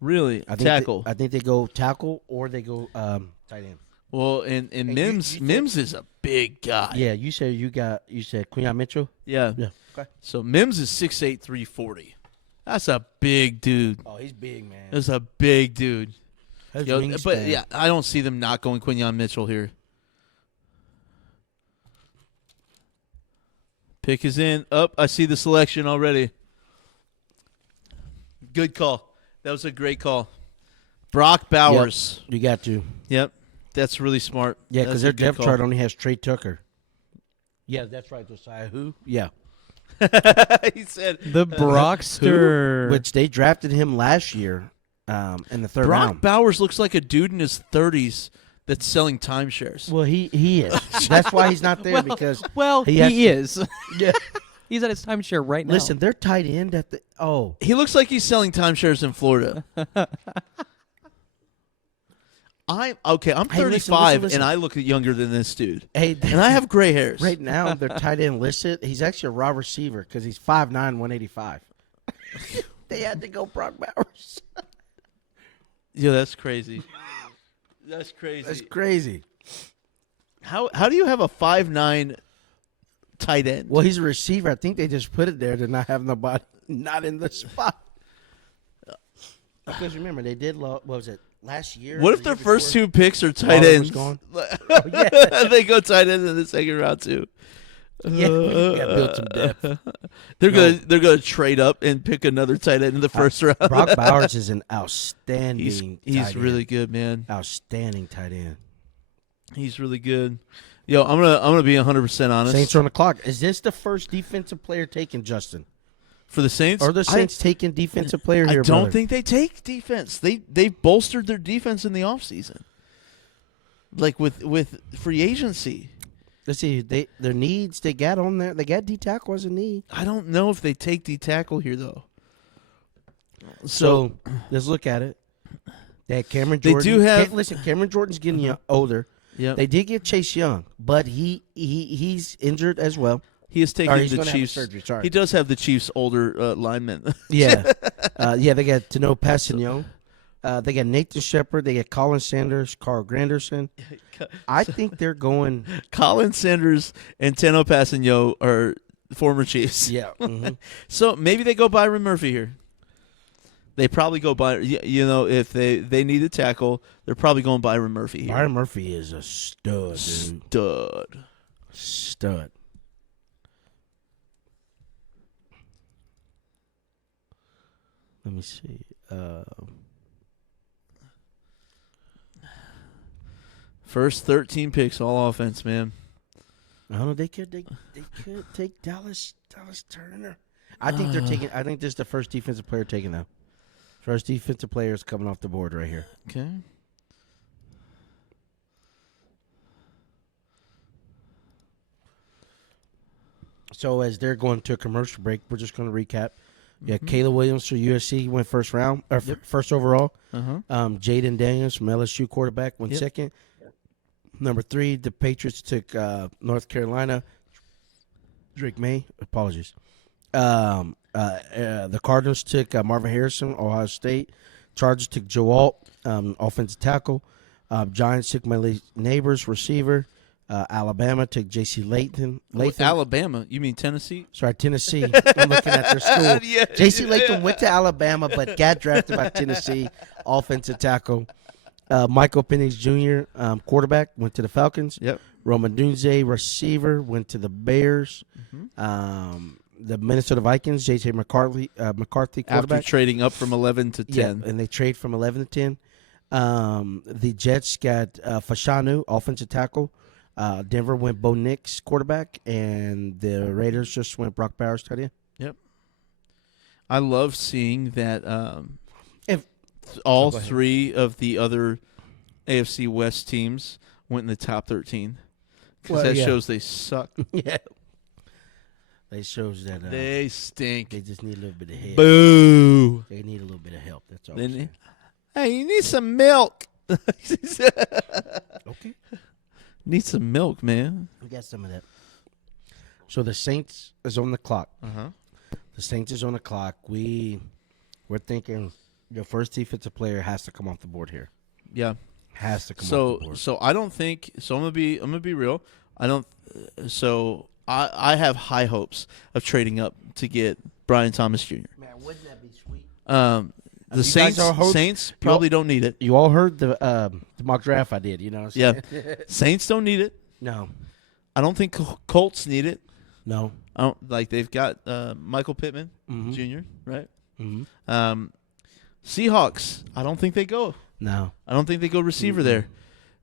Really? I think Tackle. I think they go tackle or they go tight end. Well, and Mims is a big guy. Yeah, you said Quinyon Mitchell. Yeah. Okay. So Mims is 6'8", 340. That's a big dude. Oh, he's big, man. That's a big dude. His But wingspan. yeah, I don't see them not going Quinyon Mitchell here. Pick is in. I see the selection already. Good call. That was a great call. Brock Bowers. You got to. Yep. That's really smart. Yeah, That's because a their good depth call. chart only has Trey Tucker. Yeah, that's right. Josiah who? Yeah. He said The Brockster. Which they drafted him last year in the third Brock round. Bowers looks like a dude in his 30s that's selling timeshares. Well, he is. That's why he's not there because he is. yeah. He's at his timeshare right now. Listen, they're tight end at the He looks like he's selling timeshares in Florida. I'm Hey, 35 listen. and I look younger than this dude. Hey, And I have gray hairs. right now their tight end listed. He's actually a raw receiver because he's 5'9", 185. They had to go Brock Bowers. Yeah, that's crazy. That's crazy. That's crazy. How do you have a 5'9" tight end? Well, he's a receiver. I think they just put it there to not have nobody not in the spot. Because remember, they did. What was it last year? What or if the their year first before? 2 picks are tight Marvin ends? was gone? Oh, yeah. They go tight end in the second round too. Yeah, we got built some depth. They're gonna trade up and pick another tight end in the first round. Brock Bowers is an outstanding. He's tight really end. good, man. Outstanding tight end. He's really good. Yo, I'm gonna be 100% honest. Saints are on the clock. Is this the first defensive player taken, Justyn? For the Saints, Or the Saints taking defensive player I here? don't brother? think they take defense. They've bolstered their defense in the offseason. Like with free agency. Let's see. Their needs they got on there. They got D tackle as a need. I don't know if they take D tackle here though. So let's look at it. They had Cameron They Jordan. do have- Listen, Cameron Jordan's getting older. Yeah, They did get Chase Young, but he's injured as well. he is Or taking he's the gonna have Chiefs. surgery. Sorry. He does have the Chiefs' older linemen. Yeah. They got Tano Passignon. They got Nathan Shepard. They got Colin Sanders, Carl Granderson. I think they're going. Colin Sanders and Tano Passigno are former Chiefs. Yeah. mhm. So maybe they go Byron Murphy here. They probably go by, if they need a tackle, they're probably going Byron Murphy here. Byron Murphy is a stud, dude. Stud. Let me see. First 13 picks, all offense, man. I don't know. They could take Dallas Turner. I think they're taking. I think this is the first defensive player taken though. First defensive player is coming off the board right here. Okay. So as they're going to a commercial break, we're just going to recap. Yeah, Caleb Williams for USC went first round or first overall. Uh-huh. Jayden Daniels from LSU quarterback went Yep. second. Number 3, the Patriots took North Carolina. Drake Maye, apologies. The Cardinals took Marvin Harrison, Ohio State. Chargers took Joe Alt, offensive tackle. Giants took Malik Nabers, receiver. Alabama took J.C. Latham. Alabama? You mean Tennessee? Sorry, Tennessee. I'm looking at their school. Yeah. J.C. Latham went to Alabama, but got drafted by Tennessee, offensive tackle. Michael Penix Jr., quarterback, went to the Falcons. Yep. Odunze, receiver, went to the Bears. the Minnesota Vikings, J.J. McCarthy quarterback. After trading up from 11 to 10. Yeah, and they trade from 11 to 10. The Jets got Fashanu, offensive tackle. Denver went Bo Nix, quarterback, and the Raiders just went Brock Bowers, tight end. Yep. I love seeing that If all three of the other AFC West teams went in the top 13. Because that shows they suck. Yeah. That shows that they stink. they just need a little bit of help. Boo. They need a little bit of help. That's all. Hey, you need some milk. Okay. Need some milk, man. We got some of that. So the Saints is on the clock. Uh-huh. The Saints is on the clock. We're thinking your first defensive player has to come off the board here. Yeah. Has to come off the board. So I don't think so. I'm gonna be real. I don't. So I have high hopes of trading up to get Brian Thomas Jr. Man, wouldn't that be sweet? The Saints probably don't need it. You all heard the mock draft I did. You know what I'm saying? Saints don't need it. No. I don't think Colts need it. No. I don't like they've got Michael Pittman Jr. Right. Mm-hmm. Seahawks. I don't think they go. No. I don't think they go receiver there.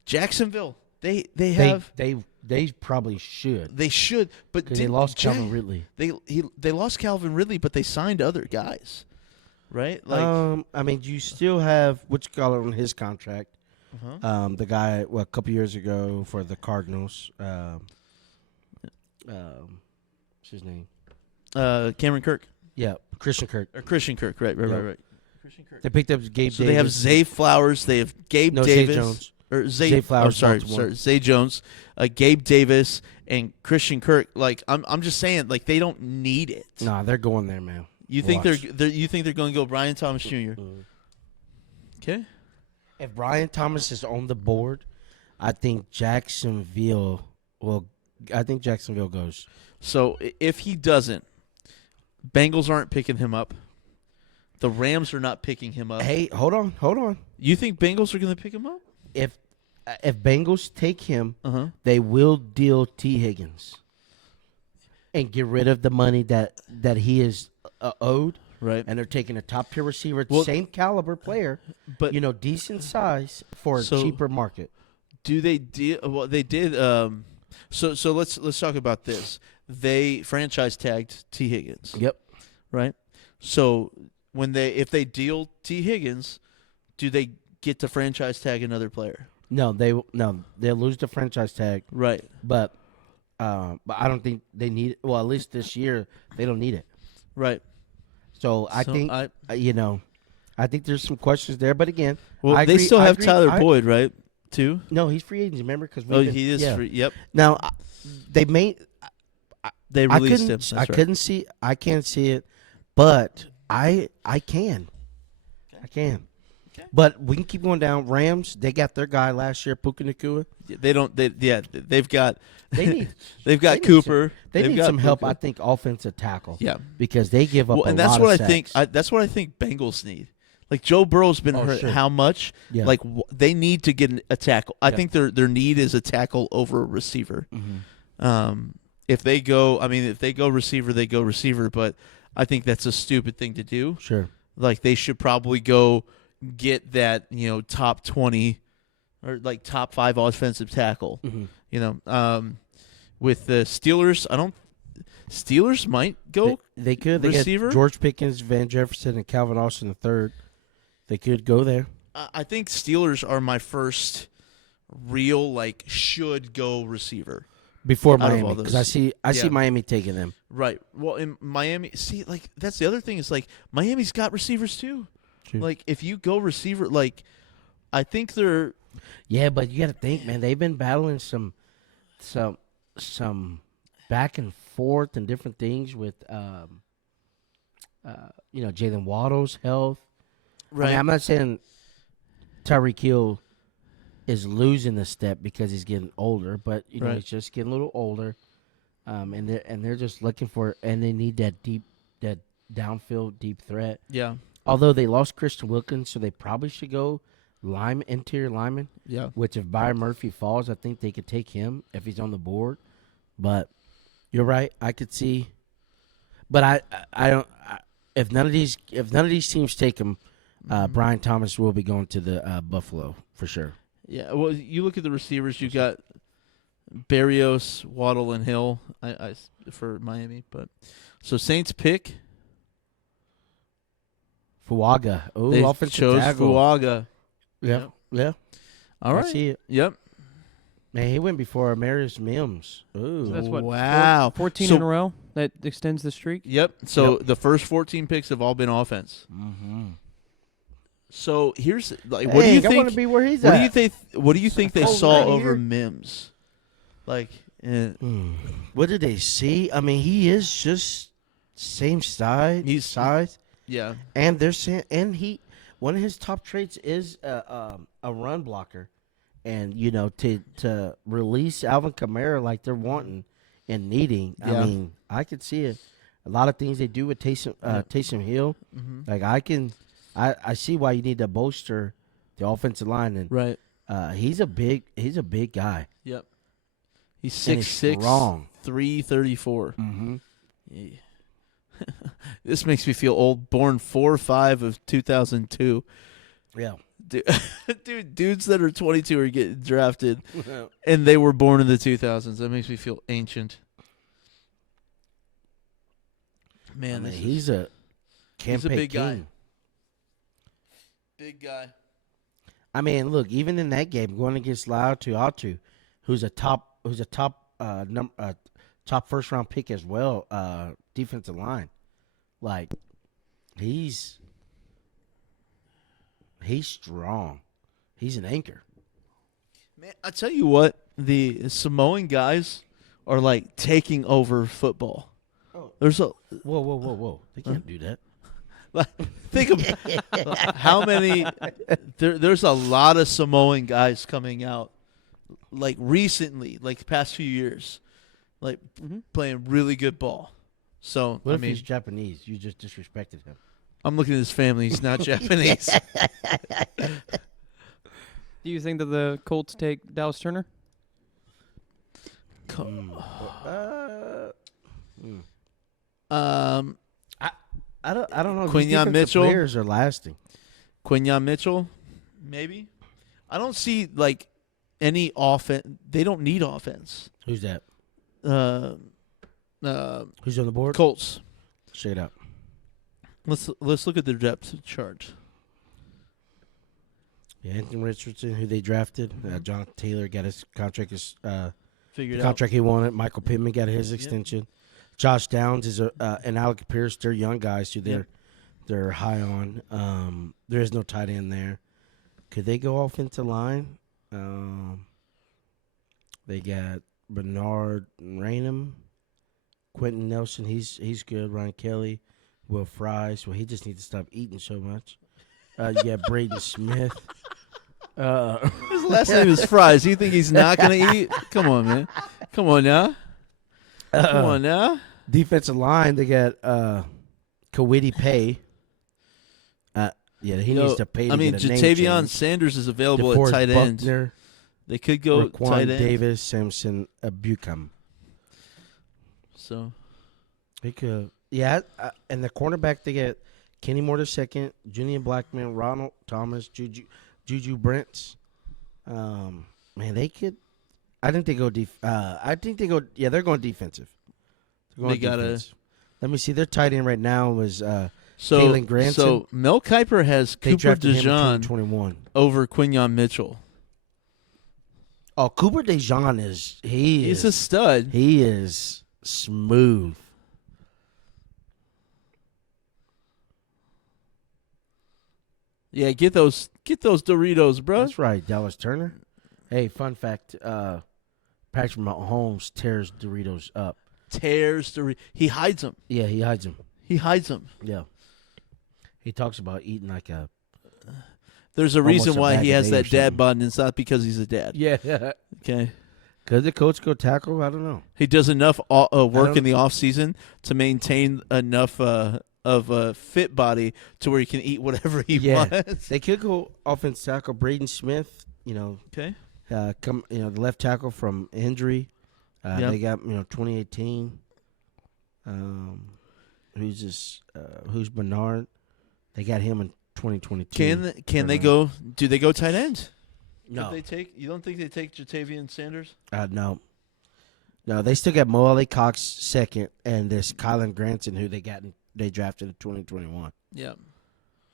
Jacksonville. They probably should. They should, but they lost Calvin Ridley. They lost Calvin Ridley, but they signed other guys, right? Like, I mean, you still have which color on his contract? The guy, a couple years ago for the Cardinals. What's his name? Cameron Kirk. Yeah, Christian Kirk. Or Christian Kirk. Right. Christian Kirk. They picked up Gabe Davis. So they have Zay Flowers. They have Gabe Davis. Zay Jones. Or Zay Flowers. Sorry, Zay Jones, Gabe Davis, and Christian Kirk. Like I'm just saying, like they don't need it. Nah, they're going there, man. You think you think they're going to go Brian Thomas Jr. Okay. If Brian Thomas is on the board, I think Jacksonville goes. So if he doesn't, Bengals aren't picking him up. The Rams are not picking him up. Hey, hold on. You think Bengals are going to pick him up? If Bengals take him, they will deal T. Higgins and get rid of the money that he is owed. Right. And they're taking a top tier receiver, same caliber player, but decent size for a cheaper market. Do they deal? Well, they did. So let's talk about this. They franchise tagged T. Higgins. Yep. Right. So if they deal T. Higgins, do they get to franchise tag another player? No, they'll lose the franchise tag. Right. But I don't think they need it. Well, at least this year they don't need it. Right. So I think I think there's some questions there. But again, they still have Tyler Boyd, right? Too. No, he's free agent. Remember? Because he is free. Yep. Now they released him. I can't see it, but I can. Okay. But we can keep going down. Rams, they got their guy last year, Puka Nacua. They've got Cooper. They need some help, I think, offensive tackle. Yeah, because they give up and that's what I sacks. think. That's what I think Bengals need. Like Joe Burrow's been hurt. Sure. How much? Yeah. Like they need to get a tackle. I think their need is a tackle over a receiver. Mm-hmm. If they go receiver, they go receiver. But I think that's a stupid thing to do. Sure. Like they should probably go get that top 20 or like top 5 offensive tackle. Mm-hmm. With the Steelers, Steelers might go. They could. They receiver. Got George Pickens, Van Jefferson, and Calvin Austin III. They could go there. I think Steelers are my first real should go receiver before Miami, because I see Miami taking them. Right. Well, in Miami, that's the other thing is Miami's got receivers too. True. Like if you go receiver, I think they're. Yeah, but you got to think, man. They've been battling some back and forth and different things with Jalen Waddle's health. Right. I mean, I'm not saying Tyreek Hill is losing the step because he's getting older, but he's just getting a little older, and they're just looking for, and they need that downfield deep threat. Yeah. Although they lost Christian Wilkins, so they probably should go interior lineman. Yeah. Which if Byron Murphy falls, I think they could take him if he's on the board. But you're right, I could see. But I don't. If none of these teams take him, Brian Thomas will be going to the Buffalo for sure. Yeah. Well, you look at the receivers. You got Berrios, Waddle, and Hill. I for Miami, but so Saints pick. Fuaga. Oh, They offensive chose tackle. Fuaga. Yeah. Yeah. All right. I see it. Yep. Man, he went before Marius Mims. Ooh. So that's what, wow. 14 So- in a row? That extends the streak? Yep. So Yep. the first 14 picks have all been offense. Mm-hmm. So here's like, what do you I want think? to be where he's What at. do you think? What do you think they cold saw right over here. Mims? Like, What did they see? I mean, he is just same size, yeah, and they're saying, and one of his top traits is a run blocker, and to release Alvin Kamara like they're wanting and needing. Yeah. I mean, I could see it. A lot of things they do with Taysom Hill, like I see why you need to bolster the offensive line, and right. he's a big guy. Yep. He's And he's 6'6", strong. 334. Mm-hmm. Yeah. This makes me feel old. Born 4/5 of 2002. Yeah. Dudes that are 22 are getting drafted, and they were born in the 2000s. That makes me feel ancient. Man, I mean, this he's a campaign big guy. king. Big guy. I mean, look, even in that game, going against Laiatu, who's a top first round pick as well, defensive line, like he's strong. He's an anchor. Man, I tell you what, the Samoan guys are like taking over football. Oh. There's a Whoa! They can't do that. think of how many. There's a lot of Samoan guys coming out, like recently, like the past few years, like playing really good ball. So What I if mean, he's Japanese? You just disrespected him. I'm looking at his family. He's not Japanese. Do you think that the Colts take Dallas Turner? I don't know. Quinyon These defensive Mitchell? players are lasting. Quinyon Mitchell, maybe. I don't see like any offense. They don't need offense. Who's that? Who's on the board? Colts. Check it out. Let's look at their depth chart. Yeah, Anthony Richardson, who they drafted. Jonathan Taylor got his contract. Figured The out. contract he wanted. Michael Pittman got his extension. Josh Downs is and Alec Pierce. They're young guys who they're high on. There is no tight end there. Could they go offensive line? They got Bernard Rainham, Quentin Nelson. He's good. Ryan Kelly, Will Fries. Well, he just needs to stop eating so much. You got Braden Smith. His last name is Fries. You think he's not going to eat? Come on, man. Come on now. Come on now. Defensive line, they got Kawiti Pay. He needs to pay to I mean, get a name Jatavion change. Sanders is available DeForest at tight end. Buckner, They could go Raquan tight end. Davis, Samson Buckham. So They could. Yeah, and the cornerback, they get Kenny Moore II, Junior Blackman, Ronald Thomas, Juju Brents. Man, they could. I think they go Yeah, they're going defensive. They gotta- defense. Let me see. Their tight end right now is so Kalen Granson. so Mel Kiper has they Cooper drafted him in DeJean 2021. over Quinyon Mitchell. Oh, Cooper DeJean He's a stud. He is smooth. Yeah, get those Doritos, bro. That's right, Dallas Turner. Hey, fun fact: Patrick Mahomes tears Doritos up. Tears Doritos. He hides them. Yeah, he hides them. He hides them. Yeah, he talks about eating like a. There's a Almost reason a why bag he a has day or that dad something. bod, and it's not because he's a dad. Yeah, Okay. could the coach go tackle? I don't know. He does enough work don't- in the off season to maintain enough of a fit body to where he can eat whatever he wants. They could go offense tackle. Braden Smith, Okay. the left tackle from injury. Yep. They got 2018. who's this? Who's Bernard? They got him in 2022. Can they go? Do they go tight end? No. You don't think they take Jatavian Sanders? No. No, they still got Mo Ali Cox second, and there's Kylan Granson who they drafted in 2021. Yeah.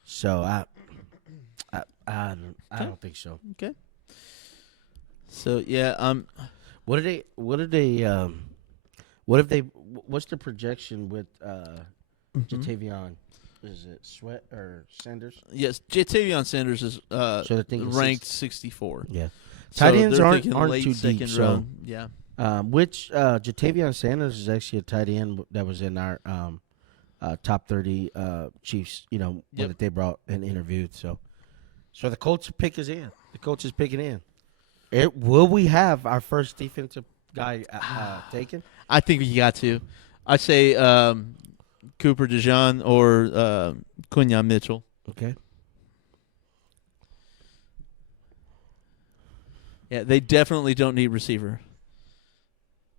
So I don't think so. Okay. So yeah, What's the projection with Jatavian? Is it Sweat or Sanders? yes, Jatavian Sanders is they're thinking ranked 64. Yeah. So Tight ends they're aren't thinking late too second deep. So, round. Yeah. which Jatavian Sanders is actually a tight end that was in our top 30 Chiefs. You know, Yep. that they brought and interviewed. So the Colts pick is in. The Colts is picking in. Will we have our first defensive guy taken? I think you got to. I say Cooper DeJean or Quinyon Mitchell. Okay. Yeah, they definitely don't need receiver.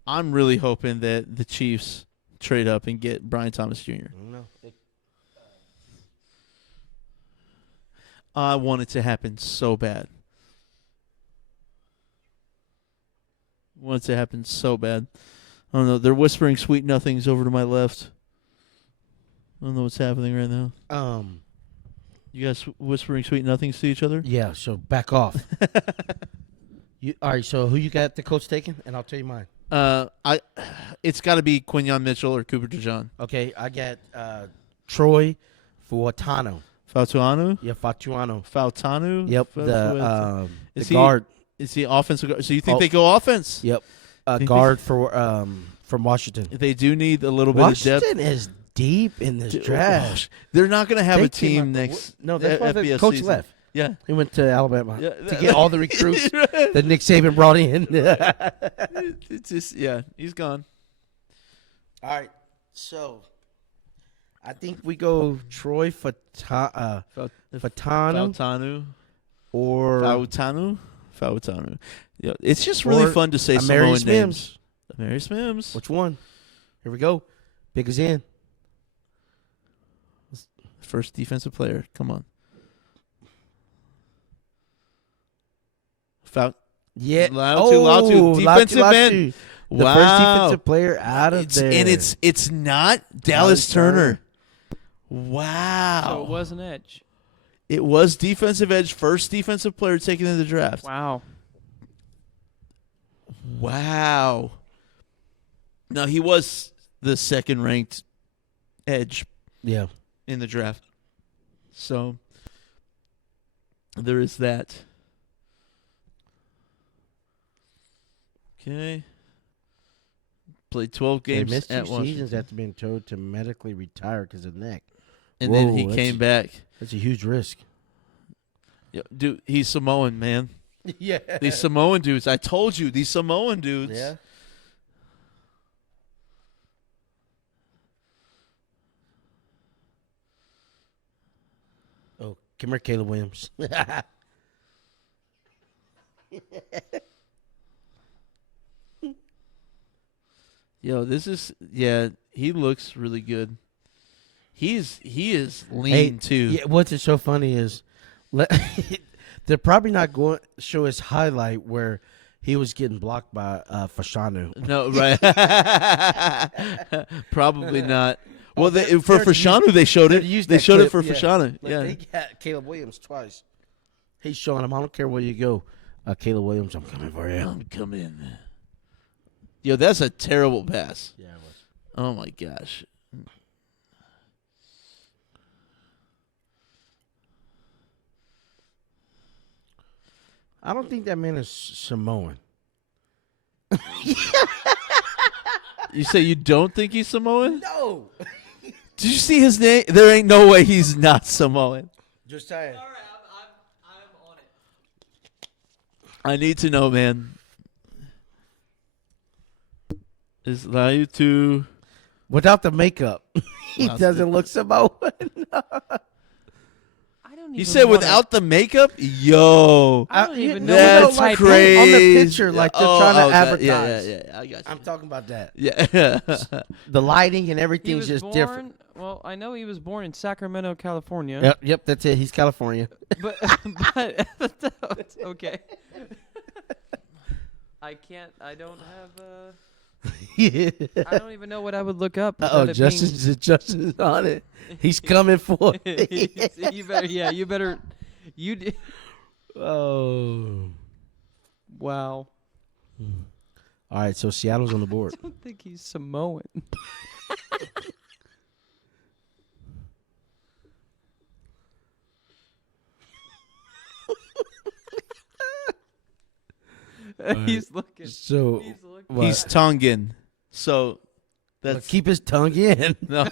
I'm really hoping that the Chiefs trade up and get Brian Thomas Jr. No. I want it to happen so bad. I want it to happen so bad. I don't know. They're whispering sweet nothings over to my left. I don't know what's happening right now. You guys whispering sweet nothings to each other? Yeah, so back off. All right, so who you got the Colts taking? And I'll tell you mine. It's got to be Quinyon Mitchell or Cooper DeJean. Okay, I got Troy Fuatano. Fautanu? Yeah, Fatuano. Fautanu? Yep, the guard. Is he offensive guard? So you think they go offense? Yep, guard from Washington. They do need a little bit of depth. Washington is deep in this draft. They're not going to have They a came team out- next. No, that's why the FBS coach season. left. Yeah. He went to Alabama Yeah. to get all the recruits that Nick Saban brought in. It's just he's gone. All right, so I think we go Troy Fautanu Fautanu. or Fautanu. Yeah, it's just really Or fun to say Amarius Samoan names. Amarius Mims. which one? Here we go. Pick us in. First defensive player. Come on. Yeah, Latu. Defensive end. The Wow. first defensive player out of there. And it's not Dallas Turner. Wow. So it was an edge. It was defensive edge, first defensive player taken in the draft. Wow. Wow. Now, he was the second-ranked edge Yeah. in the draft. So, there is that. Okay. Played 12 They games missed 2 at seasons Washington. after being told to medically retire because of neck. And then Whoa, he that's- came back. That's a huge risk. Yo, dude, he's Samoan, man. Yeah. These Samoan dudes. I told you, these Samoan dudes. Yeah. Oh, come here, Caleb Williams. Yo, this is he looks really good. He is lean Hey, too. Yeah, what's so funny is they're probably not going to show his highlight where he was getting blocked by Fashanu. No, right. Probably not. Well, they're- for they're Fashanu, they showed it. They used They that showed it clip, for yeah. Fashanu. Like, Yeah. they got Caleb Williams twice. He's showing him, I don't care where you go. Caleb Williams, I'm coming for you. Come in. Yo, that's a terrible pass. Yeah, it was. Oh my gosh. I don't think that man is Samoan. You say you don't think he's Samoan? No. Did you see his name? There ain't no way he's not Samoan. Just saying. All right, I'm on it. I need to know, man. Is Laiatu Without the makeup, he Without doesn't look Samoan. I don't even He said wanna- without the makeup? Yo. I don't even know That's what type crazy. On the picture, like they're trying to advertise. Yeah, I got you. I'm talking about that. Yeah. The lighting and He everything's was just different. Well, I know he was born in Sacramento, California. Yep, that's it. He's California. But okay. I don't have I don't even know what I would look up. Justyn's on it. He's coming for it. you better. Oh. Wow. All right, so Seattle's on the board. I don't think he's Samoan. He's looking. So He's Tongan. So that's keep his tongue in. no.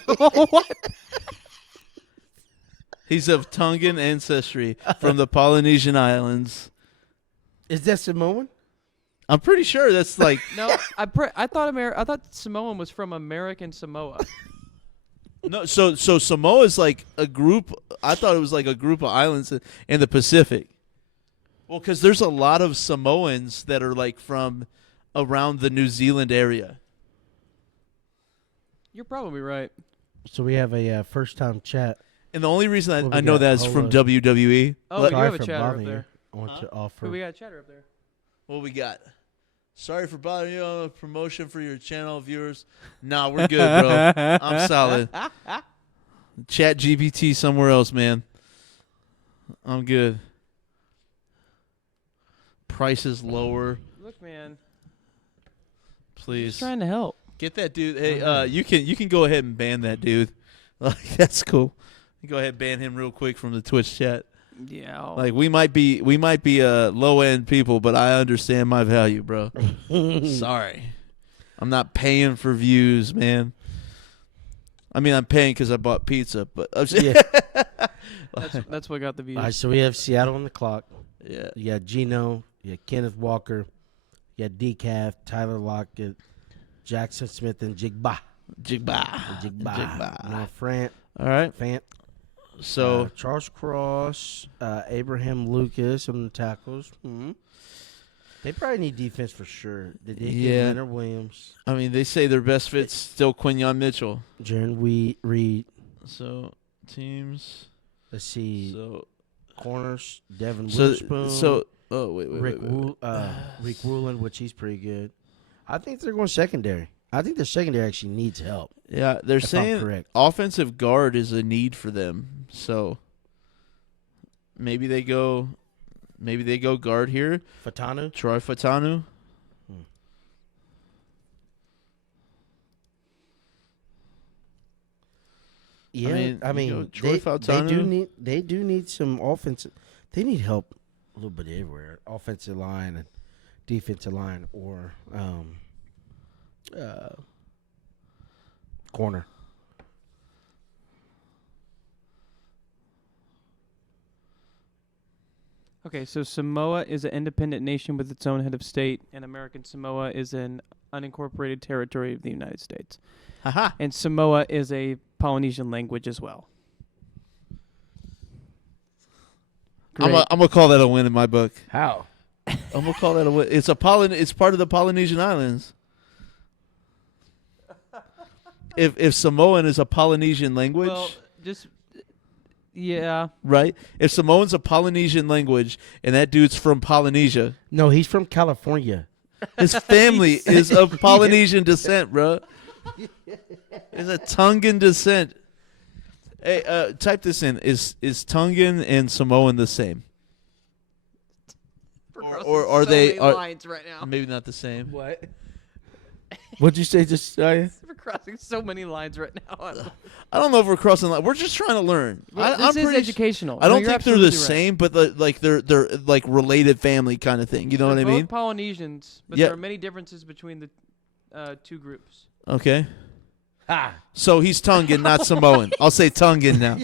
He's of Tongan ancestry from the Polynesian Islands. Is that Samoan? I'm pretty sure that's like No, I thought Samoan was from American Samoa. no. So Samoa is like a group. I thought it was like a group of islands in the Pacific. Well, because there's a lot of Samoans that are like from around the New Zealand area. You're probably right. So we have a first-time chat. And the only reason What I we know got? that is from Hold on. WWE. Oh, you Sorry have a for chatter up bothering there. you. I want to offer. We got a chatter up there. What we got? Sorry for bothering you. Promotion for your channel viewers. Nah, we're good, bro. I'm solid. Chat GPT somewhere else, man. I'm good. Price is lower. Look, man. Please. Just trying to help. Get that dude. Hey, you can go ahead and ban that dude. Like, that's cool. You go ahead and ban him real quick from the Twitch chat. Yeah. Like we might be low end people, but I understand my value, bro. Sorry, I'm not paying for views, man. I mean, I'm paying because I bought pizza, but Yeah. that's what got the views. All right, so we have Seattle on the clock. yeah. You got Gino. You got Kenneth Walker. You got Decaf, Tyler Lockett, Jackson Smith, and Jigba. Jigba. North Frant. All right. Fant. So Charles Cross, Abraham Lucas on the tackles. Mm-hmm. They probably need defense for sure. They did get Leonard Williams. I mean, they say their best fit's still Quinyon Mitchell. Jaron Reed. So teams. Let's see. So Corners. Devin Witherspoon. wait. Rick Woolen, which he's pretty good. I think they're going secondary. I think the secondary actually needs help. Yeah, they're if I'm saying correct. offensive guard is a need for them. So maybe they go guard here. Fashanu. Troy Fashanu. Yeah, I mean, Troy Fashanu. They do need some offensive. They need help a little bit everywhere. Offensive line and defensive line, or corner. Okay, so Samoa is an independent nation with its own head of state, and American Samoa is an unincorporated territory of the United States. Haha. And Samoa is a Polynesian language as well. I'm Great. gonna call that a win in my book. How? I'm gonna call that a win. It's part of the Polynesian Islands. If Samoan is a Polynesian language, Well, just yeah. right? If Samoan's a Polynesian language and that dude's from Polynesia, No, he's from California. his family is of Polynesian descent, bro. It's a Tongan descent. Hey, type this in. Is Tongan and Samoan the same? Or are they lines right now? maybe not the same? What? What'd you say? Just We're crossing so many lines right now. I don't know if we're crossing the line. We're just trying to learn. This is educational. I don't No, think you're they're the absolutely right. same, but they're like related family kind of thing. You know what I They're mean? both Polynesians, but Yeah. there are many differences between the two groups. Okay. ah. So he's Tongan, not Samoan. I'll say Tongan now.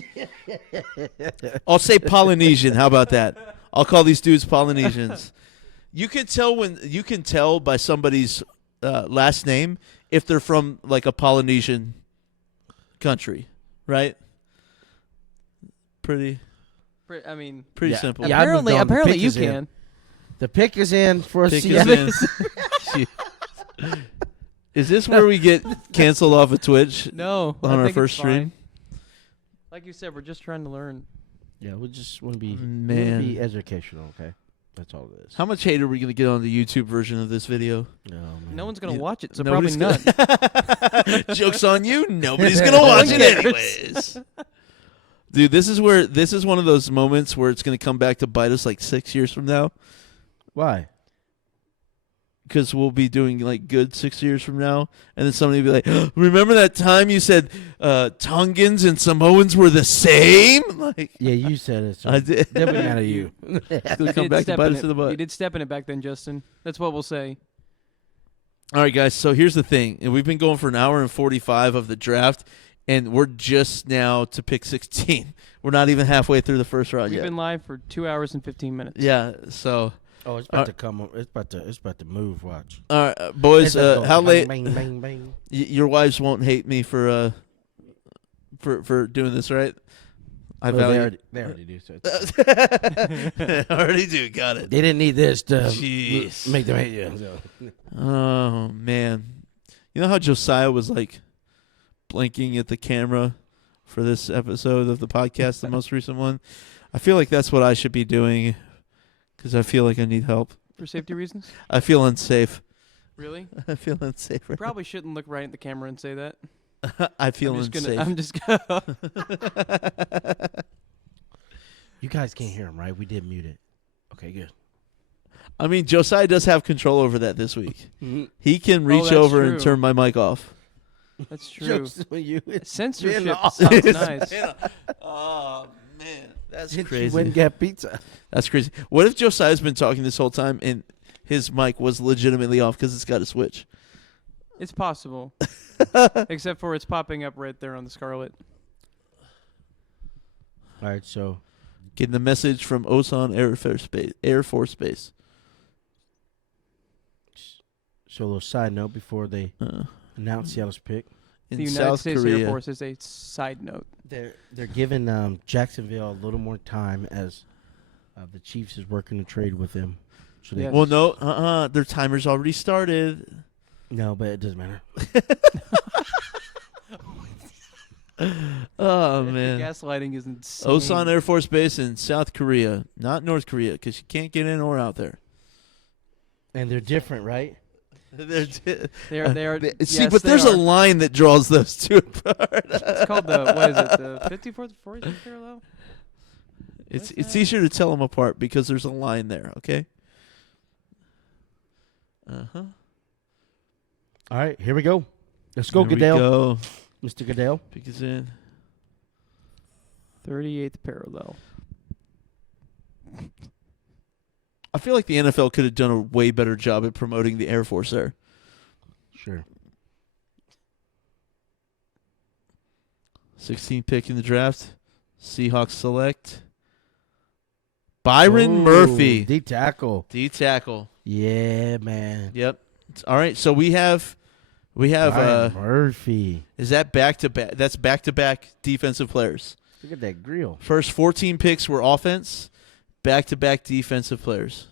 I'll say Polynesian. How about that? I'll call these dudes Polynesians. You can tell by somebody's last name if they're from like a Polynesian country, right? Pretty I mean, Pretty simple. Yeah, I moved on. The apparently pick you is in. can. The pick is in for Pick Seattle. is in. Is this where we get canceled off of Twitch No, on I our think first it's fine. stream? Like you said, we're just trying to learn. Yeah, we just want to be Man. educational. Okay, that's all it is. How much hate are we going to get on the YouTube version of this video? No one's gonna watch it, so Nobody's probably none. Joke's on you. Nobody's going to watch it anyways. Dude, this is one of those moments where it's going to come back to bite us like 6 years from now. Why? Because we'll be doing like good 6 years from now, and then somebody will be like, "Remember that time you said Tongans and Samoans were the same?" Like, Yeah, you said it. So I did. they'll be mad at you. It's gonna come back to bite us in the butt. You did step in it back then, Justyn. That's what we'll say. All right, guys. So here's the thing, and we've been going for an hour and 45 of the draft, and we're just now to pick 16. We're not even halfway through the first round We've yet. been live for 2 hours and 15 minutes. Yeah. So, Oh, it's about to come. It's about to move. Watch. all right, boys. It's about to go How bang, late? Bang, bang, bang. Your wives won't hate me for doing this, right? I Well, value. they already do. So it's- Already do. Got it. they didn't need this to Jeez. make them hate you. So. Oh man, you know how Josiah was like blinking at the camera for this episode of the podcast, the most recent one. I feel like that's what I should be doing because I feel like I need help. For safety reasons? I feel unsafe. Really? I feel unsafe. Right Probably shouldn't look right at the camera and say that. now. I feel I'm just gonna. You guys can't hear him, right? We did mute it. Okay, good. I mean, Josiah does have control over that this week. He can reach that's over and true. turn my mic off. That's true. Jokes on you. Censorship Being off. sounds nice. Oh man, that's You crazy. went and get pizza. That's crazy. What if Josiah's been talking this whole time and his mic was legitimately off because it's got a switch? It's possible. Except for it's popping up right there on the Scarlet. All right, so Getting the message from Osan Air Force Base. a little side note before they Uh, announce Seattle's pick. in The United South States Korea. Air Force is a side note. They're giving Jacksonville a little more time as the Chiefs is working to trade with them. So they, Yes. Well, no, their timer's already started. no, but it doesn't matter. Oh The man. gaslighting is insane. Osan Air Force Base in South Korea, not North Korea, because you can't get in or out there. And they're different, right? They are. See, Yes, but they there's are. a line that draws those two apart. It's called the what is it? The 54th, 40th parallel. It's What's that? easier to tell them apart because there's a line there. Okay. Uh-huh. All right, here we go. Let's go, There we Goodell. go. Mr. Goodell. Pick us in. 38th parallel. I feel like the NFL could have done a way better job at promoting the Air Force there. Sure. 16th pick in the draft. Seahawks select Byron Ooh, Murphy, D tackle. D tackle. Yeah, man. Yep. All right. So we have Byron Murphy. is that back to back? That's back to back defensive players. Look at that grill. First 14 picks were offense. Back to back defensive players.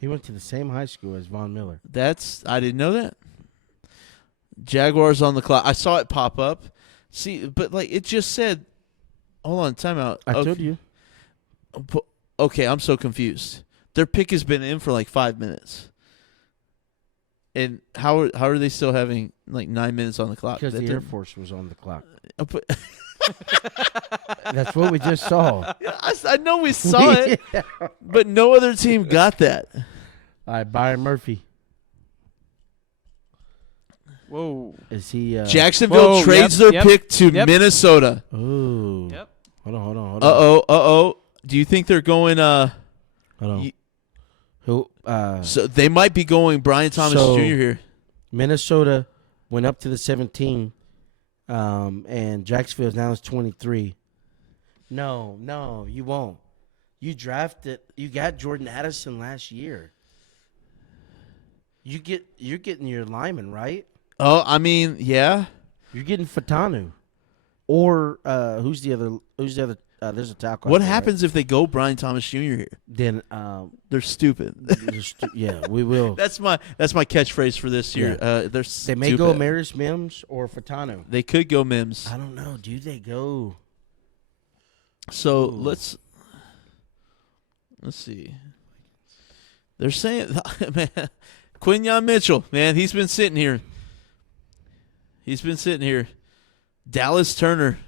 He went to the same high school as Von Miller. I didn't know that. Jaguars on the clock. I saw it pop up. See, but like it just said. Hold on, timeout. I Okay. told you. Okay, I'm so confused. Their pick has been in for like 5 minutes. And how are they still having like 9 minutes on the clock? Because That the Air didn't- Force was on the clock. But- That's what we just saw. I know we saw it, Yeah. but no other team got that. All right, Byron Murphy. Whoa. Is he? Jacksonville Whoa, trades yep, their yep, pick to yep. Minnesota. Oh. Yep. Hold on. Uh-oh. Do you think they're going Hold on. You- Who? so they might be going Brian Thomas So- Jr. here. Minnesota went up to the 17, and Jacksonville now is 23. No, you won't. You got Jordan Addison last year. You're getting your lineman, right? Oh, I mean, yeah. You're getting Fashanu. Or who's the other There's a tackle. What out there, happens if they go Brian Thomas Jr. here? Then They're stupid. yeah, we will. That's my catchphrase for this year. They're They may go Marius Mims or Fashanu. They could go Mims. I don't know. Do they go? So Ooh. let's see. They're saying, man, Quinyon Mitchell, man, he's been sitting here. Dallas Turner,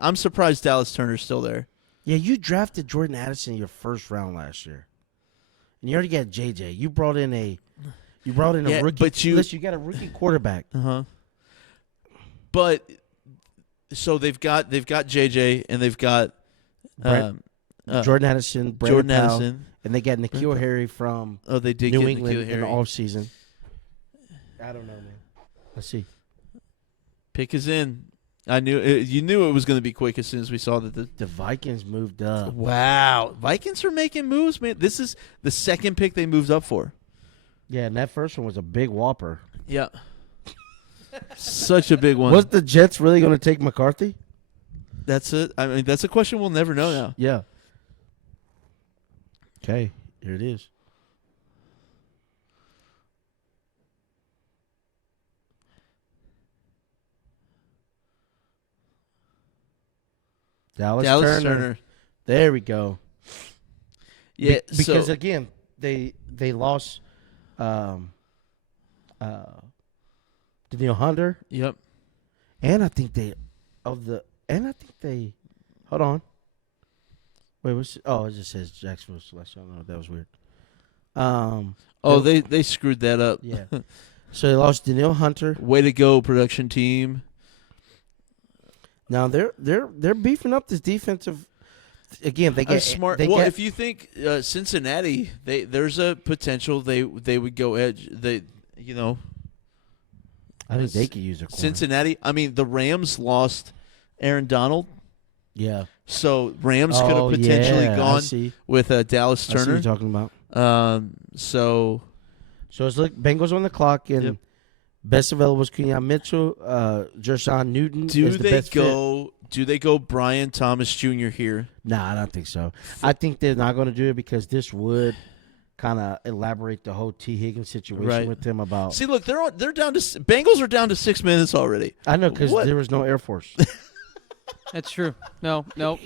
I'm surprised Dallas Turner's still there. Yeah, you drafted Jordan Addison in your first round last year, and you already got JJ. You brought in a rookie. But you got a rookie quarterback. But so they've got JJ and they've got Jordan Addison, Jordan Powell, Addison, and they got N'Keal Harry from they did New get England N'Keal in Harry. the offseason. I don't know, man. Let's see. Pick is in. You knew it was going to be quick as soon as we saw that The Vikings moved up. Wow, Vikings are making moves, man. This is the second pick they moved up for. Yeah, and that first one was a big whopper. Yeah, such a big one. Was the Jets really going to take McCarthy? That's it. I mean, that's a question we'll never know now. Yeah. Okay, here it is. Dallas Turner. There we go. Yeah, because again, they lost Daniel Hunter. Yep. And I think they hold on. Wait, it just says Jacksonville selection. I don't know. That was weird. They screwed that up. Yeah. So they lost Daniel Hunter. Way to go, production team. Now they're beefing up this defensive. Again, they get smart. If you think Cincinnati, there's a potential they would go edge. I think they could use a corner. Cincinnati. I mean, the Rams lost Aaron Donald. Yeah. So Rams could have potentially gone with Dallas Turner. I see what you're talking about. So it's Bengals on the clock and best available was Quinyon Mitchell, Jershon Newton. Do they go Brian Thomas Jr. here? No, I don't think so. I think they're not going to do it because this would kind of elaborate the whole T. Higgins situation with them about. See, look, they're down to Bengals are down to 6 minutes already. I know because there was no Air Force. That's true. No. I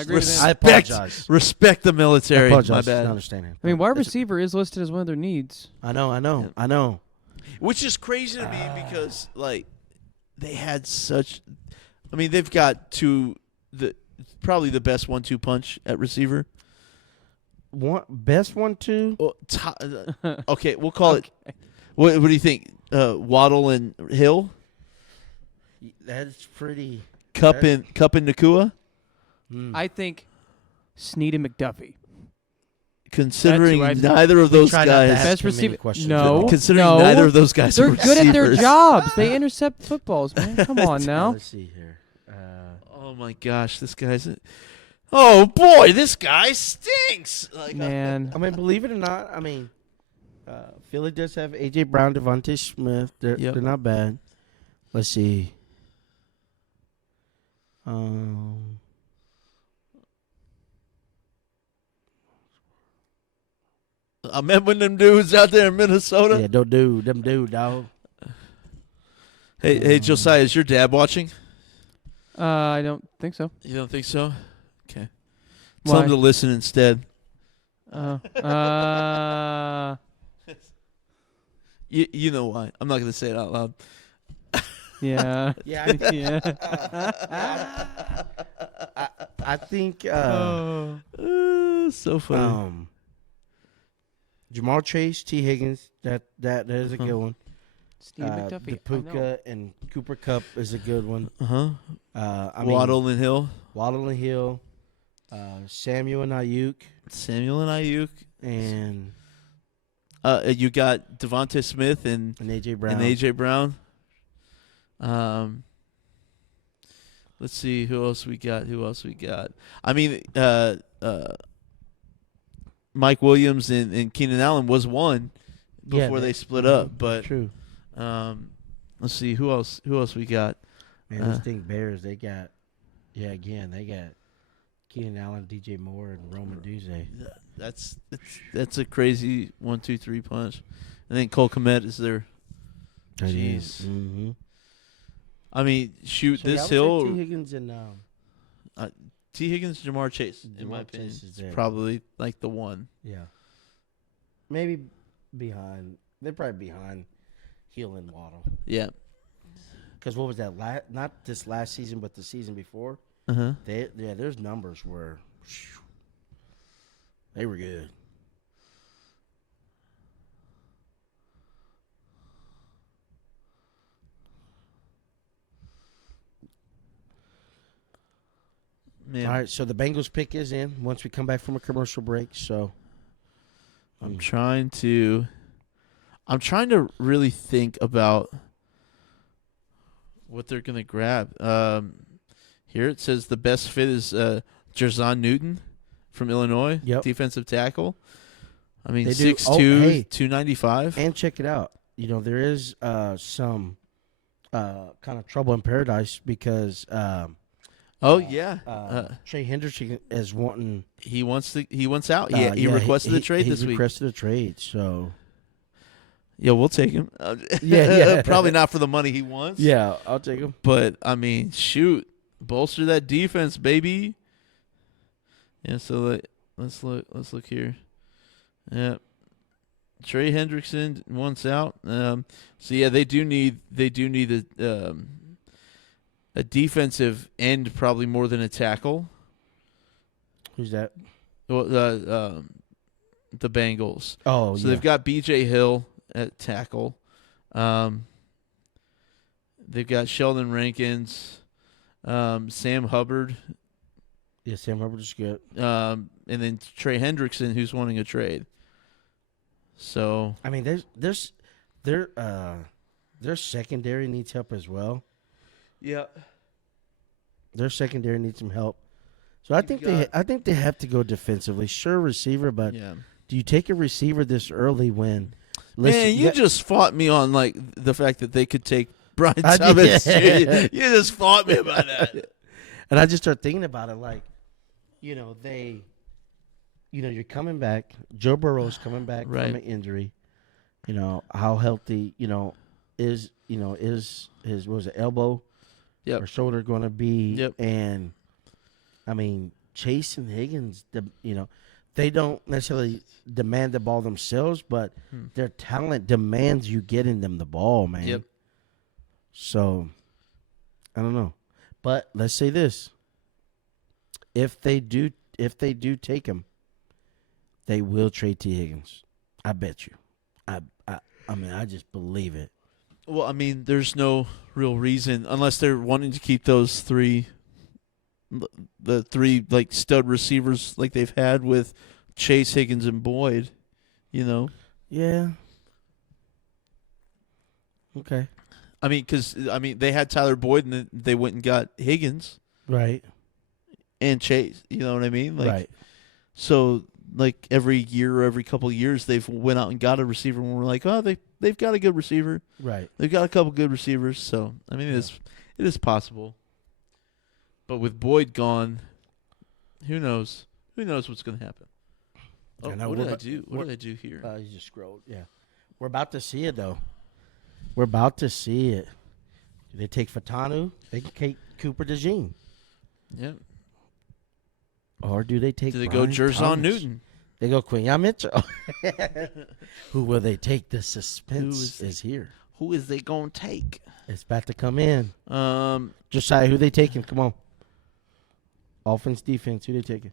agree with I him. apologize. Respect the military. I apologize. My bad. Not understanding. I mean, wide receiver is listed as one of their needs. I know. Which is crazy to me because they had such. I mean, they've got probably the best 1-2 punch at receiver. Best 1-2. Okay, we'll call it. What do you think? Waddle and Hill. That's pretty. Cup and Nakua. I think Snead and McDuffie. Considering neither of those guys, best receiver. No, considering neither of those guys, they're are good at their receivers. jobs. They intercept footballs, man. Come on now. Let's see here. Oh my gosh, this guy's. Oh boy, this guy stinks. Man, I mean, believe it or not, Philly does have A.J. Brown, Devontae Smith. They're not bad. Let's see. I remember when them dudes out there in Minnesota. Yeah, don't do them, dog. Hey, Josiah, is your dad watching? I don't think so. You don't think so? Okay. Why? Tell him to listen instead. You know why? I'm not going to say it out loud. Yeah. Yeah. I think. So funny. Jamal Chase, T. Higgins. That is a good one. Steve McDuffie. Puka and Cooper Kupp is a good one. Waddle and Hill. Waddle and Hill. Samuel and Ayuk. And you got Devontae Smith and A.J. Brown. Let's see who else we got. I mean, Mike Williams and Keenan Allen was one before they split up. But true. Let's see who else we got. Man, those Bears, they got. Yeah, again, they got. Keenan Allen, DJ Moore, and Roman Odunze. That's a crazy 1-2-3 punch. I think Cole Kmet is there. Jeez. Mm-hmm. I mean, shoot, So, this I would say Hill. T. Higgins and T. Higgins, Jamar Chase, in my Jamar opinion, Chase is is there. probably like the one. yeah, maybe behind. They're probably behind Hill and Waddle. Yeah. Because what was that? Not this last season, but the season before. There's numbers where they were good. Man, All right, so the Bengals pick is in once we come back from a commercial break. So I'm trying to really think about what they're gonna grab. Here it says the best fit is Jerzon Newton from Illinois, defensive tackle. I mean, 6'2", 295. And check it out. You know, there is some kind of trouble in paradise because Trey Hendrickson is wanting. He wants out. Yeah, he requested a trade this week. He requested a trade, so. Yeah, we'll take him. Yeah. Probably not for the money he wants. Yeah, I'll take him. But I mean, shoot, bolster that defense, baby. Yeah. So let's look here. Yeah, Trey Hendrickson wants out. So yeah, they do need a defensive end probably more than a tackle. Who's that? Well, the Bengals. Oh, so they've got B.J. Hill at tackle. They've got Sheldon Rankins, Sam Hubbard. Yeah, Sam Hubbard is good. And then Trey Hendrickson, who's wanting a trade. So I mean, their secondary needs help as well. Yeah, their secondary needs some help. So I think they have to go defensively. Sure, receiver, but do you take a receiver this early when? Listen, man, you just fought me on like the fact that they could take Brian Thomas. You just fought me about that. And I just started thinking about it, like, you're coming back. Joe Burrow's coming back from an injury. You know how healthy, is his elbow or shoulder going to be? Yep. And I mean, Chase and Higgins, they don't necessarily demand the ball themselves, but their talent demands you getting them the ball, man. Yep. So, I don't know. But let's say this. If they do take him, they will trade T. Higgins. I bet you. I mean, I just believe it. Well, I mean, there's no real reason unless they're wanting to keep those the three like stud receivers like they've had with Chase, Higgins, and Boyd. Yeah. Okay. I mean, they had Tyler Boyd and then they went and got Higgins, right, and Chase. You know what I mean? Like, right. So, like every year or every couple of years, they've went out and got a receiver, and we're like, oh, they've got a good receiver. Right. They've got a couple good receivers. So, I mean, it is possible. But with Boyd gone, who knows? Who knows what's going to happen? Oh, what did I do? What did I do here? You just scrolled. Yeah. We're about to see it, though. We're about to see it. Do they take Fashanu? They can take Cooper DeJean. Yeah. Or do they take Do they Brian go Jerzon Thomas? Newton? They go Quinyon Mitchell. Who will they take? The suspense is here. Who is they going to take? It's about to come in. Josiah, who they taking? Come on. Offense, defense, who they taking?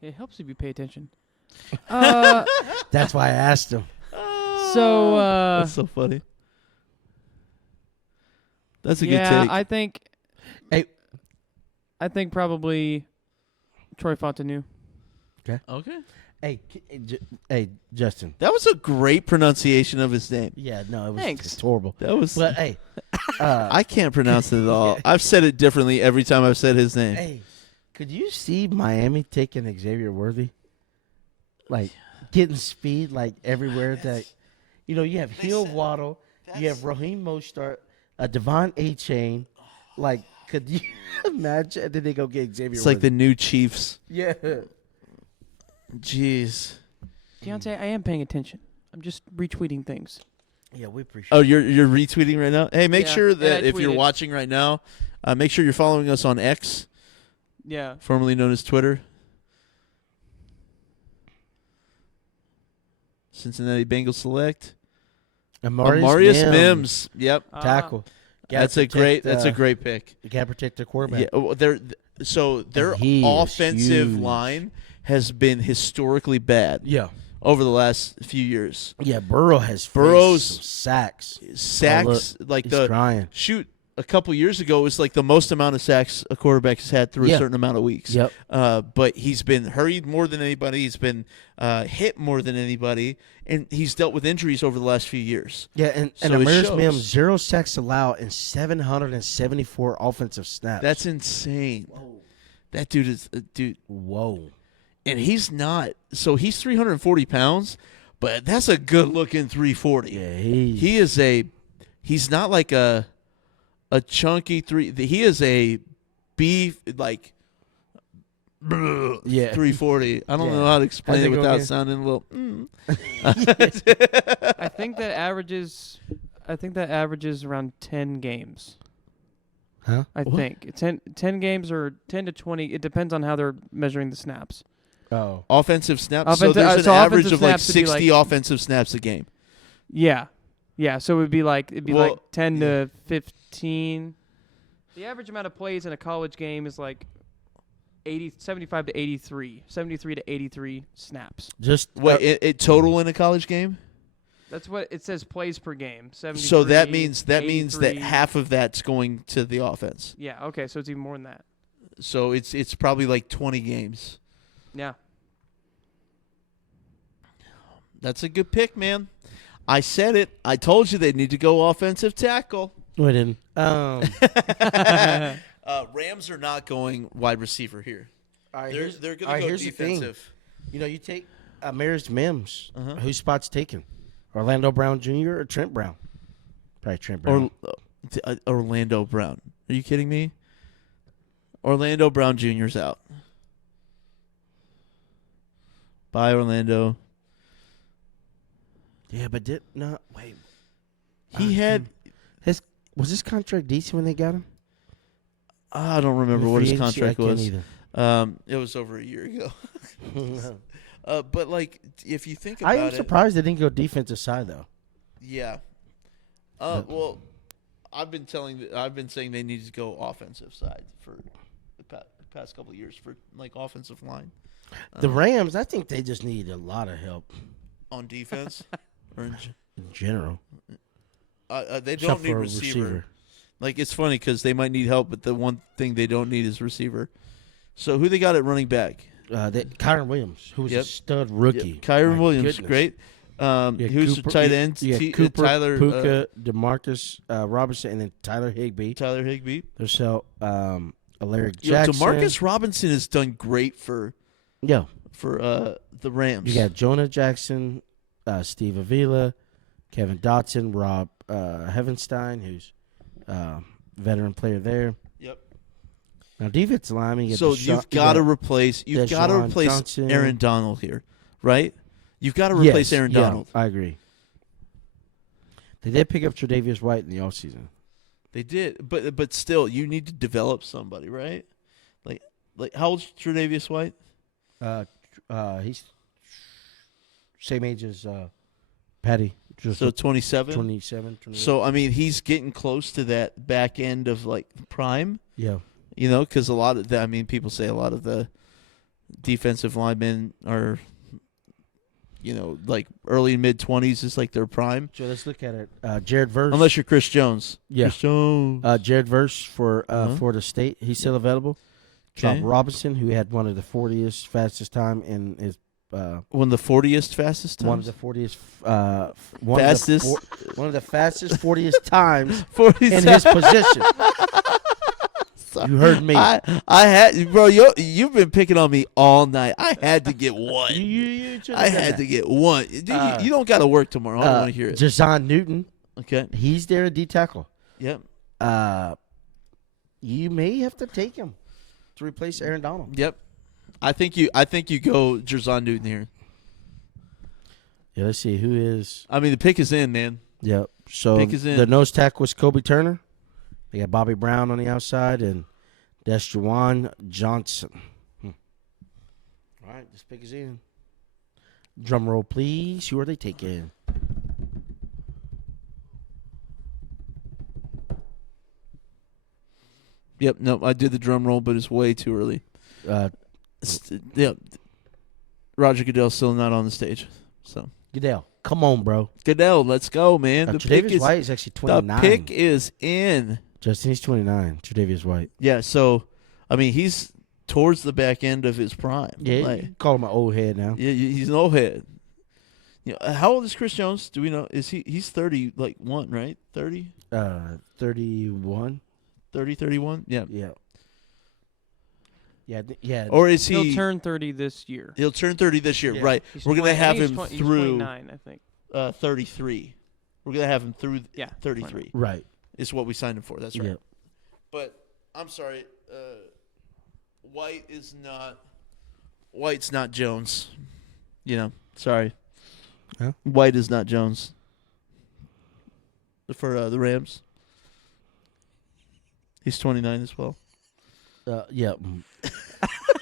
It helps if you pay attention. That's why I asked him. That's so funny. That's a good take. I think. I think probably Troy Fontenot. Okay. Hey, Justyn. That was a great pronunciation of his name. Yeah, no, it was Thanks. It's horrible. That was. But hey, I can't pronounce it at all. I've said it differently every time I've said his name. Hey, could you see Miami taking Xavier Worthy? Like getting speed like everywhere that you have Hill, Waddle, you have Raheem Mostert, a Devon A. Chain. Like, could you imagine? And then they go get Xavier. It's like the new Chiefs. Yeah. Jeez. Deontay, I am paying attention. I'm just retweeting things. Yeah, we appreciate. Oh, you're retweeting right now. Hey, make Yeah, sure I that if you're tweeted. watching right now, make sure you're following us on X, Yeah. formerly known as Twitter. Cincinnati Bengals select. Amarius Mims. Yep. tackle. That's a great pick. You gotta protect the quarterback. Yeah. Their He is offensive huge. line has been historically bad Yeah. over the last few years. Yeah, Burrow has Burrow's faced some sacks. Sacks, like He's crying. a couple years ago was like the most amount of sacks a quarterback has had through a Yeah. certain amount of weeks. Yep. But he's been hurried more than anybody. He's been hit more than anybody, and he's dealt with injuries over the last few years. Yeah, and So it Amarius shows. Mims, 0 sacks allowed and 774 offensive snaps. That's insane. That dude is dude, Whoa. and he's not. So he's 340 pounds, but that's a good looking 340. Yeah, He's not like a chunky three. He is a beef like. Yeah. 340. I don't Yeah. know how to explain How's it it go without again? sounding a little. I think that averages around 10 games. Huh? I What? think 10 games or 10 to 20. It depends on how they're measuring the snaps. Oh. Offensive snaps. So Offensive- there's an so average offensive of like snaps would be 60 like- offensive snaps a game. Yeah, yeah. So it'd be like Well, 10 to 15. The average amount of plays in a college game is like 75 to 83, 73 to 83 snaps. Just Wait, it total in a college game? That's what it says. Plays per game. 73, So that means that 83. half of that's going to the offense. Yeah. Okay. So it's even more than that. So it's probably like 20 games. Yeah. That's a good pick, man. I said it. I told you they need to go offensive tackle. we didn't. Rams are not going wide receiver here. They're going to go here's the thing. defensive. You know, you take Amarius Mims. Uh-huh. Whose spot's taken? Orlando Brown Jr. or Trent Brown? Probably Trent Brown. Or Orlando Brown. Are you kidding me? Orlando Brown Jr.'s out. Bye, Orlando. Yeah, but wait. He had. Was his contract decent when they got him? I don't remember what Free his agency, contract I can't was. either. It was over a year ago. But like, if you think I about am it, surprised they didn't go defensive side though. yeah. Well, I've been saying they need to go offensive side for the past couple of years for like offensive line. The Rams, I think they just need a lot of help On defense, or in general. they Except don't need for a receiver. Like, it's funny because they might need help, but the one thing they don't need is receiver. So who they got at running back? Kyron Williams, who was Yep. a stud rookie. Yep. Kyron My Williams, goodness. great. Who's the tight end? Cooper, Tyler Puka, DeMarcus Robinson, and then Tyler Higbee. Tyler Higbee. There's Larry Yeah, Jackson. DeMarcus Robinson has done great for Yeah. the Rams. You got Jonah Jackson, Steve Avila, Kevin Dotson, Rob Heavenstein, who's veteran player there. Yep. Now defensive lineman. So you've got to replace Johnson. Aaron Donald here, right? You've got to replace Aaron Donald. I agree. They did pick up Tre'Davious White in the offseason. They did, but still, you need to develop somebody, right? Like how old's Tre'Davious White? He's same age as Patty. Just So 27. 27, 28. So I mean, he's getting close to that back end of like prime. Yeah. You know, because a lot of people say a lot of the defensive linemen are, like early mid 20s is like their prime. So let's look at it. Jared Verse. Unless you're Chris Jones. Yeah. Chris Jones. Jared Verse for Uh-huh. Florida State. He's still available. Okay. Bob Robinson, who had one of the 40th fastest time in his One of the 40th fastest times. one of the 40th Fastest? one of the fastest 40th times 40 in his position. You heard me. I had, bro. You've been picking on me all night. I had to get one. I had to get one. Dude, you don't got to work tomorrow. I don't want to hear it. Jazon Newton, Okay. he's there at D tackle. Yep. You may have to take him to replace Aaron Donald. Yep. I think you go Jerzon Newton here. Yeah, let's see who is. I mean, the pick is in, man. Yep. So Pick is in. the nose tackle was Kobe Turner. They got Bobby Brown on the outside and Desjuan Johnson. All right, this pick is in. Drum roll, please. Who are they taking? Yep. No, I did the drum roll, but it's way too early. Yep. Roger Goodell's still not on the stage. So Goodell, come on, bro. Goodell, let's go, man. The pick Tre'Davious White is actually 29. The pick is in. Justyn, he's 29. Tre'Davious White. Yeah. So, I mean, he's towards the back end of his prime. Yeah, Like, you call him an old head now. yeah, he's an old head. You know, how old is Chris Jones? Do we know? Is he's 31, right? 30? 31. 30, 31? Yeah. Yeah. Yeah. Or is He'll turn 30 this year. He'll turn 30 this year, Yeah. right? He's We're going to 20 I have think him he's through 29, I think. 33. We're going to have him through 33 Right. is what we signed him for. That's right. Yeah. But I'm sorry, White's not Jones. You know, sorry. Huh? White is not Jones. For the Rams. He's 29 as well. Yeah.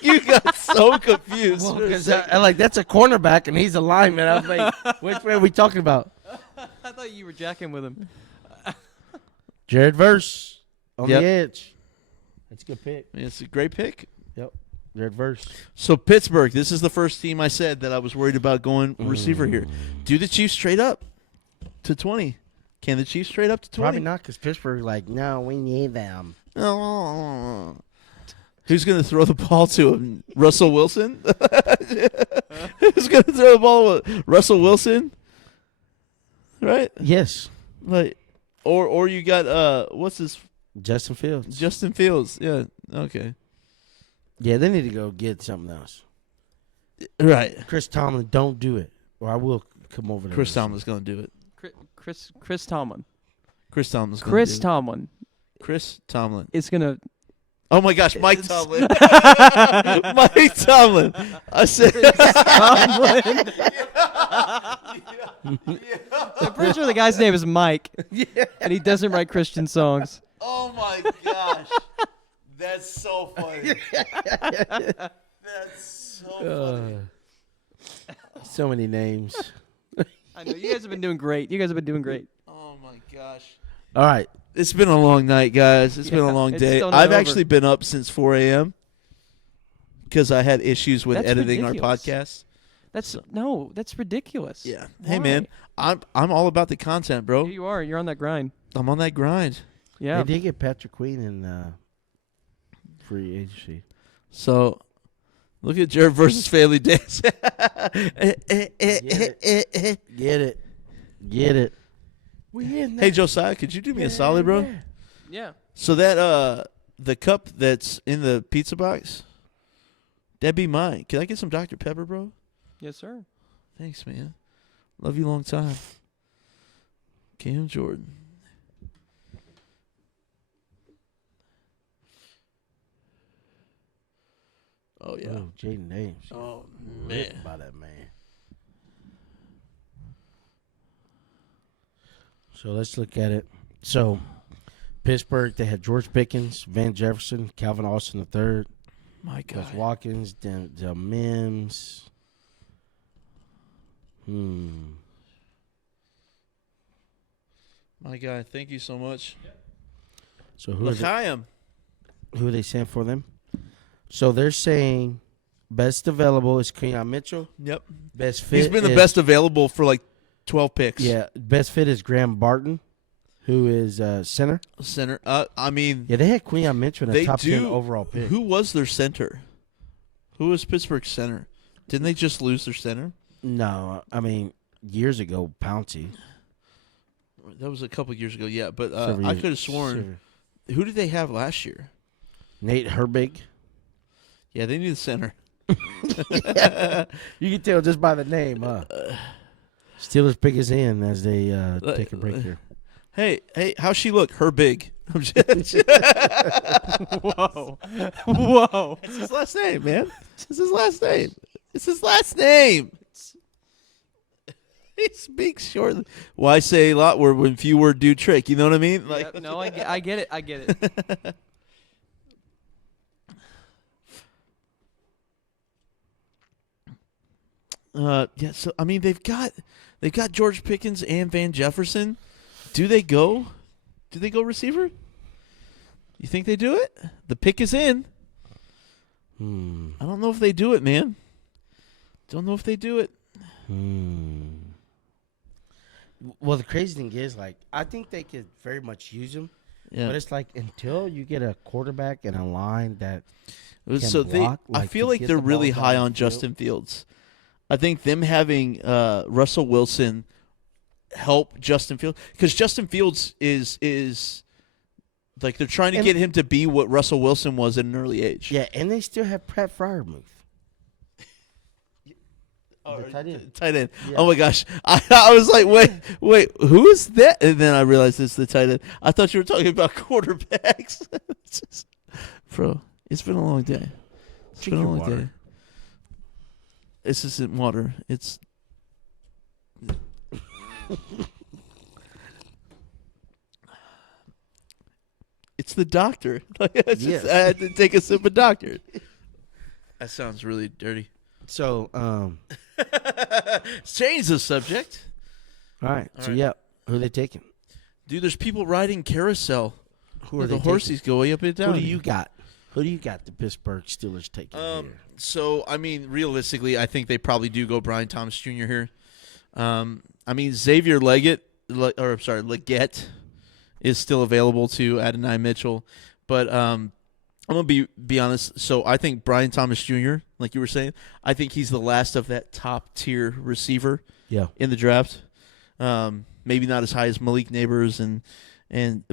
You got so confused. Well, for a because second. I like that's a cornerback and he's a lineman. I was like, which way are we talking about? I thought you were jacking with him. Jared Verse on Yep. the edge. That's a good pick. It's a great pick. Yep. Jared Verse. So Pittsburgh, this is the first team I said that I was worried about going receiver here. Do the Chiefs straight up to 20? Can the Chiefs straight up to 20? Probably not because Pittsburgh like, no, we need them. Oh. Who's going to throw the ball to him? Russell Wilson? Who's going to throw the ball? Russell Wilson? Right? Yes. Like, or you got what's his? Justin Fields. Justin Fields. Yeah. Okay. Yeah, they need to go get something else. Right. Chris Tomlin, don't do it, or I will come over there. Chris Tomlin's going to do it. Chris Tomlin. Chris Tomlin's going to Chris do Tomlin it. Chris Tomlin. is gonna. Oh my gosh, Mike Tomlin. Mike Tomlin. I said Tomlin. I'm pretty sure the guy's name is Mike, and he doesn't write Christian songs. Oh my gosh. That's so funny. That's so funny. So many names. I know you guys have been doing great. Oh my gosh. All right. It's been a long night, guys. It's been a long it's day. still not I've over. actually been up since 4 a.m. because I had issues with That's editing ridiculous. our podcast. That's ridiculous. Yeah. Why? Hey man, I'm all about the content, bro. Here you are. You're on that grind. I'm on that grind. Yeah. They did get Patrick Queen in free agency. So, look at Jared versus Family Dance. Get it. We in Hey Josiah, could you do me a solid, bro? Yeah. So that the cup that's in the pizza box, that'd be mine. Can I get some Dr. Pepper, bro? Yes, sir. Thanks, man. Love you long time. Cam Jordan. Oh yeah. Oh, Jayden Names. Oh Man. By that man. So let's look at it. So Pittsburgh, they had George Pickens, Van Jefferson, Calvin Austin III, My Gus God. Watkins, Del Mims. My God. Thank you so much. So who are they saying for them? So they're saying best available is Kenyon Mitchell. Yep. Best fit. He's been the is- best available for like 12 picks. Yeah, best fit is Graham Barton, who is center. Center. I mean, Yeah, they had Kenyon Mitchell in they a top 10 do. overall pick. Who was their center? Who was Pittsburgh's center? Didn't they just lose their center? No, I mean years ago, Pouncey. That was a couple years ago, yeah. But Several I years- could have sworn. Who did they have last year? Nate Herbig. Yeah, they need a center. You can tell just by the name. Steelers pick us in as they take a break here. Hey, how's she look? Her big. Whoa. Whoa. It's his last name, man. It's his last name. It's his last name. He speaks short. Why say a lot word when few word do trick? You know what I mean? Like, Yep, no, I get it. I get it. yeah. So I mean, they've got George Pickens and Van Jefferson. Do they go? Do they go receiver? You think they do it? The pick is in. I don't know if they do it, man. Don't know if they do it. Well, the crazy thing is, like, I think they could very much use him. Yeah. But it's like until you get a quarterback and a line that can So block, I feel to like get they're the ball really high down on the field. Justin Fields. I think them having Russell Wilson help Justin Fields, because Justin Fields is like they're trying to get him to be what Russell Wilson was at an early age. Yeah, and they still have Pat Fryermuth. Oh, The tight end. Tight end. Yeah. Oh my gosh, I was like, wait, who is that? And then I realized it's the tight end. I thought you were talking about quarterbacks. Bro, it's been a long day. It's Drink been a your long water. day. This isn't water. It's it's the doctor. Yes. I had to take a sip of doctor. That sounds really dirty. So, Change the subject. all right. All So, right. yeah, who are they taking? Dude, there's people riding carousel. Who Where are the they horses go way up and taking? down. Who do you got? Who do you got the Pittsburgh Steelers taking here? So, I mean, realistically, I think they probably do go Brian Thomas Jr. here. I mean, Xavier Leggett is still available to Adonai Mitchell. But I'm going to be honest. So, I think Brian Thomas Jr., like you were saying, I think he's the last of that top-tier receiver Yeah. in the draft. Maybe not as high as Malik Nabers,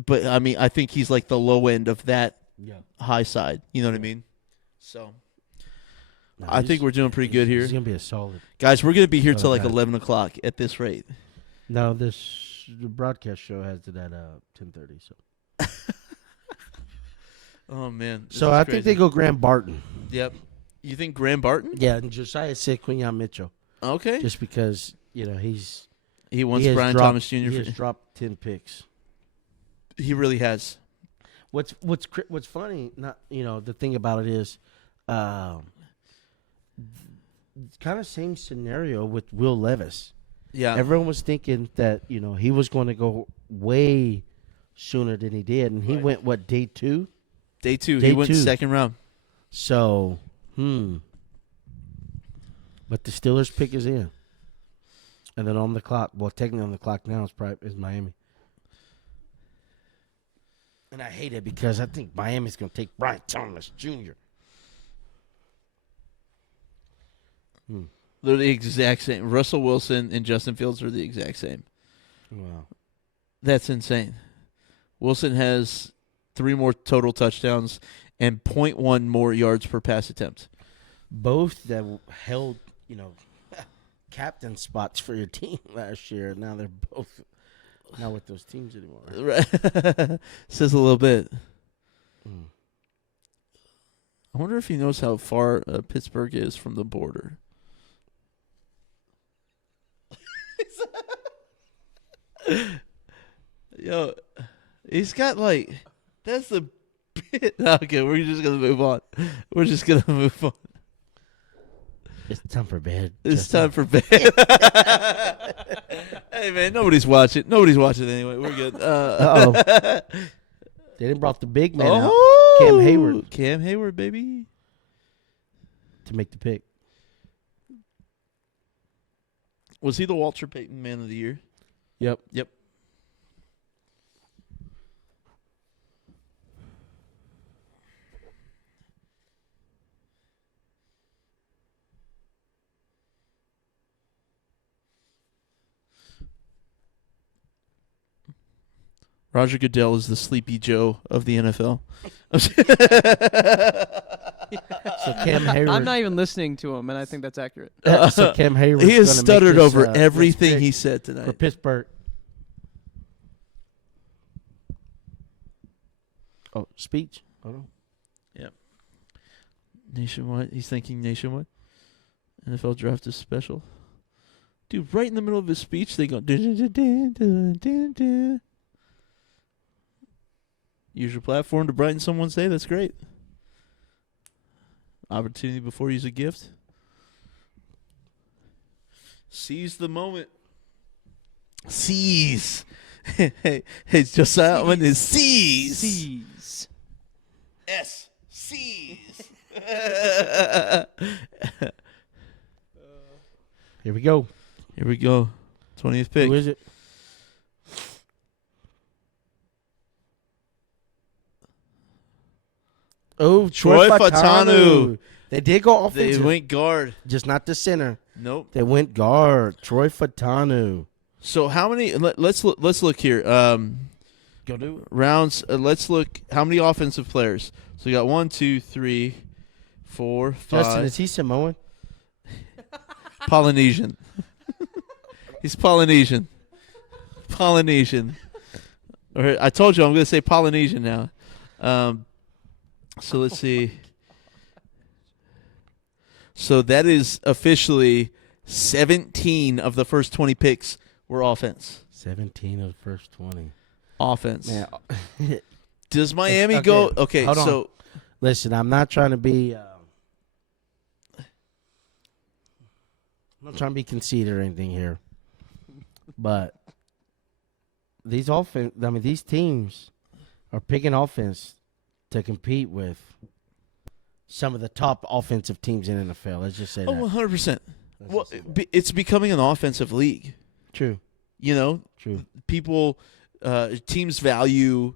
but, I mean, I think he's like the low end of that Yeah. high side. You know what I mean? So No, I think we're doing pretty good here. He's going to be a solid. Guys, we're going to be here till like Okay. 11 o'clock at this rate. No, the broadcast show has it at 10:30. So, Oh, man. this so is I crazy. think they go Graham Barton. Yep. You think Graham Barton? Yeah, and Josiah said Quinyon Mitchell, Okay. just because he wants wants Brian Thomas Jr. He has dropped 10 picks. He really has. What's funny? Not the thing about it is, kind of same scenario with Will Levis. Yeah. Everyone was thinking that he was going to go way sooner than he did, and he Right. went day 2. Day 2. Day He went 2. second round. So, but the Steelers pick is in, and then on the clock. Well, technically on the clock now is Miami. And I hate it because I think Miami's going to take Brian Thomas Jr. They're the exact same. Russell Wilson and Justin Fields are the exact same. Wow. That's insane. Wilson has 3 more total touchdowns and 0.1 more yards per pass attempt. Both that held, captain spots for your team last year. Now they're both not with those teams anymore. Right. Says a little bit. Mm. I wonder if he knows how far Pittsburgh is from the border. Yo, he's got that's the bit. Okay, we're just gonna move on. We're just gonna move on. It's time for bed. It's Justin. time for bed. Hey man, nobody's watching. Nobody's watching anyway. We're good. Uh-oh. They didn't brought the big man out Oh, Cam Hayward. Cam Hayward, baby. to make the pick. Was he the Walter Payton Man of the Year? Yep. Yep. Roger Goodell is the Sleepy Joe of the NFL. So Cam Hayward. I'm not even listening to him, and I think that's accurate. So Cam Hayward. He has stuttered over everything he said for tonight. Pittsburgh. Oh, speech. Hold on. Nationwide. He's thinking nationwide. NFL draft is special. Dude, right in the middle of his speech, they go. Use your platform to brighten someone's day. That's great. Opportunity before you use a gift. Seize the moment. Seize. Hey, just that one is seize. Seize. S. Seize. Here we go. Here we go. 20th pick. Who is it? Oh, Troy Fashanu. They did go They offensive. went guard. Just not the center. Nope. They went guard. Troy Fashanu. So how many? Let's look here. Go do it. Rounds. Let's look. How many offensive players? So we got 1, 2, 3, 4, 5. Justyn, is he Samoan? Polynesian. He's Polynesian. Polynesian. Or I told you I'm going to say Polynesian now. So let's see. So that is officially 17 of the first 20 picks were offense. 17 of the first 20. Offense. Man, Does Miami Okay, go? Okay, hold on. so listen, I'm not trying to be conceited or anything here. But these teams are picking offense to compete with some of the top offensive teams in NFL. Let's just say that. 100%. Let's Well, just say that. it's becoming an offensive league. True. You know, True. people, teams value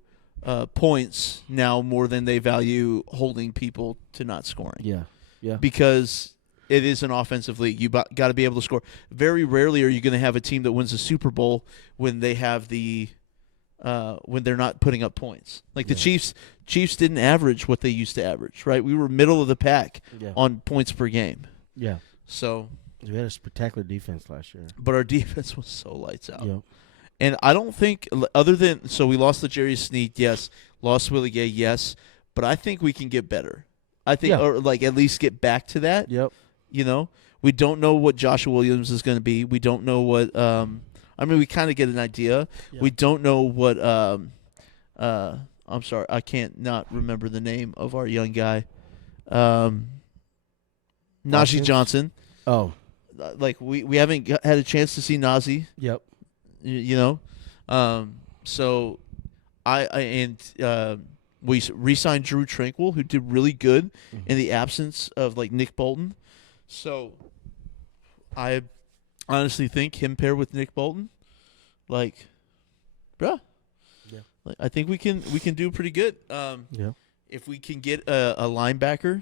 points now more than they value holding people to not scoring. Yeah. Yeah. Because it is an offensive league. You got to be able to score. Very rarely are you going to have a team that wins a Super Bowl when they have when they're not putting up points. Like the Chiefs didn't average what they used to average, right? We were middle of the pack on points per game. Yeah. So we had a spectacular defense last year. but our defense was so lights out. Yep. And I don't think other than so we lost L'Jarius Sneed, yes. Lost Willie Gay, yes. But I think we can get better. I think or like at least get back to that. Yep. You know, we don't know what Joshua Williams is going to be. We don't know what. I mean, we kind of get an idea. Yep. We don't know what. I'm sorry, I can't not remember the name of our young guy. Najee Johnson. Oh. Like we haven't had a chance to see Najee. Yep. You know, so we re-signed Drew Tranquil, who did really good in the absence of like Nick Bolton. So I honestly think him paired with Nick Bolton, like, bruh, like, I think we can do pretty good. If we can get a linebacker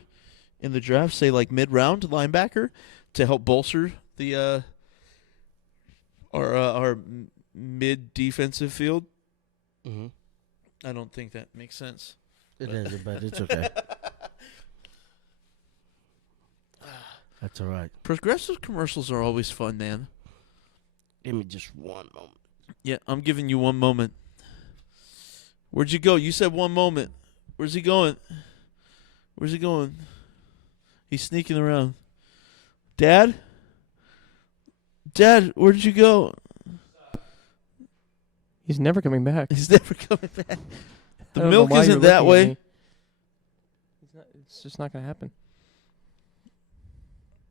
in the draft, say like mid-round linebacker to help bolster the our mid defensive field. Mm-hmm. I don't think that makes sense. It doesn't, but it's okay. That's all right. Progressive commercials are always fun, man. Give me just one moment. Yeah, I'm giving you one moment. Where'd you go? You said one moment. Where's he going? Where's he going? He's sneaking around. Dad? Dad, where'd you go? He's never coming back. He's never coming back. I The don't know milk why you're isn't that looking at way. me. It's just not going to happen.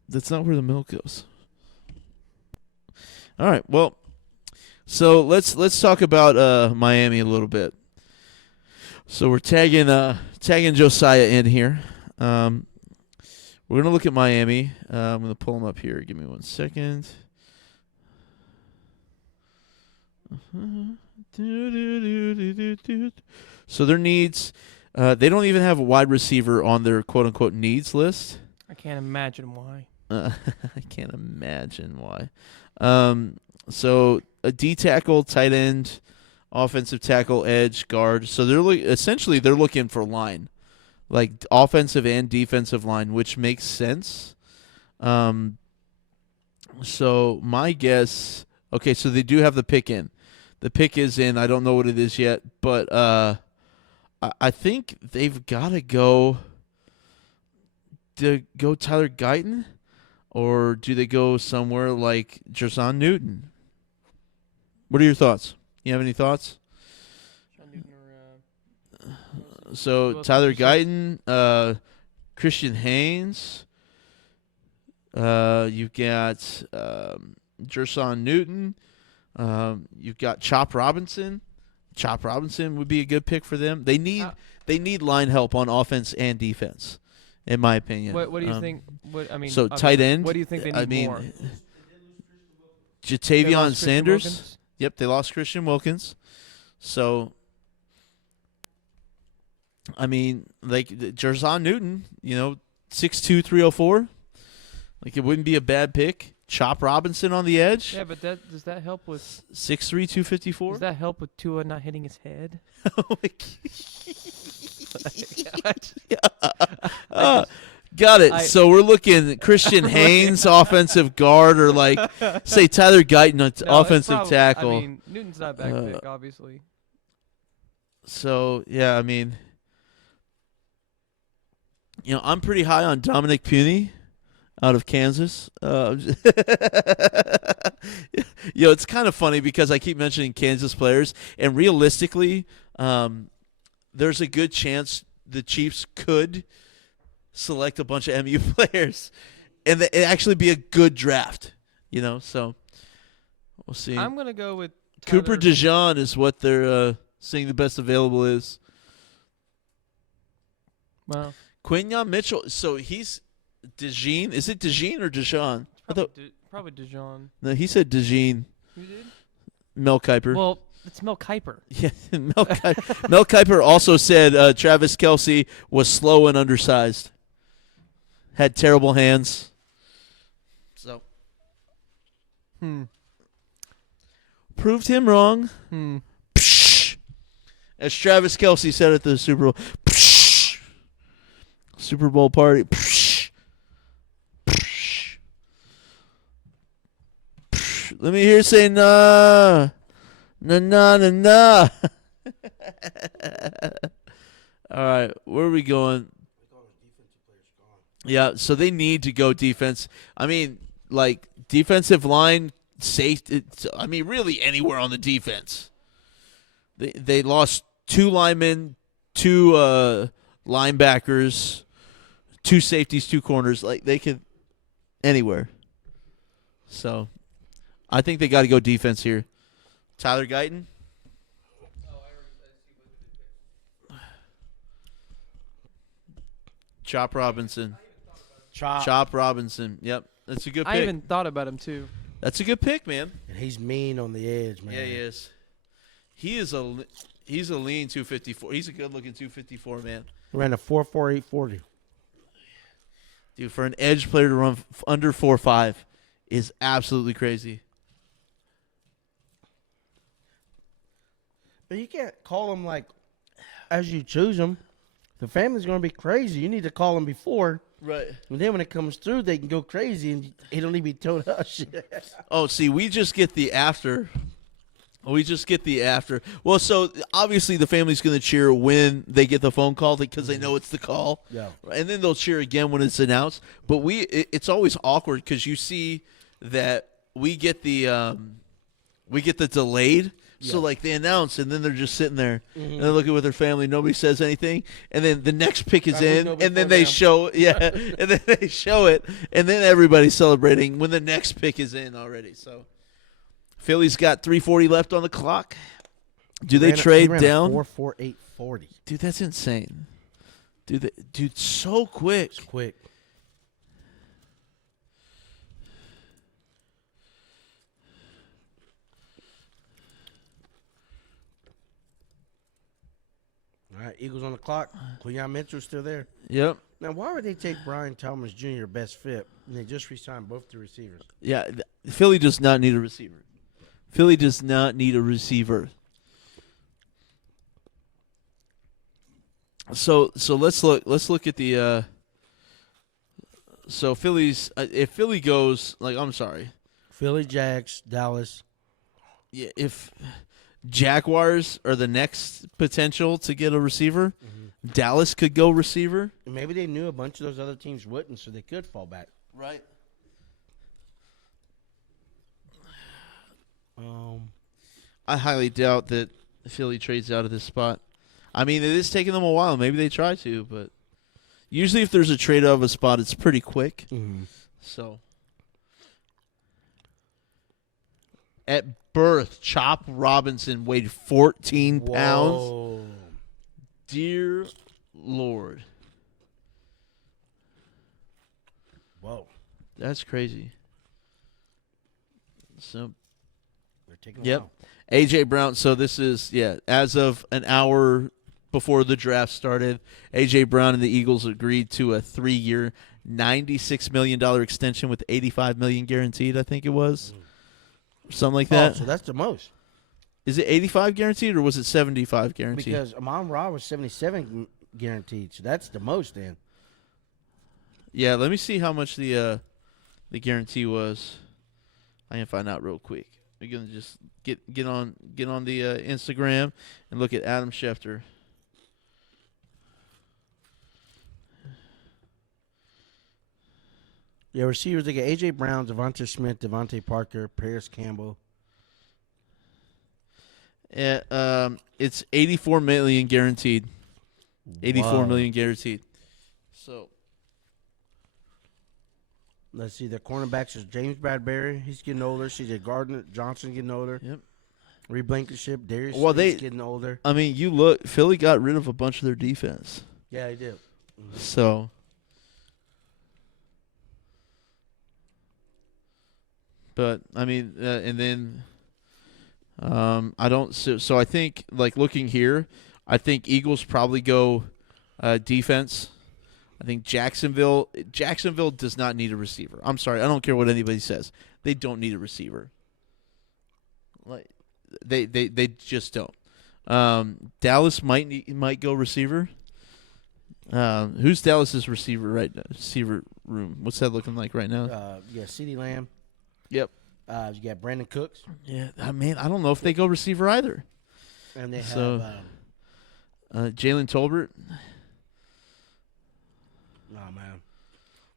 That's not where the milk goes. All right, well, so let's talk about Miami a little bit. So we're tagging Josiah in here. We're gonna look at Miami. I'm gonna pull him up here. Give me 1 second. So their needs. They don't even have a wide receiver on their quote unquote needs list. I can't imagine why. I can't imagine why. So a D tackle, tight end, offensive tackle, edge, guard. So they're they're looking for line, like offensive and defensive line, which makes sense. So my guess, okay, so they do have the pick in. The pick is in. I don't know what it is yet, but I think they've got to go Tyler Guyton, or do they go somewhere like Justyn Newton? What are your thoughts? You have any thoughts? So Tyler Guyton, Christian Haynes. You've got Justyn Newton. You've got Chop Robinson. Chop Robinson would be a good pick for them. They need line help on offense and defense, in my opinion. What do you think? So tight end. What do you think they need more? Jatavion Sanders. Yep, they lost Christian Wilkins. So, I mean, like Justyn Newton, 6'2", 304. Like, it wouldn't be a bad pick. Chop Robinson on the edge. Yeah, but does that help with 6'3", 254? Does that help with Tua not hitting his head? Oh my God. Got it. So we're looking Christian Haynes, offensive guard, or like say Tyler Guyton, offensive tackle. I mean, Newton's not a bad pick, obviously. So yeah, I mean, I'm pretty high on Dominic Puny out of Kansas. It's kind of funny because I keep mentioning Kansas players, and realistically, there's a good chance the Chiefs could select a bunch of MU players, and it actually be a good draft. So we'll see. I'm gonna go with Cooper DeJean is what they're seeing the best available is. Wow. Quinyon Mitchell. So he's DeJean. Is it DeJean or DeJean? Probably DeJean. No, he said DeJean. Who did? Mel Kiper. Well, it's Mel Kiper. Yeah, Mel Kiper also said Travis Kelce was slow and undersized. Had terrible hands. So. Proved him wrong. Psh, as Travis Kelce said at the Super Bowl. Psh, Super Bowl party. Psh, psh, psh. Let me hear you say nah. Nah. All right, where are we going? Yeah, so they need to go defense. I mean, like, defensive line, safety. I mean, really anywhere on the defense. They lost 2 linemen, 2 linebackers, 2 safeties, 2 corners. Like, they could anywhere. So, I think they got to go defense here. Tyler Guyton. Chop Robinson. Chop Robinson. Yep. That's a good pick. I even thought about him, too. That's a good pick, man. And he's mean on the edge, man. Yeah, he is. He's a lean 254. He's a good-looking 254, man. He ran a 4.4840. Dude, for an edge player to run under 4.5 is absolutely crazy. But you can't call him like as you choose him. The family's going to be crazy. You need to call him before. Right. And then when it comes through, they can go crazy, and he don't need to be told us. Oh, see, we just get the after. Well, so obviously the family's going to cheer when they get the phone call because they know it's the call. Yeah. And then they'll cheer again when it's announced. But it's always awkward because you see that we get the delayed. So, like, they announce, and then they're just sitting there, and they're looking with their family. Nobody says anything. And then the next pick is in, and then they show and then they show it, and then everybody's celebrating when the next pick is in already. So, Philly's got 3:40 left on the clock. Do they trade down? 4.4840. Dude, that's insane. Dude, so quick. It's quick. All right, Eagles on the clock. Quinyon Mitchell's still there. Yep. Now, why would they take Brian Thomas Jr. best fit and they just re-signed both the receivers? Yeah, Philly does not need a receiver. So let's look at the so Philly's if Philly goes I'm sorry. Philly, Jags, Dallas. Yeah, if Jaguars are the next potential to get a receiver. Dallas could go receiver. Maybe they knew a bunch of those other teams wouldn't, so they could fall back. Right. I highly doubt that Philly trades out of this spot. I mean, it is taking them a while. Maybe they try to, but usually if there's a trade out of a spot, it's pretty quick. So, at birth, Chop Robinson weighed 14 pounds. Whoa. Dear Lord. Whoa. That's crazy. So, they're taking yep. a while. A.J. Brown, so this is, as of an hour before the draft started, A.J. Brown and the Eagles agreed to a 3-year, $96 million extension with $85 million guaranteed, I think it was. Something like that. So that's the most. Is it 85 guaranteed or was it 75 guaranteed? Because Amon-Ra was 77 guaranteed, so that's the most then. Yeah, let me see how much the guarantee was. I can find out real quick. We're gonna just get on the Instagram and look at Adam Schefter. Yeah, receivers, they get A.J. Brown, Devonta Smith, Devontae Parker, Paris Campbell. It's $84 million guaranteed. $84 million guaranteed. So let's see. The cornerbacks is James Bradbury. He's getting older. C.J. Gardner Johnson getting older. Yep. Reed Blankenship, Darius Slade getting older. I mean, you look. Philly got rid of a bunch of their defense. Yeah, he did. So. But I mean, and then I don't. So I think, like, looking here, I think Eagles probably go defense. I think Jacksonville does not need a receiver. I'm sorry, I don't care what anybody says. They don't need a receiver. Like they just don't. Dallas might go receiver. Who's Dallas's receiver right now? Receiver room. What's that looking like right now? CeeDee Lamb. Yep. You got Brandon Cooks. Yeah, I mean, I don't know if they go receiver either. And they have Jalen Tolbert. Oh man,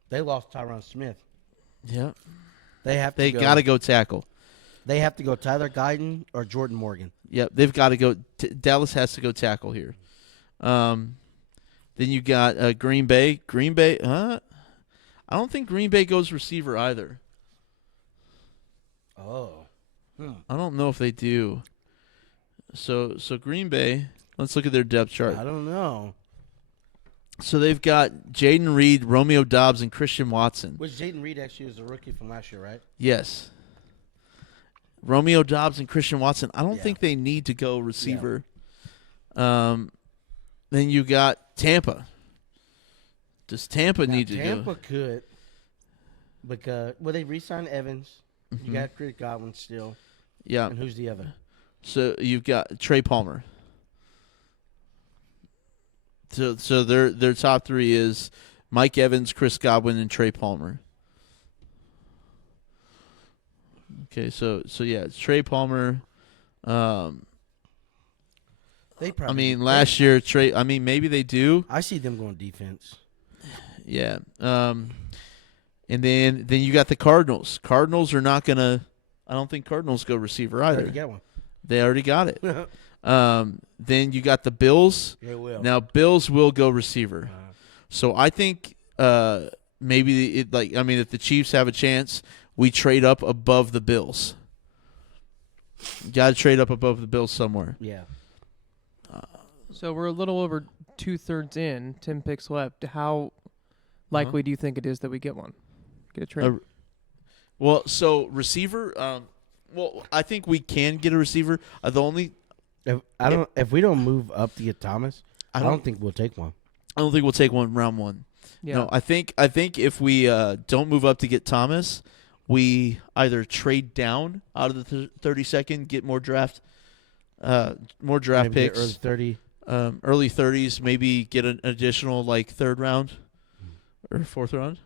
they lost Tyron Smith. Yeah, They got to go tackle. They have to go Tyler Guyton or Jordan Morgan. Yep, they've got to go. Dallas has to go tackle here. Then you got Green Bay. I don't think Green Bay goes receiver either. Oh. I don't know if they do. So Green Bay, let's look at their depth chart. I don't know. So they've got Jayden Reed, Romeo Doubs, and Christian Watson. Which Jayden Reed actually was a rookie from last year, right? Yes. Romeo Doubs and Christian Watson. I don't think they need to go receiver. Yeah. Then you got Tampa. Does Tampa need to go? Tampa could. Because, they re-signed Evans. Mm-hmm. You got Chris Godwin still. Yeah. And who's the other? So you've got Trey Palmer. So their top three is Mike Evans, Chris Godwin, and Trey Palmer. Okay, so yeah, it's Trey Palmer. They probably. I mean, last year Trey. I mean, maybe they do. I see them going defense. Yeah. And then you got the Cardinals. Cardinals are not gonna. I don't think Cardinals go receiver either. They already got one. They already got it. Then you got the Bills. They will. Now Bills will go receiver. So I think maybe if the Chiefs have a chance, we trade up above the Bills. Got to trade up above the Bills somewhere. Yeah. So we're a little over 2/3 in. 10 picks left. How likely do you think it is that we get one? Get a trade? Well, so receiver. I think we can get a receiver. If we don't move up to get Thomas, I don't think we'll take one. I don't think we'll take one round one. Yeah. No, I think if we don't move up to get Thomas, we either trade down out of the 32nd, get more draft Maybe picks, early 30. Early 30s, maybe get an additional third round or fourth round.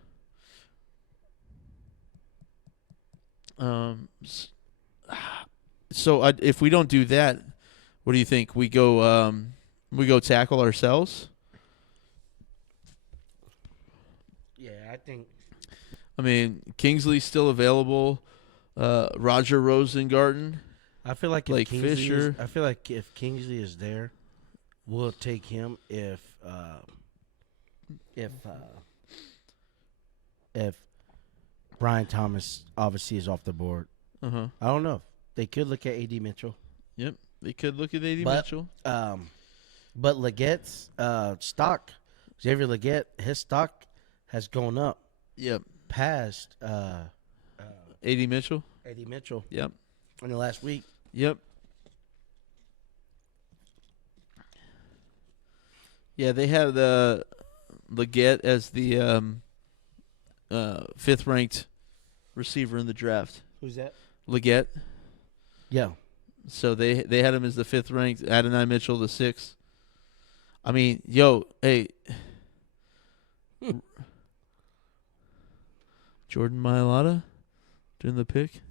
So if we don't do that, what do you think? We go tackle ourselves? Yeah, I think. I mean, Kingsley's still available. Roger Rosengarten. I feel like if Blake Kingsley Fisher. I feel like if Kingsley is there, we'll take him. If Brian Thomas obviously is off the board, Uh-huh. I don't know. They could look at AD Mitchell. Yep. They could look at AD But- Mitchell. But Legette's stock, Xavier Legette, his stock has gone up Yep. past AD Mitchell. AD Mitchell Yep. in the last week. Yep. Yeah, they have the Legette as the fifth-ranked receiver in the draft. Who's that? Legette. Yeah. So they had him as the fifth-ranked. Adonai Mitchell the sixth. I mean, hey. Jordan Mailata doing the pick.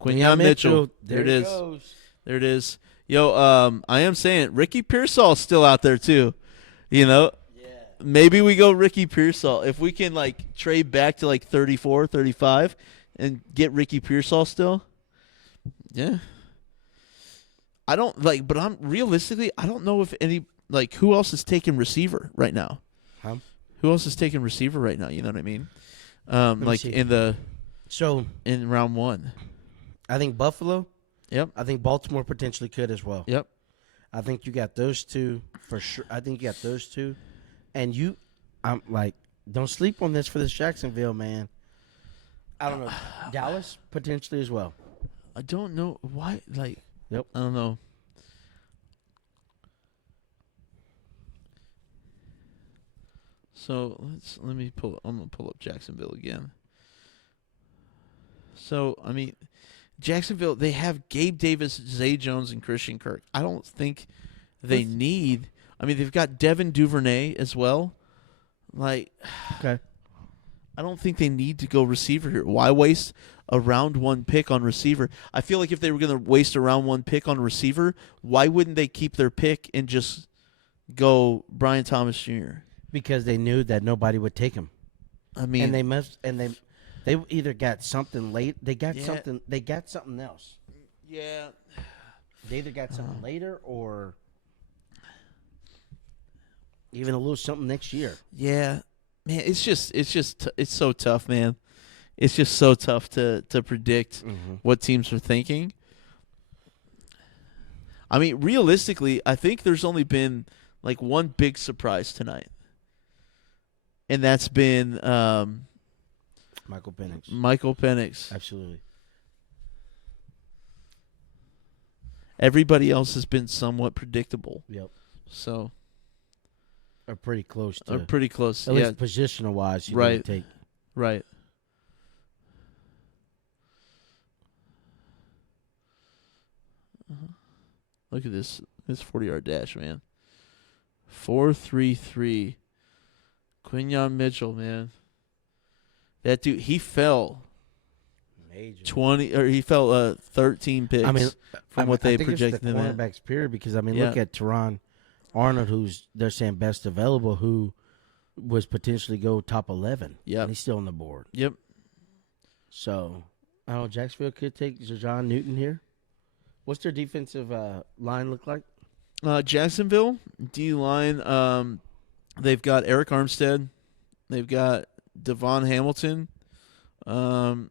Quinyon Mitchell. There it is. Goes. There it is. I am saying Ricky Pearsall's still out there too. You know, Yeah. maybe we go Ricky Pearsall. If we can trade back to 34, 35 and get Ricky Pearsall still. Yeah. I don't but I'm realistically, I don't know if any who else is taking receiver right now. Huh? Who else is taking receiver right now? You know what I mean? me see. So in round 1. I think Buffalo. Yep. I think Baltimore potentially could as well. Yep. I think you got those two for sure. I think you got those two, and don't sleep on this for this Jacksonville man. I don't know. Dallas potentially as well. I don't know why. Yep. I don't know. So let me pull. I'm gonna pull up Jacksonville again. So I mean, Jacksonville, they have Gabe Davis, Zay Jones, and Christian Kirk. I don't think they need. I mean, they've got Devin Duvernay as well. Okay. I don't think they need to go receiver here. Why waste a round 1 pick on receiver? I feel like if they were going to waste a round 1 pick on receiver, why wouldn't they keep their pick and just go Brian Thomas Jr.? Because they knew that nobody would take him. I mean, and they either got something late. They got Yeah. something. They got something else. yeah. They either got something later or even a little something next year. Yeah, man, it's so tough, man. It's just so tough to predict what teams are thinking. I mean, realistically, I think there's only been one big surprise tonight, and that's been Michael Penix. Michael Penix. Absolutely. Everybody else has been somewhat predictable. Yep. So Are pretty close to. are pretty close. At Yeah, least positional wise, you Right. take. right. Look at this 40-yard dash, man. 4.33. Quinyon Mitchell, man. That dude, he fell Major. 13 picks. I mean, from what they I think projected it's the him at. cornerbacks period because look Yeah. at Teron Arnold, who's they're saying best available, who was potentially go top 11. Yep. And he's still on the board. Yep. So I don't know. Jacksonville could take Jajon Newton here. What's their defensive line look like? Jacksonville D-line, they've got Eric Armstead. They've got Devon Hamilton. And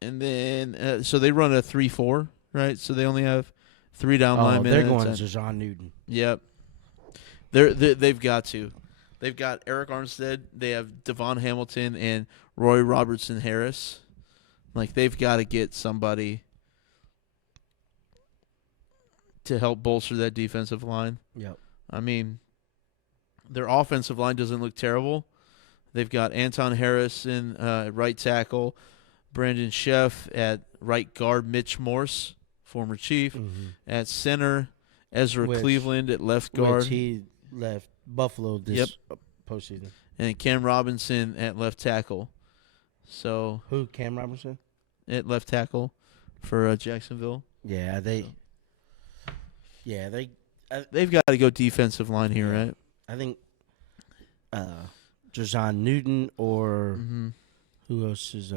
then so they run a 3-4, right? So they only have 3 down linemen. They're going Jajon Newton. Yep. They've got to. They've got Eric Armstead. They have Devon Hamilton and Roy Robertson Harris. They've got to get somebody to help bolster that defensive line. Yep. I mean, their offensive line doesn't look terrible. They've got Anton Harrison at right tackle, Brandon Sheff at right guard, Mitch Morse, former Chief, at center, Ezra Cleveland at left guard. Which he left Buffalo this postseason. And Cam Robinson at left tackle. So Who? Cam Robinson? at left tackle for Jacksonville. Yeah, they've got to go defensive line here, right? I think Justyn Newton or who else is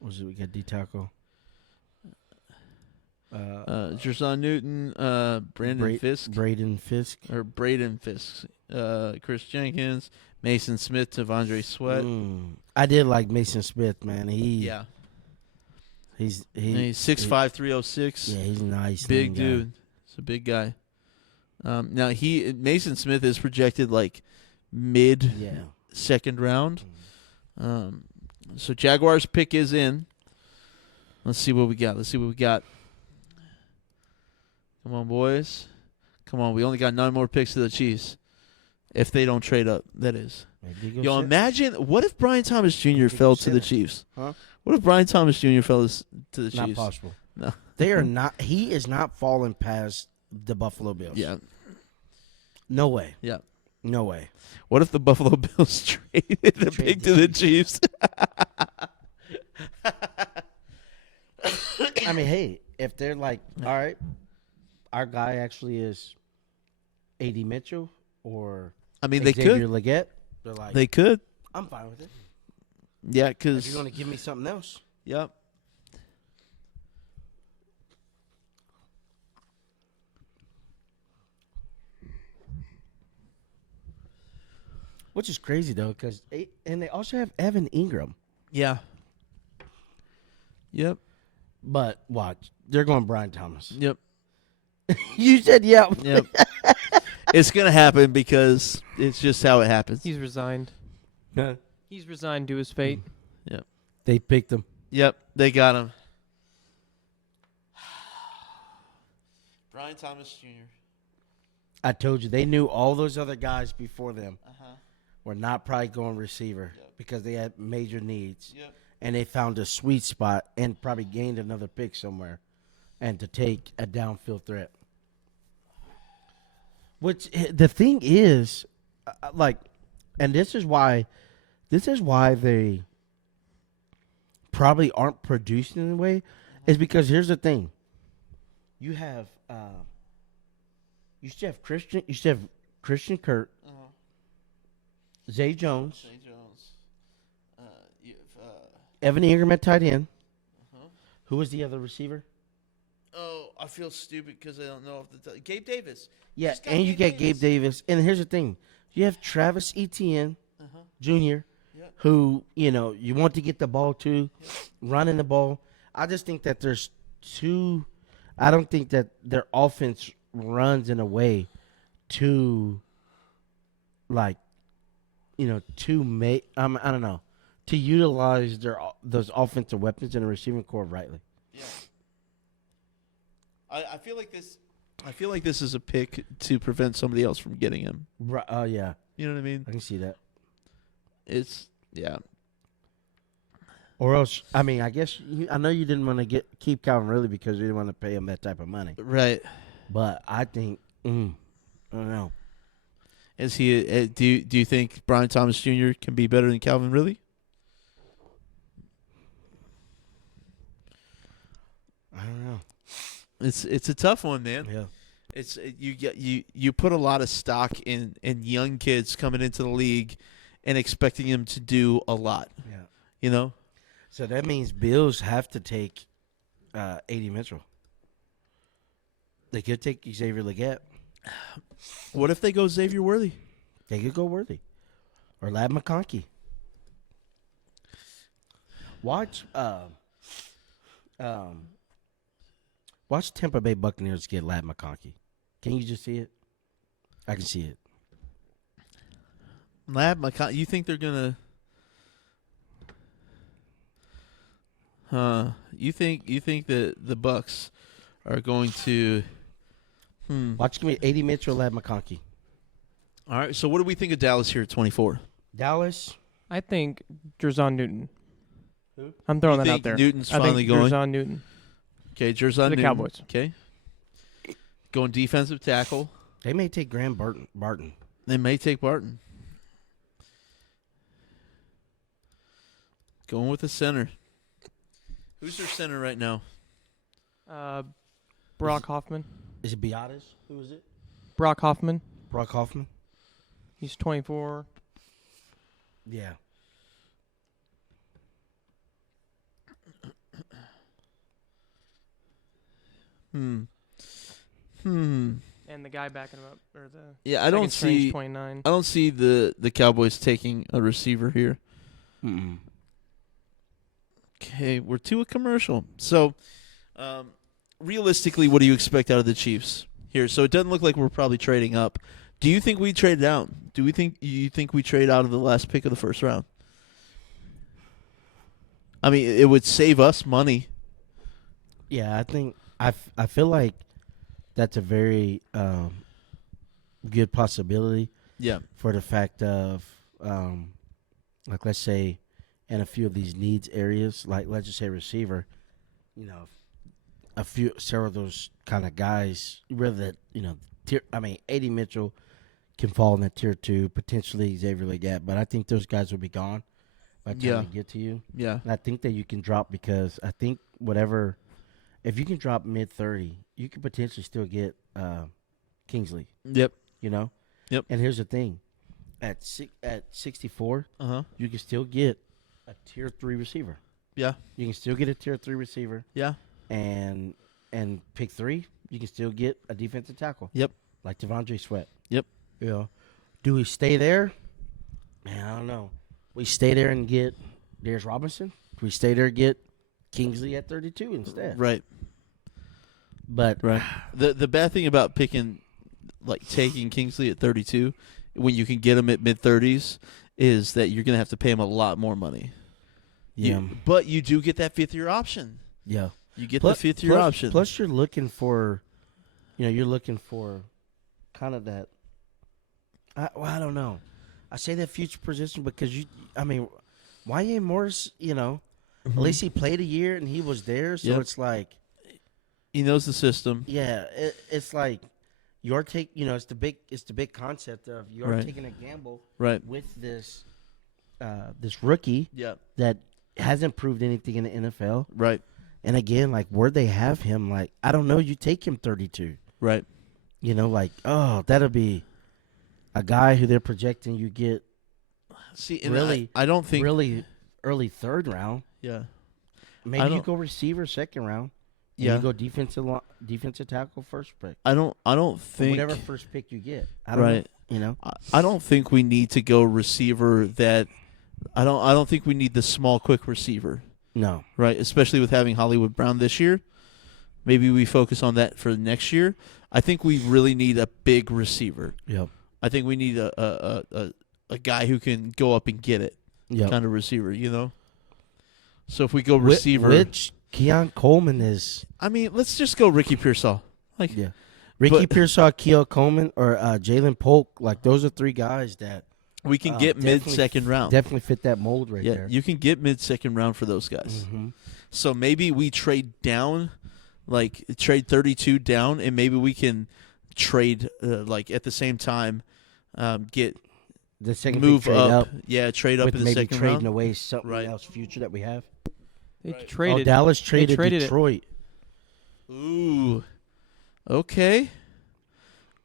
was it? We got D tackle. Justyn Newton, Braden Fisk, Chris Jenkins, Mason Smith, Tavondre Sweat. I did like Mason Smith, man. He's 6'5", 306. Yeah, he's nice. Big dude. He's a big guy. Now Mason Smith is projected like mid second round. So Jaguars pick is in. Let's see what we got. Come on, boys. Come on. We only got 9 more picks to the Chiefs. If they don't trade up, that is. Yo, imagine, what if Brian Thomas Jr. fell to the Chiefs? Huh? What if Brian Thomas Jr. fell to the Chiefs? Not possible. No. They are not. He is not falling past the Buffalo Bills. Yeah. No way. Yeah. No way. What if the Buffalo Bills traded the pick to the Chiefs? I mean, hey, if they're like, all right, our guy actually is A.D. Mitchell or they Xavier could. Legette, they're like, They could. I'm fine with it. Yeah, If because. you're going to give me something else. Yep. Which is crazy, though, because they also have Evan Ingram. Yeah. Yep. But watch, they're going Brian Thomas. Yep. You said yeah. Yep. It's going to happen because it's just how it happens. He's resigned. Huh? He's resigned to his fate. Yep. They picked him. Yep. They got him. Brian Thomas Jr. I told you, they knew all those other guys before them Uh-huh. were not probably going receiver because they had major needs. Yep. And they found a sweet spot and probably gained another pick somewhere and to take a downfield threat. Which the thing is, and this is why they probably aren't producing in a way, is because here's the thing. You have Christian Kirk, Zay Jones, Evan Ingram at tight end. Who was the other receiver? Oh, I feel stupid because I don't know if Gabe Davis. Yeah, and you get Gabe Davis. And here's the thing. You have Travis Etienne Jr., who, you want to get the ball to, running the ball. I just think that I don't think that their offense runs in a way to, I don't know, to utilize those offensive weapons in the receiving core rightly. Yeah. I feel like this is a pick to prevent somebody else from getting him. Right. Yeah. You know what I mean? I can see that. Yeah. Or else, I guess I know you didn't want to keep Calvin Ridley because you didn't want to pay him that type of money. Right. But I think, I don't know. Is he? Do you think Brian Thomas Jr. can be better than Calvin Ridley? I don't know. It's a tough one, man. Yeah. It's you put a lot of stock in young kids coming into the league and expecting them to do a lot. Yeah. So that means Bills have to take A.D. Mitchell. They could take Xavier Legette. What if they go Xavier Worthy? They could go Worthy. Or Lad McConkey. Watch Tampa Bay Buccaneers get Lad McConkey. Can you just see it? I can see it. Lad McConkey. You think they're gonna? You think that the Bucks are going to? Watch me, A.D. Mitchell, Lad McConkey. All right. So what do we think of Dallas here at 24? Dallas. I think Justyn Newton. Who? I'm throwing You that think out there. Newton's I finally think going? Justyn Newton. Okay, Justyn The Newton. Cowboys. Okay. Going defensive tackle. They may take Graham Barton. They may take Barton. Going with the center. Who's their center right now? Brock Hoffman. Is it Biadasz? Who is it? Brock Hoffman. Brock Hoffman? He's 24. Yeah. And the guy backing him up, or the Yeah, I don't string's see. 29. I don't see the Cowboys taking a receiver here. Mm-mm. Okay, we're to a commercial. So, realistically, what do you expect out of the Chiefs here? So it doesn't look like we're probably trading up. Do you think we trade down? Do you think we trade out of the last pick of the first round? I mean, it would save us money. Yeah, I feel like that's a very good possibility. Yeah. For the fact of, like, let's say, in a few of these needs areas, like let's just say receiver, several of those kind of guys, rather that, A.D. Mitchell can fall in that tier 2, potentially Xavier Leggett, but I think those guys will be gone by the time they get to you. Yeah. And I think that you can drop, because I think if you can drop mid-30, you can potentially still get Kingsley. Yep. Yep. And here's the thing. At 64, you can still get a tier 3 receiver. Yeah. You can still get a tier 3 receiver. Yeah. And pick 3, you can still get a defensive tackle. Yep. Like Devondre Sweat. Yep. Do we stay there? Man, I don't know. We stay there and get Darius Robinson? Do we stay there and get Kingsley at 32 instead? Right. But the bad thing about taking Kingsley at 32 when you can get him at mid-30s is that you're going to have to pay him a lot more money. Yeah. But you do get that fifth-year option. Yeah. You get the fifth-year option. Plus, you're looking for, kind of that. I don't know. I say that future position because Wyatt Morris, at least he played a year and he was there, so it's like he knows the system. Yeah, it's like you're it's the big concept of you're taking a gamble with this rookie that hasn't proved anything in the NFL. Right. And again, like where they have him, like I don't know, you take him 32. Right. That'll be a guy who they're projecting you get. See, and I don't think really early third round. Yeah. Maybe you go receiver second round. You go defensive tackle first pick. I don't think whatever first pick you get. I don't know, I don't think we need to go receiver that. I don't think we need the small quick receiver. No. Right, especially with having Hollywood Brown this year. Maybe we focus on that for next year. I think we really need a big receiver. Yep. I think we need a guy who can go up and get it. Yep. Kind of receiver, So if we go receiver, which Keon Coleman is. Let's just go Ricky Pearsall. Ricky Pearsall, Keon Coleman, or Jalen Polk. Like those are three guys that we can get mid-second round. Definitely fit that mold there. Yeah, you can get mid-second round for those guys. Mm-hmm. So maybe we trade down, trade 32 down, and maybe we can trade at the same time, get the second move trade up. Yeah, trade up with in the maybe second trading round. away something else future that we have. They traded. Dallas traded Detroit. Ooh. Okay.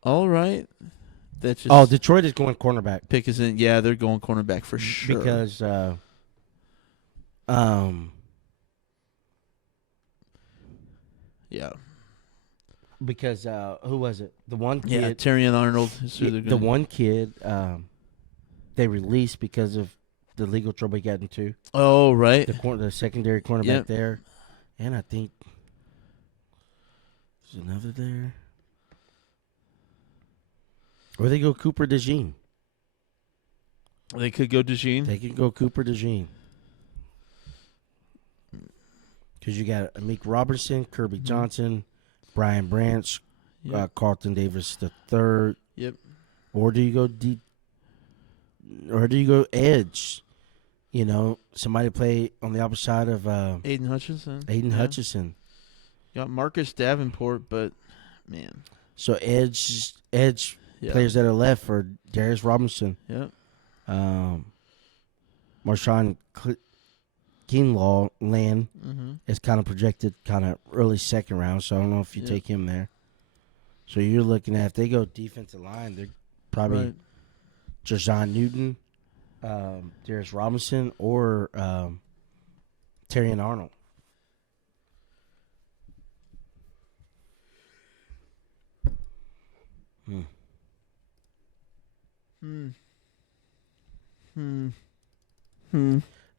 All right. That just Detroit is going cornerback. Pick is in. Yeah, they're going cornerback for sure. Because yeah. Because who was it? The one kid. Yeah, Terrion Arnold is who they're the one kid they released because of the legal trouble he got into. Oh, right. The secondary cornerback there. And I think there's another there. Or they go Cooper DeJean. They could go DeJean. They could go Cooper DeJean. Because you got Amik Robertson, Kirby Johnson, Brian Branch, Carlton Davis III. Yep. Or do you go edge? Somebody play on the opposite side of Aiden Hutchinson. Hutchinson. Got Marcus Davenport, but man. So edge players that are left for Darius Robinson. Yep. Marshawn Kinlaw land Mm-hmm. is kind of projected kind of early second round, so I don't know if you Yep. take him there. So you're looking at, if they go defensive line, they're probably Right. Jazon Newton, Darius Robinson, or Terry and Arnold.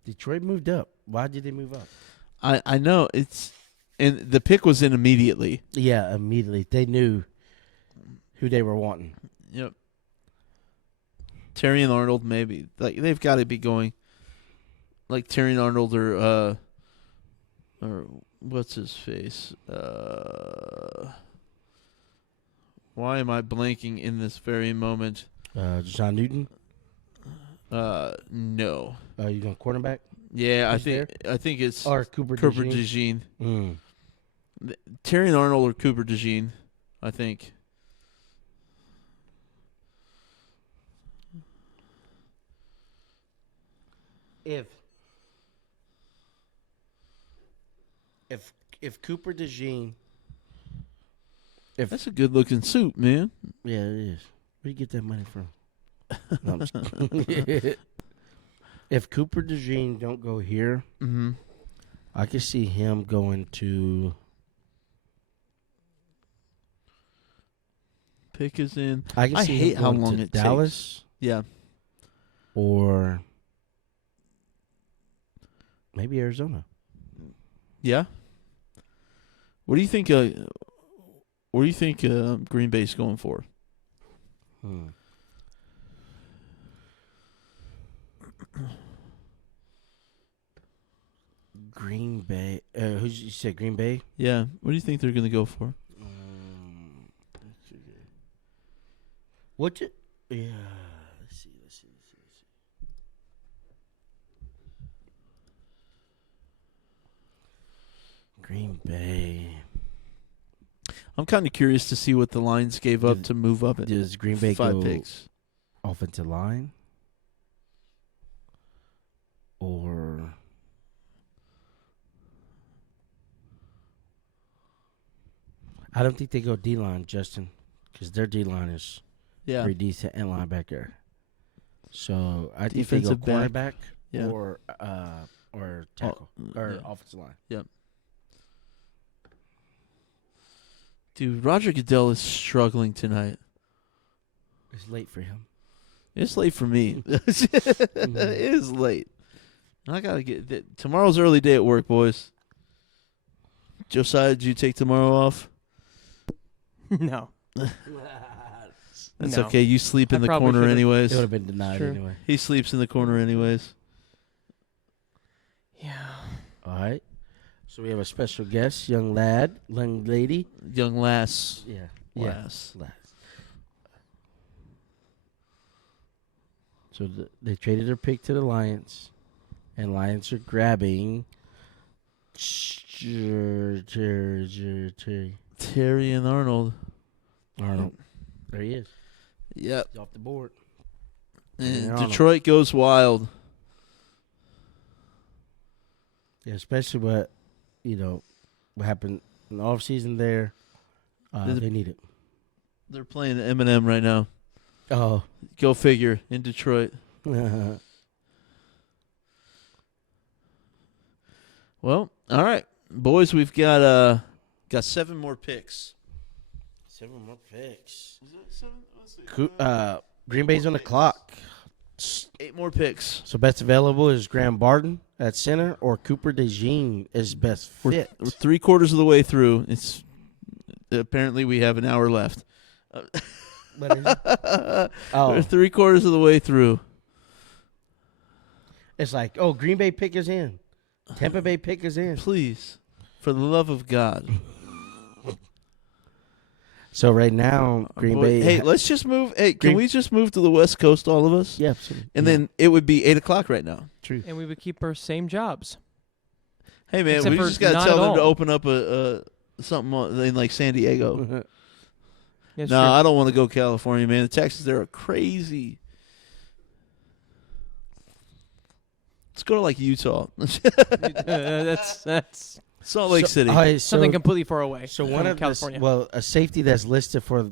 Detroit moved up. Why did they move up? I know it's, and the pick was in immediately. Yeah, immediately. They knew who they were wanting. Yep. Terry and Arnold, maybe, like they've got to be going, like Terry and Arnold or what's his face? Why am I blanking in this very moment? Jazon Newton. No. You going cornerback? Yeah, Who's I think it's Or Cooper Cooper DeJean? DeJean. Terry and Arnold or Cooper DeJean, I think. If Cooper DeJean, That's a good looking suit, man. yeah, it is. Where do you get that money from? No, I'm just kidding. If Cooper DeJean don't go here, Mm-hmm. I could see him going to. Pick is in. I can I see hate him how going long to it Dallas Yeah. or maybe Arizona. Yeah. What do you think? What do you think Green Bay's going for? Green Bay. Who you said? Green Bay. Yeah. What do you think they're going to go for? What's it? Yeah. Let's see. Green Bay. I'm kind of curious to see what the Lions gave up to move up. Does Green Bay 5 go picks. offensive line? Or I don't think they go D-line, Justyn, because their D-line is Yeah. pretty decent and linebacker. So I think Defensive they go back. cornerback Yeah. or tackle or yeah. offensive line. Yep. Dude, Roger Goodell is struggling tonight. It's late for him. It's late for me. It is late. I gotta get tomorrow's early day at work, boys. Josiah, did you take tomorrow off? No. That's No. okay. You sleep in I the probably corner should've- anyways. It would have been denied Sure. anyway. He sleeps in the corner anyways. Yeah. All right. So we have a special guest, young lady. Young lass. Yeah. Lass. Lass. So they traded their pick to the Lions, and Lions are grabbing Terry and Arnold. Arnold. There he is. Yep. He's off the board. And Arnold. Detroit goes wild. Yeah, especially what happened in the offseason there. They need it. They're playing Eminem right now. Oh. Go figure in Detroit. Well, all right, boys. We've got 7 more picks. 7 more picks. Is it 7? Let's see. Green Bay's on the clock. 8 more picks. So best available is Graham Barton at center or Cooper DeJean is best fit. We're 3/4 of the way through. It's apparently we have an hour left. What is it? We're Oh, 3/4 of the way through. it's like, Green Bay pick is in. Tampa Bay pick is in. Please, for the love of God. So right now, Green Boy, Bay. Hey, let's just move. Hey, can Green- we just move to the West Coast, all of us? Yeah, absolutely. And Yeah. then it would be 8 o'clock right now. True. And we would keep our same jobs. Hey, man, Except we for just got to not tell at them to all. open up a something in like San Diego. Yeah, No, I don't want to go California, man. The taxes there are crazy. Let's go to like Utah. That's Salt Lake City. All right, something completely far away. So from one of California. a safety that's listed for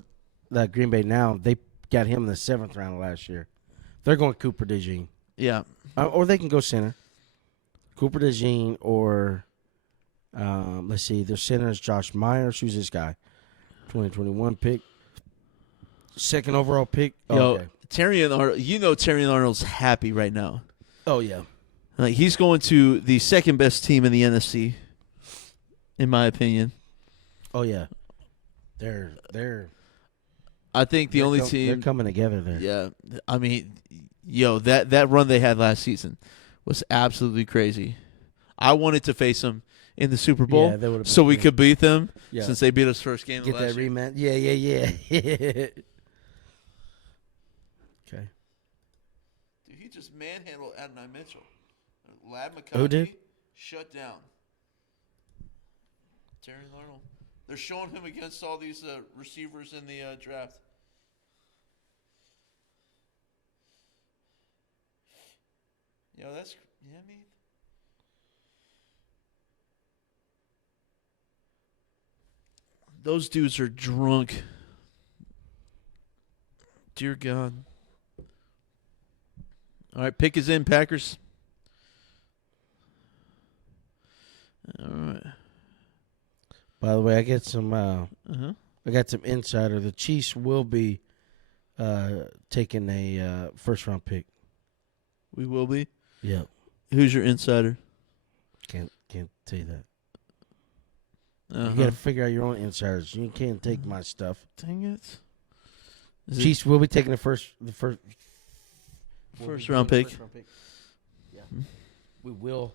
the Green Bay now, they got him in the 7th round last year. They're going Cooper DeJean. Yeah. Or they can go center. Cooper DeJean or, let's see, their center is Josh Myers. Who's this guy? 2021 pick. 2nd overall pick. Yo, Okay. Terrion Arnold. You know Terrion Arnold's happy right now. Oh, yeah. Like he's going to the second best team in the NFC, in my opinion. Oh, yeah. They're I think the only team. They're coming together there. Yeah. I mean, that run they had last season was absolutely crazy. I wanted to face them in the Super Bowl Yeah, that would've been so we great. could beat them Yeah. since they beat us first game Get of that last year. rematch. Yeah. Okay. Dude, he just manhandled Adonai Mitchell. Lad McCarthy Who did? shut down. Terrion Arnold. They're showing him against all these receivers in the draft. I mean. Those dudes are drunk. Dear God. All right, pick is in, Packers. All right. By the way, I get some. Uh-huh. I got some insider. The Chiefs will be taking a 1st-round pick. We will be. Yeah. Who's your insider? Can't tell you that. Uh-huh. You got to figure out your own insiders. You can't take my stuff. Dang it. Is Chiefs will be taking the first round pick. Yeah. We will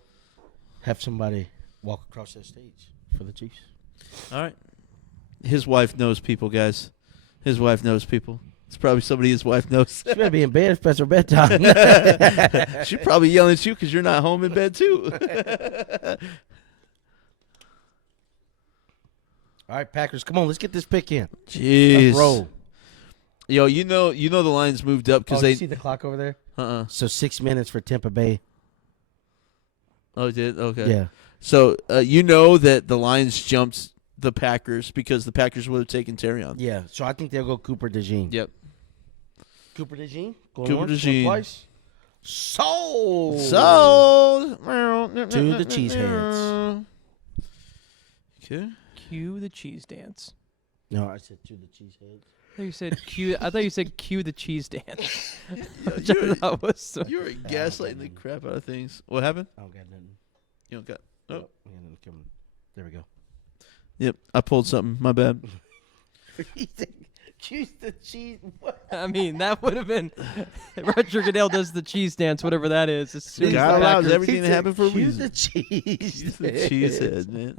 have somebody walk across that stage for the Chiefs. All right. His wife knows people, guys. His wife knows people. It's probably somebody his wife knows. She better be in bed if it's her bedtime. She's probably yelling at you because you're not home in bed, too. All right, Packers, come on, let's get this pick in. Jeez. Let's roll. Yo, you know the Lions moved up because You they. see the clock over there? Uh-uh. So 6 minutes for Tampa Bay. Oh, it did? Okay. Yeah. So, you know that the Lions jumped the Packers because the Packers would have taken Terrion. Yeah. So I think they'll go Cooper DeJean. Yep. Cooper DeJean? Going Cooper once, DeJean. going twice. Sold. To the cheeseheads. Okay. Cue the cheese dance. No, I said to the cheeseheads. I thought you said cue the cheese dance. Which You're, I thought was so. you're gaslighting the crap out of things. What happened? I don't got nothing. You don't got. Oh. Nope, I got nothing coming. There we go. Yep. I pulled something. My bad. Choose the cheese. What? I mean, that would have been. Roger Goodell does the cheese dance, whatever that is. As soon as God the allows Packers- everything to happen for a Choose reason. the cheese. He's the cheesehead, man.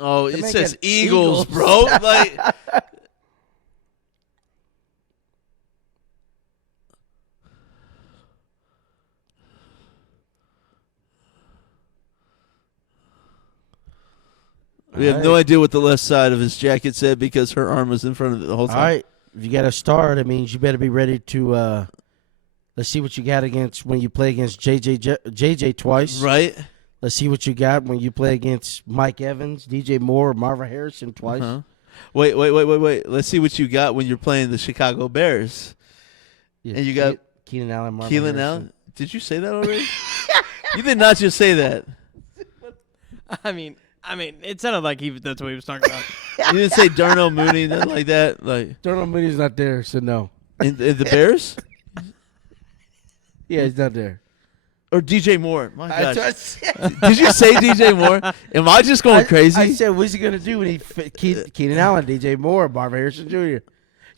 Oh, They it make says it Eagles, Eagles. bro. Like, we have no idea what the left side of his jacket said because her arm was in front of it the whole All time. right. If you got a star, that means you better be ready to. Let's see what you got against when you play against JJ twice. Right? Let's see what you got when you play against Mike Evans, DJ Moore, Marvin Harrison twice. Uh-huh. Wait. Let's see what you got when you're playing the Chicago Bears. Yeah, And you got Keenan Allen, Marvin Keelan Harrison. Allen. Did you say that already? You did not just say that. I mean, it sounded like that's what he was talking about. You didn't say Darnell Mooney, nothing like that. Like Darnell Mooney's not there, so no. in the Bears Yeah, he's not there. or DJ Moore. My I gosh, did you say DJ Moore? Am I just going crazy? I said, what's he going to do when he Keenan Allen, DJ Moore, Marvin Harrison Jr.?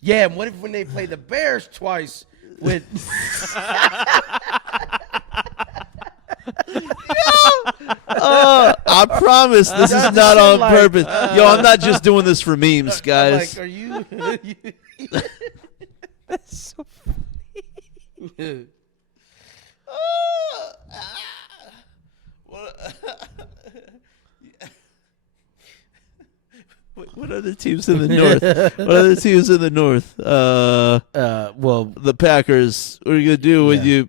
Yeah, and what if when they play the Bears twice with I promise this is not on like, purpose. Yo, I'm not just doing this for memes, I'm guys. like, are you? That's so Dude, What other teams in the north? What other teams in the north? Well, The Packers. What are you gonna do when you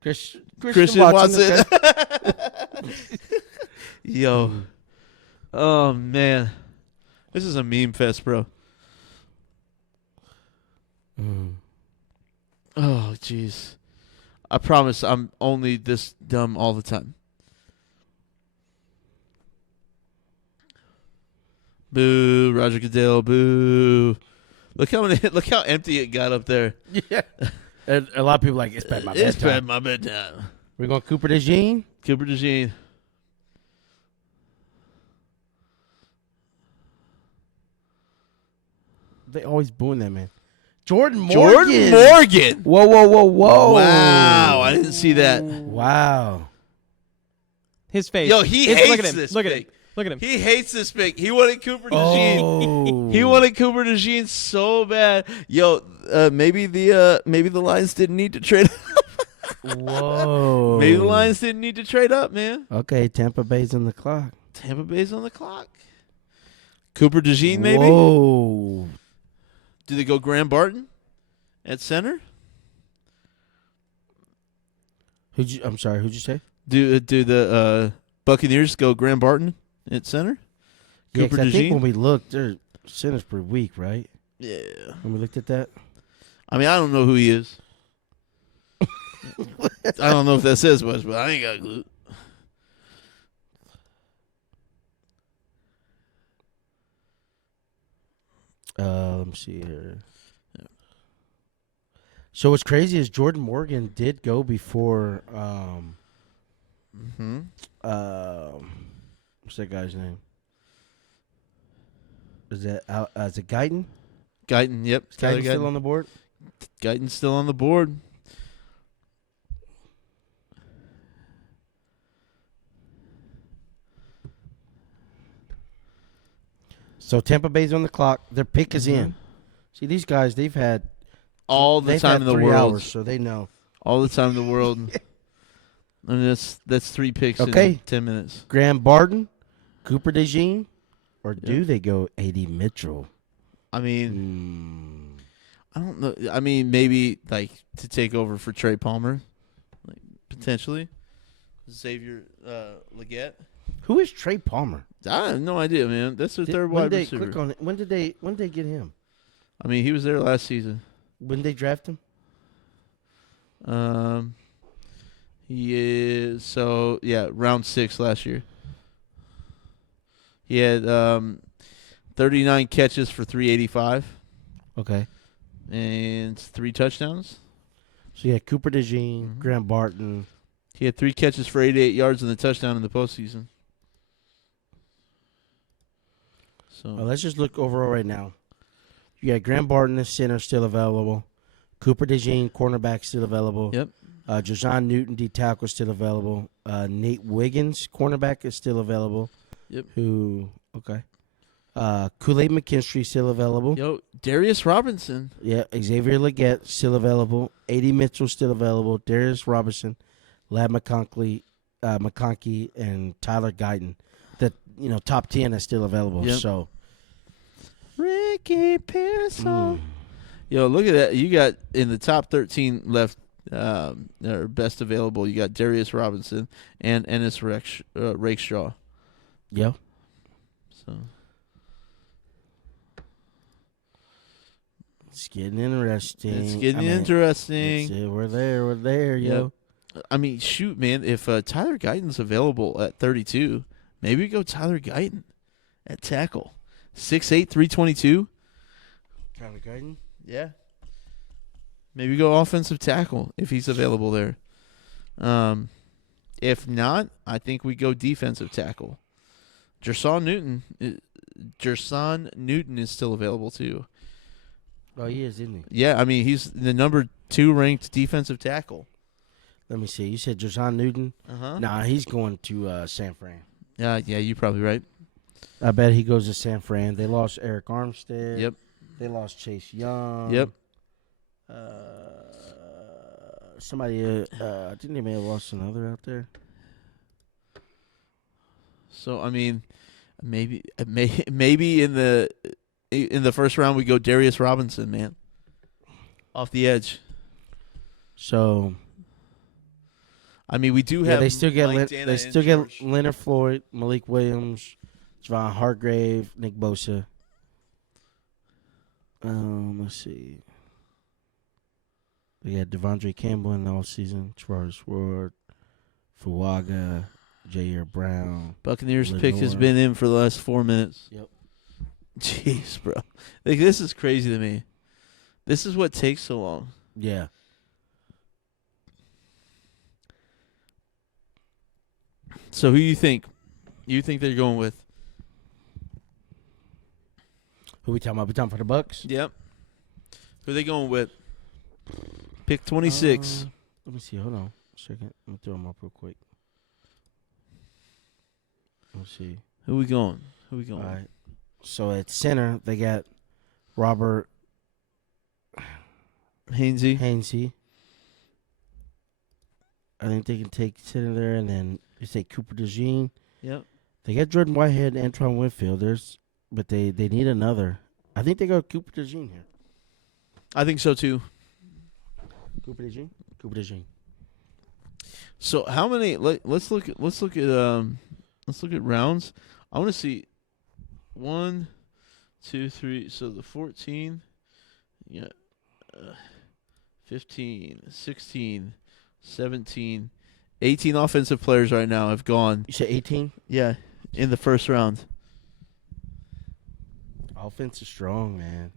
Christian Watson? Yo, oh man, this is a meme fest, bro. Oh jeez, I promise I'm only this dumb all the time. Boo, Roger Goodell, boo. Look how empty it got up there. Yeah. And a lot of people like, it's bad my bedtime. It's bad my bedtime. We're going Cooper DeJean? Cooper DeJean. They always booing that man. Jordan Morgan. Jordan Morgan. Whoa. Wow, I didn't see that. Wow. His face. Yo, he hates this. Look at him. Look at him. He hates this pick. He wanted Cooper DeJean. Oh. He wanted Cooper DeJean so bad. Yo, maybe the Lions didn't need to trade up. Whoa. Maybe the Lions didn't need to trade up, man. Okay, Tampa Bay's on the clock. Tampa Bay's on the clock. Cooper DeJean, maybe? Whoa. Do they go Graham Barton at center? I'm sorry, who'd you say? Do the Buccaneers go Graham Barton at center? Yeah, Cooper 'cause I think DeJean? when we looked, their centers per week, right? Yeah. When we looked at that? I mean, I don't know who he is. I don't know if that says much, but I ain't got a clue. Let me see here. So what's crazy is Jordan Morgan did go before what's that guy's name? Is it Guyton? Guyton, yep. Guyton still on the board? Guyton's still on the board. So Tampa Bay's on the clock. Their pick is in. See, these guys, they've had All the time in the world. hours, so they know. All the time in the world. I mean, that's 3 picks in 10 minutes. Graham Barton, Cooper DeJean, or do they go A.D. Mitchell? I mean, I don't know. I mean, maybe like to take over for Trey Palmer, like potentially. Xavier Leggett. Who is Trey Palmer? I have no idea, man. That's their third wide receiver. Click on it. When did they get him? I mean, he was there last season. When did they draft him? He is round 6 last year. He had 39 catches for 385. Okay. And 3 touchdowns. So you had Cooper DeJean, Graham Barton. He had 3 catches for 88 yards and the touchdown in the postseason. So Let's just look overall right now. You got Graham Barton, the center, still available. Cooper DeJean, cornerback, still available. Yep. Ja'Zhaun Newton, D tackle, still available. Nate Wiggins, cornerback, is still available. Yep. Okay. Kool-Aid McKinstry, still available. Yo, Darius Robinson. Yeah. Xavier Leggett, still available. A.D. Mitchell, still available. Darius Robinson, Lad McConkey, and Tyler Guyton. The top 10 is still available. Yep. So. Ricky Pearson. Yo, look at that. You got in the top 13 left, or best available, you got Darius Robinson and Ennis Rakestraw. Yeah. So it's getting interesting. interesting. We're there, yo. I mean, shoot, man. If Tyler Guyton's available at 32, maybe we go Tyler Guyton at tackle. 6'8", 322. Tyler Guyton? Yeah. Maybe go offensive tackle if he's available there. If not, I think we go defensive tackle. Ja'Zhaun Newton is still available too. Oh, he is, isn't he? Yeah, I mean he's the number 2 ranked defensive tackle. Let me see. You said Ja'Zhaun Newton? Nah, he's going to San Fran. Yeah, you're probably right. I bet he goes to San Fran. They lost Eric Armstead. Yep. They lost Chase Young. Yep. Somebody, I think they may have lost another out there. So I mean, Maybe in the first round we go Darius Robinson, man, off the edge. So I mean, we do have. they still get George. Leonard Floyd, Malik Williams, Javon Hargrave, Nick Bosa. Let's see. We had Devondre Campbell in the offseason, Travis Ward, Fuaga, Jair Brown. Buccaneers Lenore. pick has been in for the last 4 minutes. Yep. Jeez, bro. Like, this is crazy to me. This is what takes so long. Yeah. So who you think? You think they're going with? Who we talking about? We talking for the Bucks? Yep. Who are they going with? Pick 26. Let me see. Hold on a second. Let me throw them up real quick. Let's see. Who we going? Who we All going? right. So at center, they got Robert Hainsey. Hainsey. I think they can take center there, and then you say Cooper DeJean. Yep. They got Jordan Whitehead and Antoine Winfield. But they need another. I think they go Cooper DeJean here. I think so too. Cooper DeJean. Cooper DeJean. So how many? Let's look at rounds. I want to see 1, 2, 3. So the 14, 15, 16, 17, 18 offensive players right now have gone. You said 18? Yeah, in the first round. Offense is strong, man.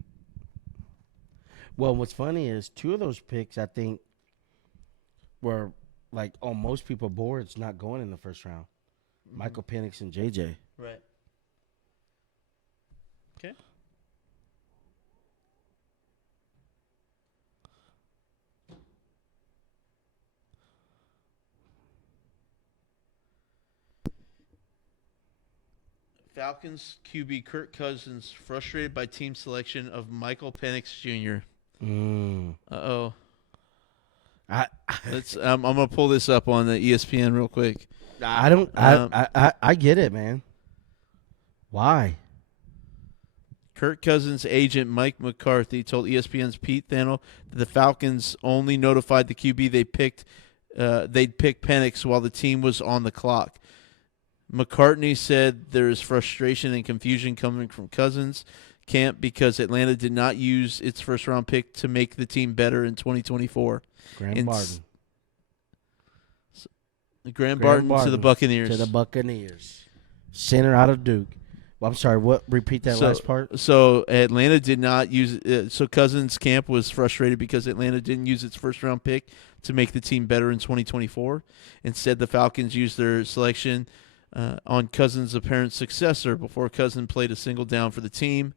Well, what's funny is 2 of those picks, I think, were like on most people's boards not going in the first round. Michael Penix and JJ. Right. Okay. Falcons QB Kirk Cousins frustrated by team selection of Michael Penix Jr. Uh-oh. I'm gonna pull this up on the ESPN real quick. I get it, man. Why? Kirk Cousins' agent Mike McCarthy told ESPN's Pete Thanel that the Falcons only notified the QB they'd pick Penix while the team was on the clock. McCartney said there is frustration and confusion coming from Cousins' camp because Atlanta did not use its first-round pick to make the team better in 2024. Graham Barton. Graham Barton to the Buccaneers. To the Buccaneers. Center out of Duke. Well, I'm sorry, what? Repeat that last part. So Atlanta did not use so Cousins' camp was frustrated because Atlanta didn't use its first-round pick to make the team better in 2024. Instead, the Falcons used their selection on Cousins' apparent successor before Cousins played a single down for the team.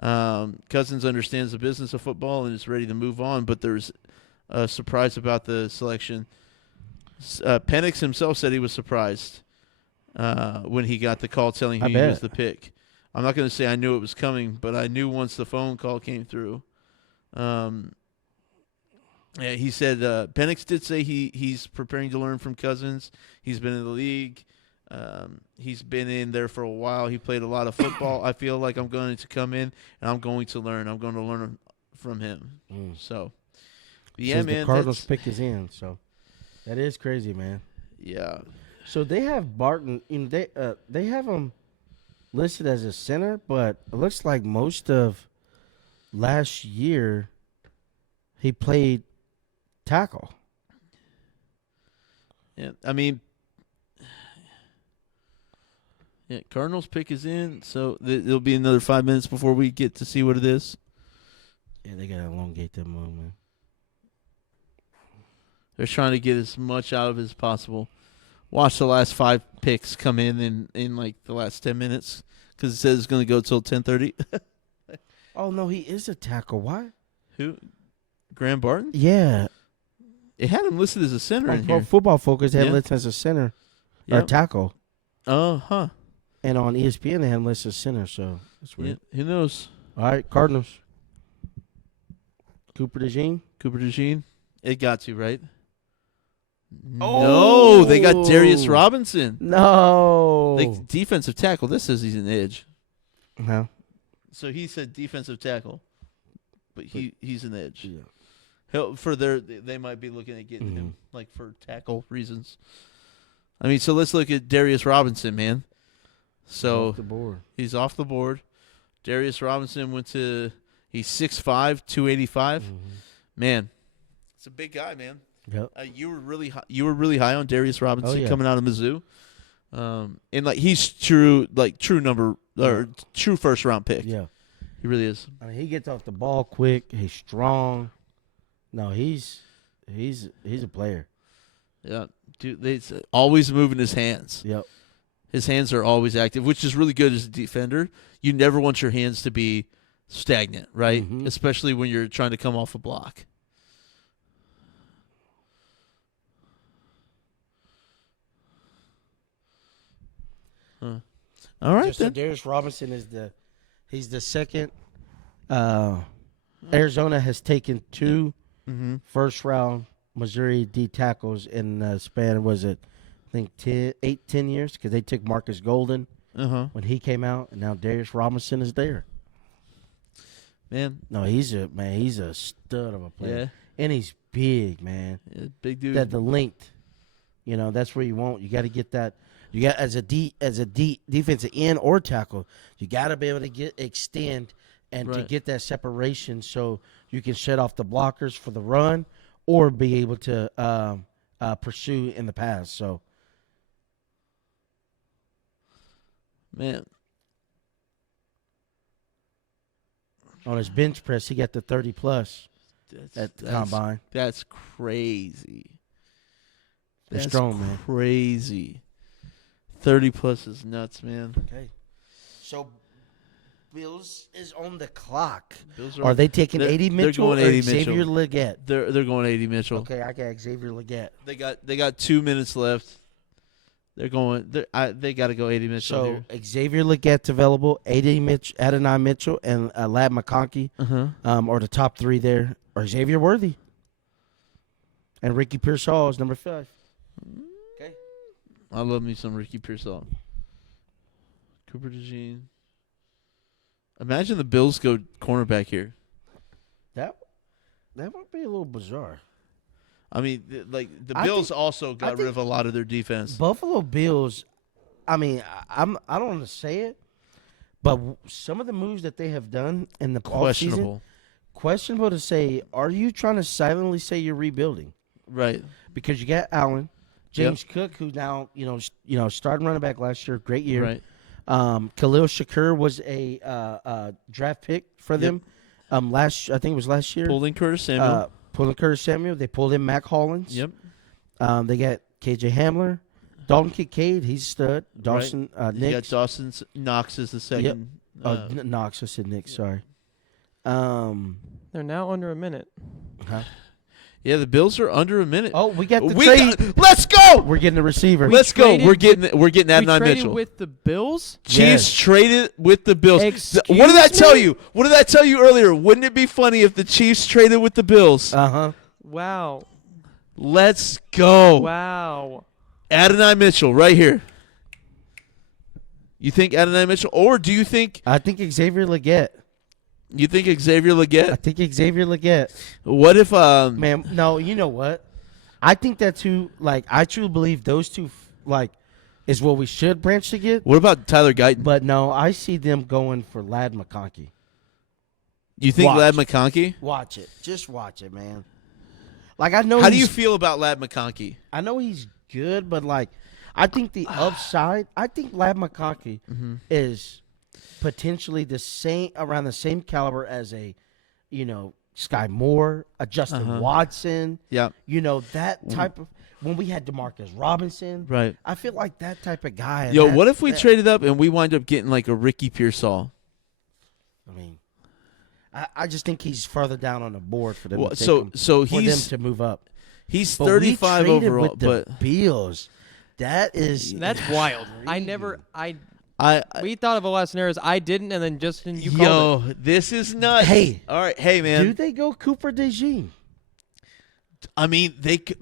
Cousins understands the business of football and is ready to move on, but there's a surprise about the selection. Penix himself said he was surprised when he got the call telling him he was the pick. I'm not going to say I knew it was coming, but I knew once the phone call came through. He said Penix did say he's preparing to learn from Cousins. He's been in the league. He's been in there for a while. He played a lot of football. I feel like I'm going to come in and I'm going to learn. I'm going to learn from him. So, yeah, man. The Cardinals pick is in, so that is crazy, man. Yeah. So they have Barton. They have him listed as a center, but it looks like most of last year he played tackle. Yeah, I mean. Yeah, Cardinals pick is in, so it'll be another 5 minutes before we get to see what it is. Yeah, they got to elongate that moment. They're trying to get as much out of it as possible. Watch the last 5 picks come in like the last 10 minutes because it says it's going to go till 10:30. Oh, no, he is a tackle. Why? Who? Graham Barton? Yeah. It had him listed as a center in On Pro here. Football Focus, they had him listed as a center or tackle. Uh-huh. And on ESPN, they had him listed as center, so that's weird. Yeah, who knows? All right, Cardinals. Cooper DeJean. It got to, right? No, they got Darius Robinson. No. Defensive tackle. This says he's an edge. No. So he said defensive tackle, but he's an edge. Yeah. They might be looking at getting him like for tackle reasons. I mean, so let's look at Darius Robinson, man. So off the board. He's off the board. Darius Robinson he's 6'5", 285. Man, it's a big guy, man. Yep. You were really high on Darius Robinson coming out of Mizzou. And like he's true number or true first round pick. Yeah. He really is. I mean, he gets off the ball quick. He's strong. No, he's a player. Yeah, dude, he's always moving his hands. Yep. His hands are always active, which is really good as a defender. You never want your hands to be stagnant, right? Especially when you're trying to come off a block. Huh. All right, So then. Darius Robinson he's the second. Arizona has taken two first-round Missouri D tackles in the span, was it, I think 10 years, because they took Marcus Golden when he came out, and now Darius Robinson is there. Man. No, he's a stud of a player. Yeah. And he's big, man. Yeah, big dude. That the length, that's where you want. You got to get that. You got as a defensive end or tackle, you got to be able to extend and to get that separation so you can shut off the blockers for the run or be able to pursue in the pass. So, man, on his bench press, he got the 30+ at the combine. That's crazy. That's strong, man. Crazy. 30+ is nuts, man. Okay. So, Bills is on the clock. Are they taking 80 Mitchell going 80 or Xavier Legette? They're going 80 Mitchell. Okay, I got Xavier Legette. They got 2 minutes left. They got to go 80 Mitchell. So here. Xavier Legette's available, Adonai Mitchell, and Lad McConkey are the top three there. Or Xavier Worthy. And Ricky Pearsall is number 5. Okay. I love me some Ricky Pearsall. Cooper DeJean. Imagine the Bills go cornerback here. That might be a little bizarre. I mean, the Bills also got rid of a lot of their defense. Buffalo Bills, I mean, I don't want to say it, but some of the moves that they have done in the offseason, questionable to say, are you trying to silently say you're rebuilding? Right. Because you got Allen, James Cook, who now, starting running back last year, great year. Right. Khalil Shakur was a draft pick for them. I think it was last year. Pulled in Curtis Samuel. They pulled in Mac Hollins. Yep. They got KJ Hamler, Dalton Kincaid. He's a stud. Dawson Nix. You got Dawson Knox is the second. Yep. Knox. I said Nick. Sorry. They're now under a minute. Huh? Yeah, the Bills are under a minute. Oh, we got the trade. Let's go. We're getting a receiver. Let's go. We're getting Adonai Mitchell. Mitchell. With the Bills? Chiefs traded with the Bills. Excuse what did that tell me? you? What did that tell you earlier? Wouldn't it be funny if the Chiefs traded with the Bills? Wow. Let's go. Wow. Adonai Mitchell right here. You think Adonai Mitchell, or do you think? I think Xavier Legette. You think Xavier Legette? I think Xavier Legette. What if Man, no, you know what? I think that's who. I truly believe those two is what we should branch to get. What about Tyler Guyton? But no, I see them going for Lad McConkey. You think Lad McConkey? Watch it. Just watch it, man. I know. How do you feel about Lad McConkey? I know he's good, but I think the upside. I think Lad McConkey is potentially around the same caliber as a, Sky Moore, a Justin Watson. Yeah. That type of when we had DeMarcus Robinson. Right. I feel like that type of guy. Yo, what if we traded up and we wind up getting a Ricky Pearsall? I mean, I just think he's further down on the board for them. For them to move up. He's 35 overall, but Bills. That's wild. We thought of a lot of scenarios. I didn't, and then Justyn, you called it. This is nuts. Hey. All right. Hey, man. Do they go Cooper DeJean? I mean,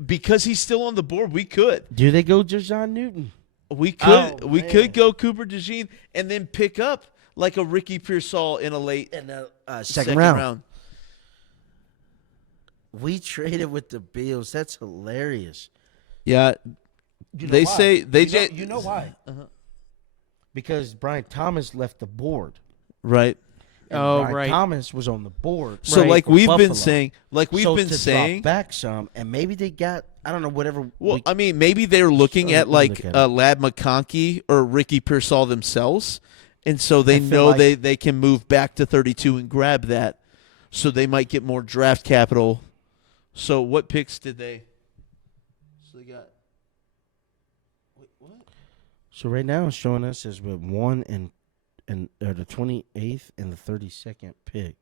because he's still on the board, we could. Do they go Jajon Newton? We could go Cooper DeJean and then pick up like a Ricky Pearsall in a late second round. We traded with the Bills. That's hilarious. Yeah, You know they why? say they You know why? Because Brian Thomas left the board. Right. And Brian right. Thomas was on the board. So Right. like for we've Buffalo. been saying, drop back some, and maybe they got whatever. Well, I mean, maybe they're looking at like look at it. Lad McConkey or Ricky Pearsall themselves, and so they feel know like- they can move back to 32 and grab that, so they might get more draft capital. So what picks did they? So they got. Wait, what? So right now it's showing us as with 1 and the 28th and the 32nd pick.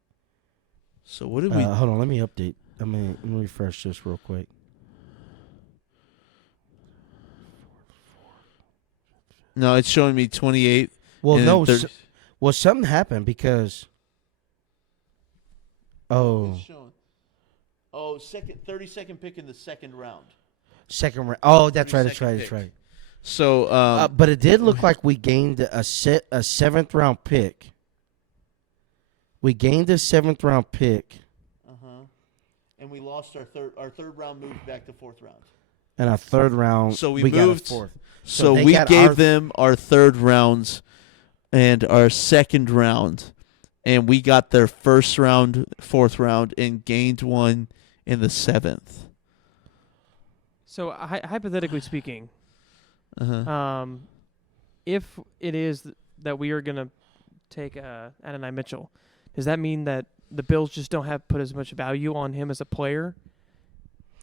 So what did we? Hold on, let me update. Let me refresh this real quick. No, it's showing me 28. Well, and no. 30. Something happened because. Oh, It's showing. Oh, 32nd pick in the second round. second round. Oh, that's right. That's 32nd right. pick. That's right. So, But it did look like we gained a 7th round pick. We gained a 7th round pick, and we lost our third round moved back to 4th round. and our 3rd round. So we got a moved- 4th. So they we got gave our- them our 3rd rounds and our 2nd round, and we got their 1st round, 4th round, and gained one in the 7th. So hypothetically speaking, Uh-huh. if it is that we are going to take Adonai Mitchell, does that mean that the Bills just don't have put as much value on him as a player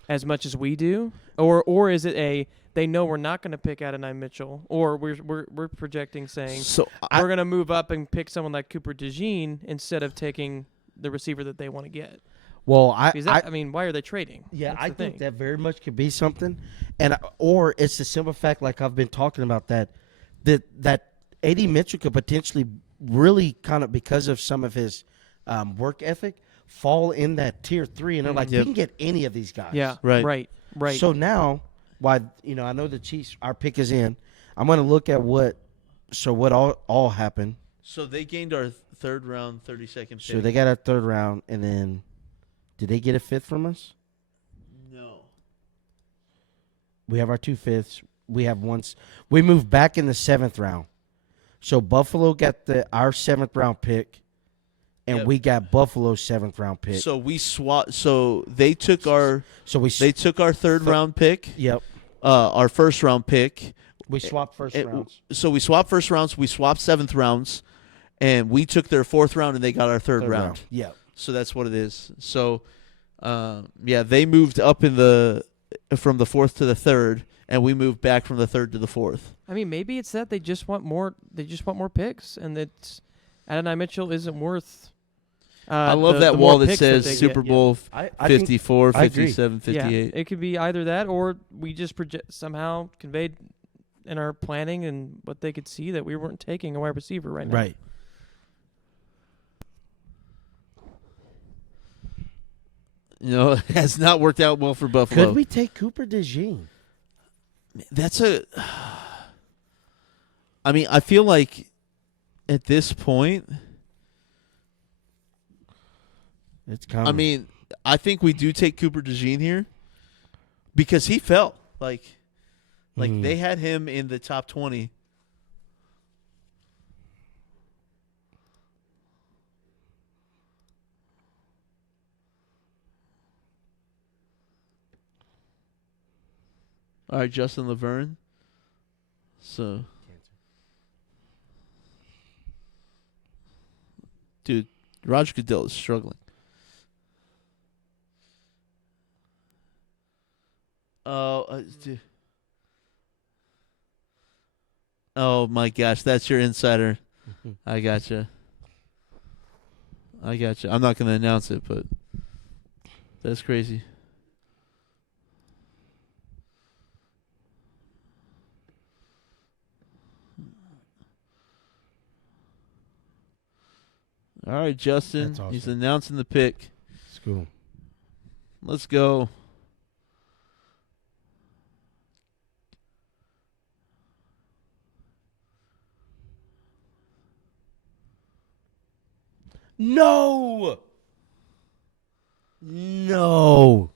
as much as we do, or is it they know we're not going to pick Adonai Mitchell, or we're projecting saying So we're going to move up and pick someone like Cooper DeJean instead of taking the receiver that they want to get? Well, I mean, why are they trading? Yeah, That's I the think thing. that very much could be something, and or it's the simple fact, like I've been talking about, that AD Mitchell could potentially really kind of, because of some of his work ethic, fall in that tier 3, and they're like, we can get any of these guys. Yeah, Right. right. So now, why I know the Chiefs, our pick is in. I'm going to look at what all happened. So they gained our 3rd round, 32nd pick. So they got our 3rd round, and then did they get a 5th from us? No. We have our 2 5ths. We have once. We moved back in the 7th round. So Buffalo got our 7th round pick, and Yep. we got Buffalo's 7th round pick. So we swapped. So they took our. So we They took our 3rd round pick. Yep. Our 1st round pick. We swapped first rounds. So we swapped 1st rounds. We swapped 7th rounds, and we took their 4th round, and they got our 3rd round. Yep. So that's what it is. So, they moved up from the 4th to the 3rd, and we moved back from the 3rd to the 4th. I mean, maybe it's that they just want more. They just want more picks, and that Adonai Mitchell isn't worth. I love the that more wall that picks says they Super get. Bowl I think 54, I agree. 57, 58. Yeah, it could be either that, or we just somehow conveyed in our planning and what they could see that we weren't taking a wide receiver right now. Right. It has not worked out well for Buffalo. Could we take Cooper DeJean? I mean, I feel like at this point, It's coming. I mean, I think we do take Cooper DeJean here because he fell. Like they had him in the top 20. All right, Justin Laverne. So, dude, Roger Goodell is struggling. Oh my gosh, that's your insider. I gotcha. I'm not going to announce it, but that's crazy. All right, Justin. That's awesome. He's announcing the pick. It's cool. Let's go. No. No.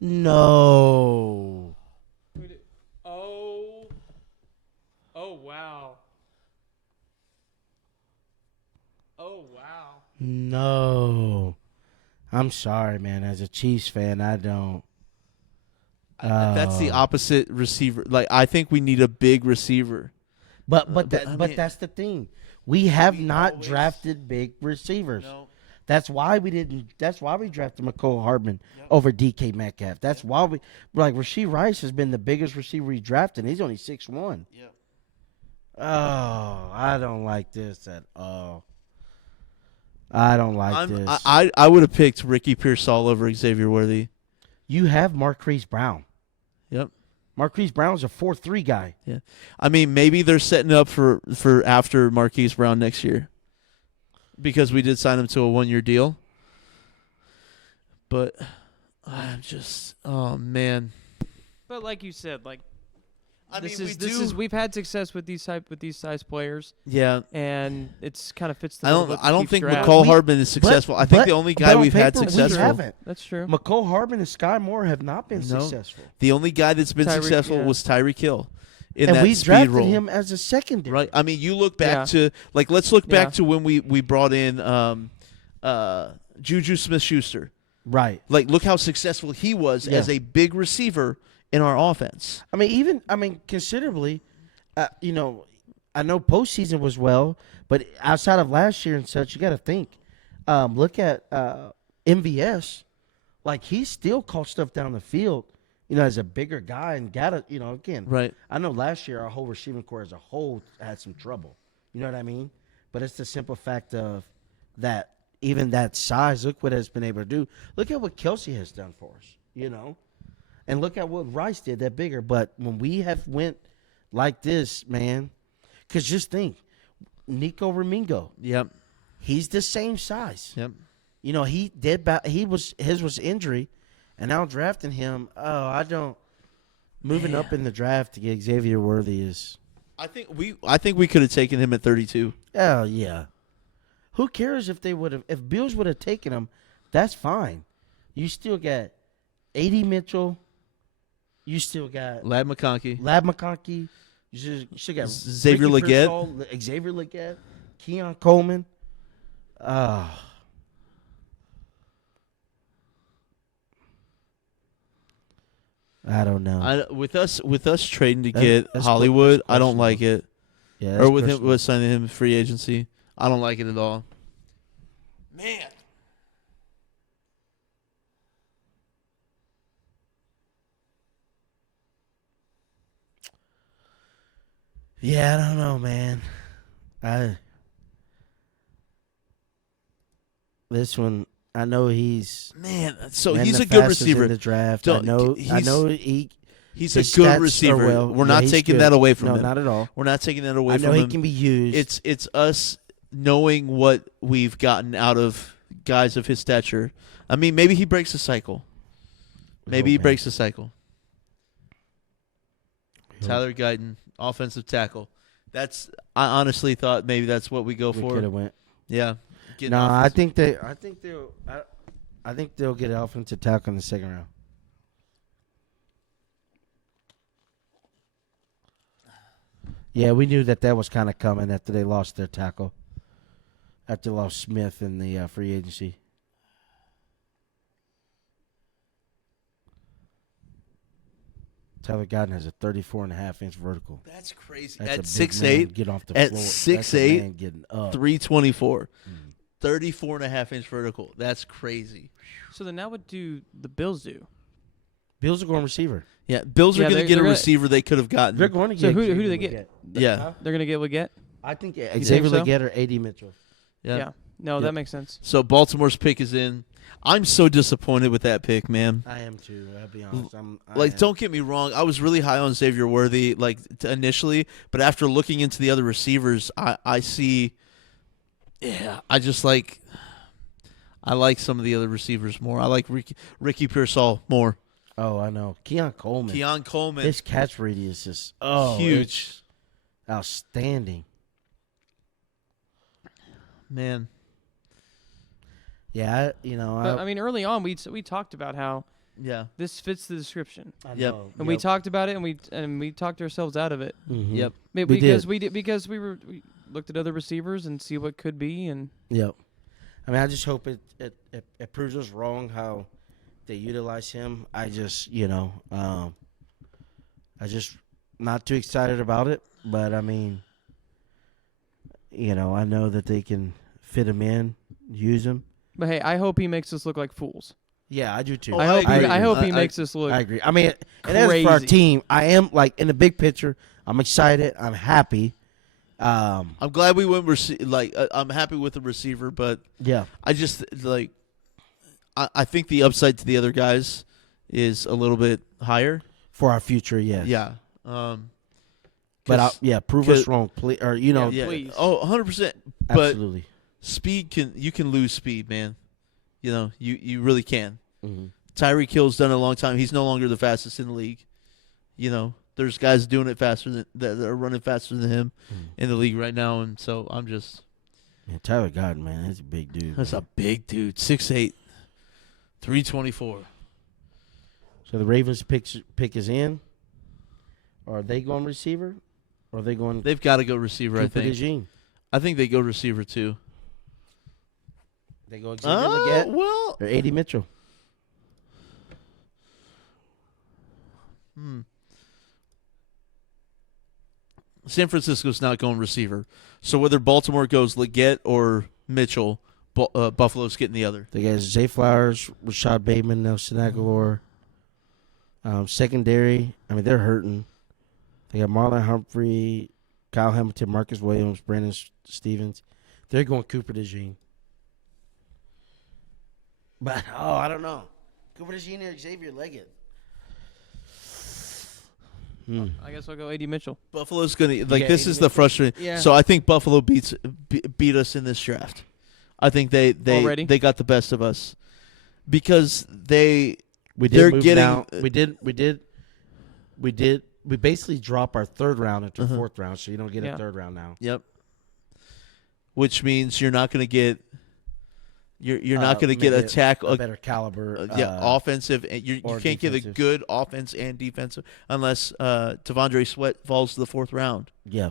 No. Oh. Oh, wow. Oh, wow. No. I'm sorry, man. As a Chiefs fan, I don't. That's the opposite receiver. Like, I think we need a big receiver. But I mean, that's the thing. We have not always- drafted big receivers. No. That's why we didn't. That's why we drafted McCole Hardman over DK Metcalf. That's why we Rashee Rice has been the biggest receiver he drafted. He's only 6'1". Yeah. Oh, I don't like this at all. I don't like this. I would have picked Ricky Pearsall over Xavier Worthy. You have Marquise Brown. Yep. Marquise Brown's a 4-3 guy. Yeah. I mean, maybe they're setting up for after Marquise Brown next year, because we did sign him to a 1-year deal. But I'm just, oh man. But like you said, like I this mean, is we've had success with these size players, Yeah. and it's kind of fits the I mold don't. with the I don't Chiefs think draft. McCole Hardman is successful. I think the only guy but on we've had paper, we successful. haven't. That's true. McCole Hardman and Sky Moore have not been No. successful. The only guy that's been Tyreek, successful yeah. was Tyreek Hill in And that we speed drafted role. him as a secondary. Right. I mean, you look back Yeah. to let's look back Yeah. to when we brought in Juju Smith-Schuster. Right. Like, look how successful he was Yeah. as a big receiver in our offense. I mean, considerably, I know postseason was well, but outside of last year and such, you got to think. Look at MVS. Like, he still caught stuff down the field, as a bigger guy and got it, again. Right. I know last year our whole receiving core as a whole had some trouble. You know what I mean? But it's the simple fact of that even that size, look what it's been able to do. Look at what Kelsey has done for us, And look at what Rice did, that bigger. But when we have went like this, man, because just think, Nico Ramingo, Yep. he's the same size. Yep. His was injury, and now drafting him, moving up in the draft to get Xavier Worthy is, I think we could have taken him at 32. oh yeah. Who cares if Bills would have taken him? That's fine. You still got A.D. Mitchell. You still got Lad McConkey. Lab McConkey. You still got Xavier Ricky Legette. Pearsall, Xavier Legette, Keon Coleman. I don't know. With us trading to That- get that's Hollywood, that's I don't like it. Yeah, Or with signing him free agency, I don't like it at all. Man. Yeah, I don't know, man. This one, I know he's So ran he's the a good fastest receiver. in the draft. Don't- I know he. He's a his good stats are receiver. well. We're Yeah, not he's taking good. that away from No, him. not at all. We're not taking that away I from know him. he can be used. It's us knowing what we've gotten out of guys of his stature. I mean, maybe he breaks the cycle. Maybe he breaks the cycle. Tyler Guyton, offensive tackle. I honestly thought maybe that's what we go We for. could have went. Yeah. No, I think they'll get offensive tackle in the second round. Yeah, we knew that was kind of coming after they lost their tackle. After they lost Smith in the free agency. Tyler Guyton has a 34.5-inch vertical. That's crazy. That's At a big man 6'8", get off the at floor. 6'8", That's a man getting up. 324, 34.5-inch vertical. That's crazy. So then now what do the Bills do? Bills are going receiver. Yeah, Bills are Yeah, going to they're get a gonna- receiver they could have gotten. They're going to So get. who do Xavier they get? Yeah. They're gonna get Legette. I think think Xavier so? Legette or A.D. Mitchell. Yeah. No, Yeah. that makes sense. So Baltimore's pick is in. I'm so disappointed with that pick, man. I am too. I'll be honest. Don't get me wrong. I was really high on Xavier Worthy, initially, but after looking into the other receivers, I see. Yeah, I like some of the other receivers more. I like Ricky Pearsall more. Oh, I know. Keon Coleman. Keon Coleman, His catch radius is huge. it's outstanding. Man. Yeah, But, I mean, early on we talked about how Yeah. this fits the description, Yep. and we talked about it, and we talked ourselves out of it. Mm-hmm. Yep. Because we looked at other receivers and see what could be, and Yep. I mean, I just hope it proves us wrong how they utilize him. I just not too excited about it, but I mean, I know that they can fit him in, use him. but hey, I hope he makes us look like fools. Yeah, I do too. Oh, I hope he I- makes us look. I agree. I mean, and as for our Crazy. team, I am like in the big picture. I'm excited. I'm happy. I'm glad we went I'm happy with the receiver, but Yeah. I just I think the upside to the other guys is a little bit higher. For our future, yes. Yeah. But prove us 'cause- wrong, please. Or Yeah. Please. Oh, 100%. But absolutely. speed you can lose speed, man. You really can. Mm-hmm. Tyreek Hill's done it a long time. He's no longer the fastest in the league. There's guys doing it faster that are running faster than him in the league right now, and so I'm just. Yeah, Tyler Godden, man, that's a big dude. That's man. a big dude, 6'8", 324. So the Ravens pick is in. Are they going receiver? Or are they going They've got to go receiver. I Cooper think. DeJean? I think they go receiver too. They go Xavier Legette Well. or A.D. Mitchell? San Francisco's not going receiver, so whether Baltimore goes Leggett or Mitchell, Buffalo's getting the other. They got Zay Flowers, Rashad Bateman, Nelson Aguilar. Secondary, I mean, they're hurting. They got Marlon Humphrey, Kyle Hamilton, Marcus Williams, Brandon Stevens. They're going Cooper DeJean. But, I don't know. Cooper DeJean or Xavier Leggett? I guess I'll go A.D. Mitchell. Buffalo's gonna Yeah, this is the frustrating. Yeah. So I think Buffalo beat us in this draft. I think they Already? they got the best of us because We they're getting We basically drop our third round into Uh-huh. fourth round, so you don't get Yeah. a third round now. Yep. Which means you're not going to get you're not going to get maybe a tackle a better caliber. offensive and you or can't get a defensive. good offense and defensive unless Tavondre Sweat falls to the fourth round. Yeah.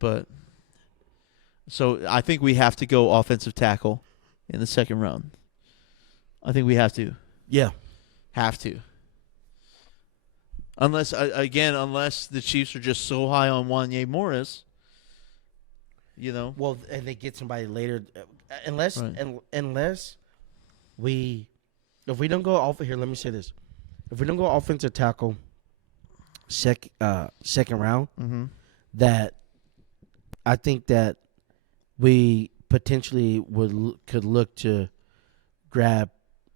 But so I think we have to go offensive tackle in the second round. I think we have to. Yeah. Have to. Unless the Chiefs are just so high on Wanye Morris, Well, and they get somebody later, unless if we don't go off here. Let me say this: if we don't go offensive tackle, second round, that I think that we potentially could look to grab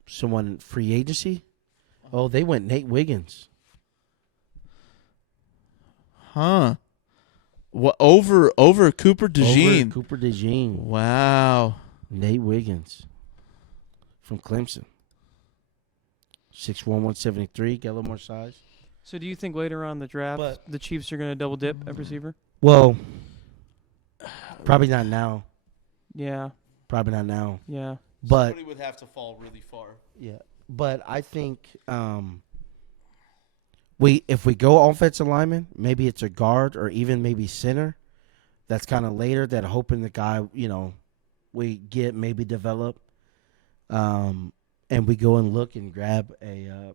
someone free agency. Oh, they went Nate Wiggins. Huh? What over Cooper DeJean? Over Cooper DeJean. Wow. Nate Wiggins from Clemson. 6'1", 173. Got a little more size. So do you think later on in the draft But- the Chiefs are going to double dip at receiver? Well, probably not now. Yeah. Probably not now. Yeah. But Somebody would have to fall really far. yeah, but I think if we go offensive lineman, maybe it's a guard or even maybe center. That's kind of later. That hoping the guy we get maybe develop, and we go and look and grab a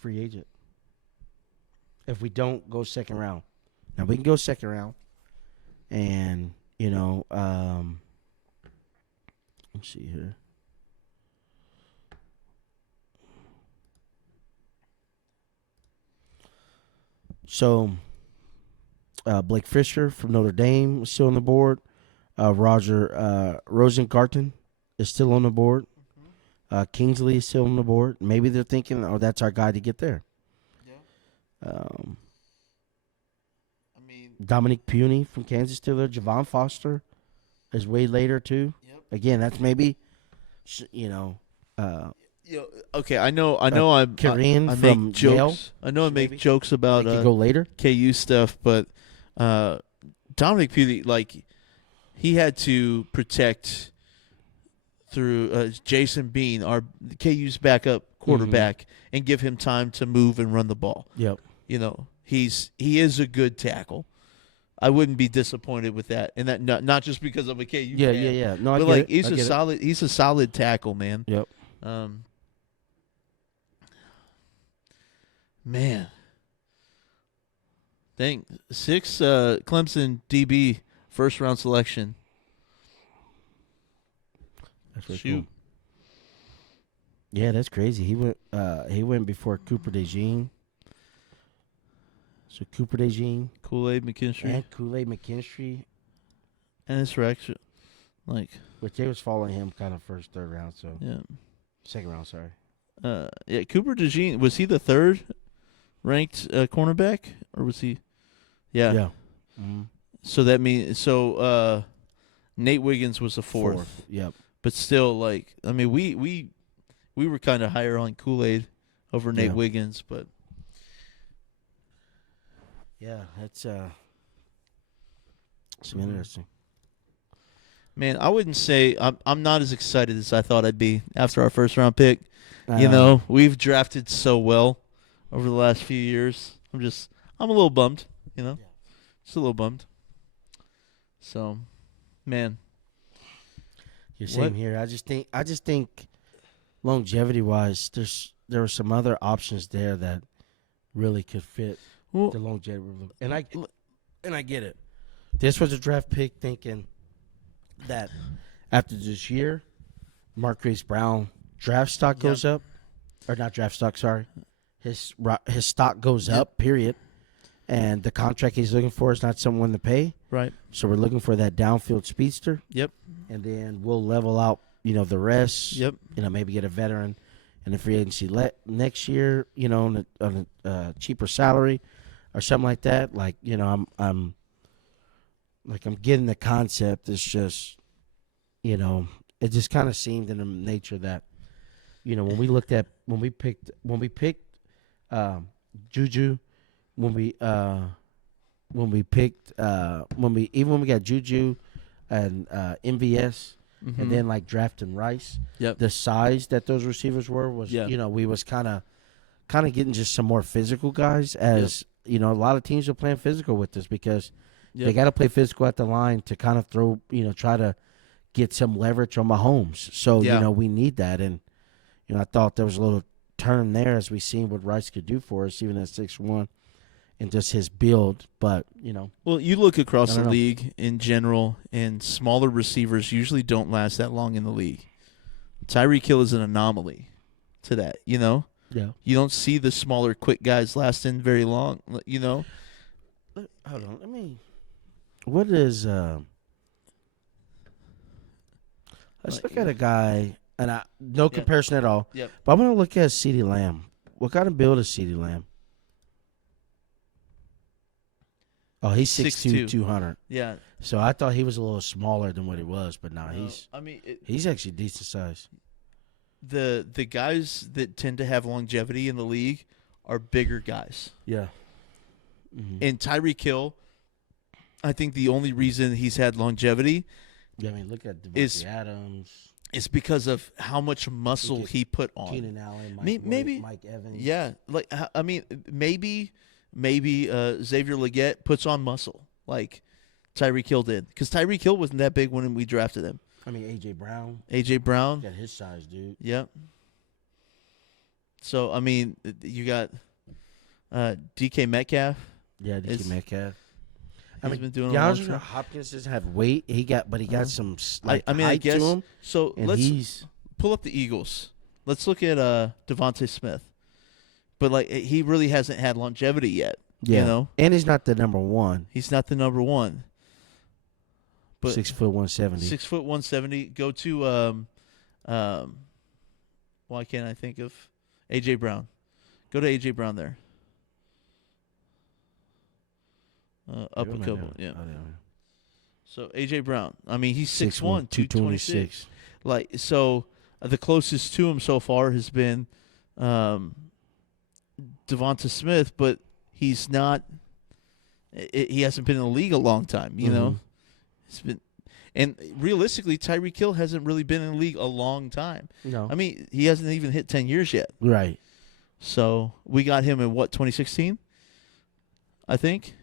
free agent. If we don't go second round, now we can go second round, and let's see here. So, Blake Fisher from Notre Dame is still on the board. Roger Rosengarten is still on the board. Kingsley is still on the board. Maybe they're thinking, oh, that's our guy to get there. Yeah. Dominic Puny from Kansas still there. Javon Foster is way later too. Yep. Again, that's maybe, Okay, I know. I Korean make from jokes. Yale. I know I make Maybe. jokes about They could go later. KU stuff, but Dominic Pudy, he had to protect through Jason Bean, our KU's backup quarterback, and give him time to move and run the ball. Yep. You know, he is a good tackle. I wouldn't be disappointed with that, and that not just because of a KU. Yeah. No, I but get like it. he's a solid. He's a solid tackle, man. Yep. Man. Dang, 6 Clemson DB first round selection. That's really Shoot. cool. Yeah, that's crazy. He went before Cooper DeJean. So Cooper DeJean, Kool-Aid McKinstry, and Kool-Aid McKinstry, and it's Rex, like, which they was following him kind of first, third round. So yeah, second round. Sorry. Yeah, Cooper DeJean, was he the third ranked cornerback, or was he? Yeah. Yeah. Mm-hmm. So that means Nate Wiggins was the fourth. Yep. But still, like, I mean, we were kind of higher on Kool-Aid over Nate Wiggins, but yeah, that's some interesting. Man, I wouldn't say I'm not as excited as I thought I'd be after our first round pick. You know, we've drafted so well over the last few years. I'm a little bummed, you know. Just a little bummed. So, man. You're same here. I just think longevity wise, there were some other options there that really could fit the longevity. And I get it. This was a draft pick thinking that after this year, Marquise Brown draft stock goes up, or not draft stock, sorry, his stock goes up. Period. And the contract he's looking for is not someone to pay. Right. So we're looking for that downfield speedster. Yep. And then we'll level out, the rest. Yep. Maybe get a veteran in the free agency next year, on a cheaper salary or something like that. Like, I'm getting the concept. It's just, it just kind of seemed in the nature that, when we picked Juju, when we got Juju and MVS, and then like drafting Rice, the size that those receivers was we was kind of getting just some more physical guys. As a lot of teams are playing physical with us because they got to play physical at the line to kind of throw, try to get some leverage on Mahomes. So we need that, and I thought there was a little turn there as we seen what Rice could do for us, even at 6'1". And just his build, but Well, you look across the league in general, and smaller receivers usually don't last that long in the league. Tyreek Hill is an anomaly to that. Yeah. You don't see the smaller, quick guys lasting very long. Hold on, what is? Let's look at a guy, and no comparison at all. Yep. But I'm gonna look at CeeDee Lamb. What kind of build is CeeDee Lamb? Oh, he's 6'2", 200. Yeah. So I thought he was a little smaller than what he was, but now he's actually decent size. The guys that tend to have longevity in the league are bigger guys. Yeah. Mm-hmm. And Tyreek Hill, I think the only reason he's had longevity look at Devontae Adams. It's because of how much muscle he put on. Keenan Allen, Mike Evans. Yeah. Maybe Xavier Legette puts on muscle like Tyreek Hill did. Because Tyreek Hill wasn't that big when we drafted him. A.J. Brown. Got his size, dude. Yep. So, you got DK Metcalf. Yeah, DK Metcalf. He's been doing a long time. Hopkins doesn't have weight. He got some height I guess, to him. So, let's pull up the Eagles. Let's look at Devontae Smith. But, he really hasn't had longevity yet. Yeah. And he's not the number one. He's not the number one. But 6 foot 170. 6 foot 170. Go to why can't I think of AJ Brown? Go to AJ Brown there. Up a couple. Yeah. So AJ Brown. He's 6'1", 226. So the closest to him so far has been Devonta Smith, but he's not. He hasn't been in the league a long time. You know, it's been. And realistically, Tyreek Hill hasn't really been in the league a long time. No. I mean, he hasn't even hit 10 years yet. Right. So we got him in, 2016? I think.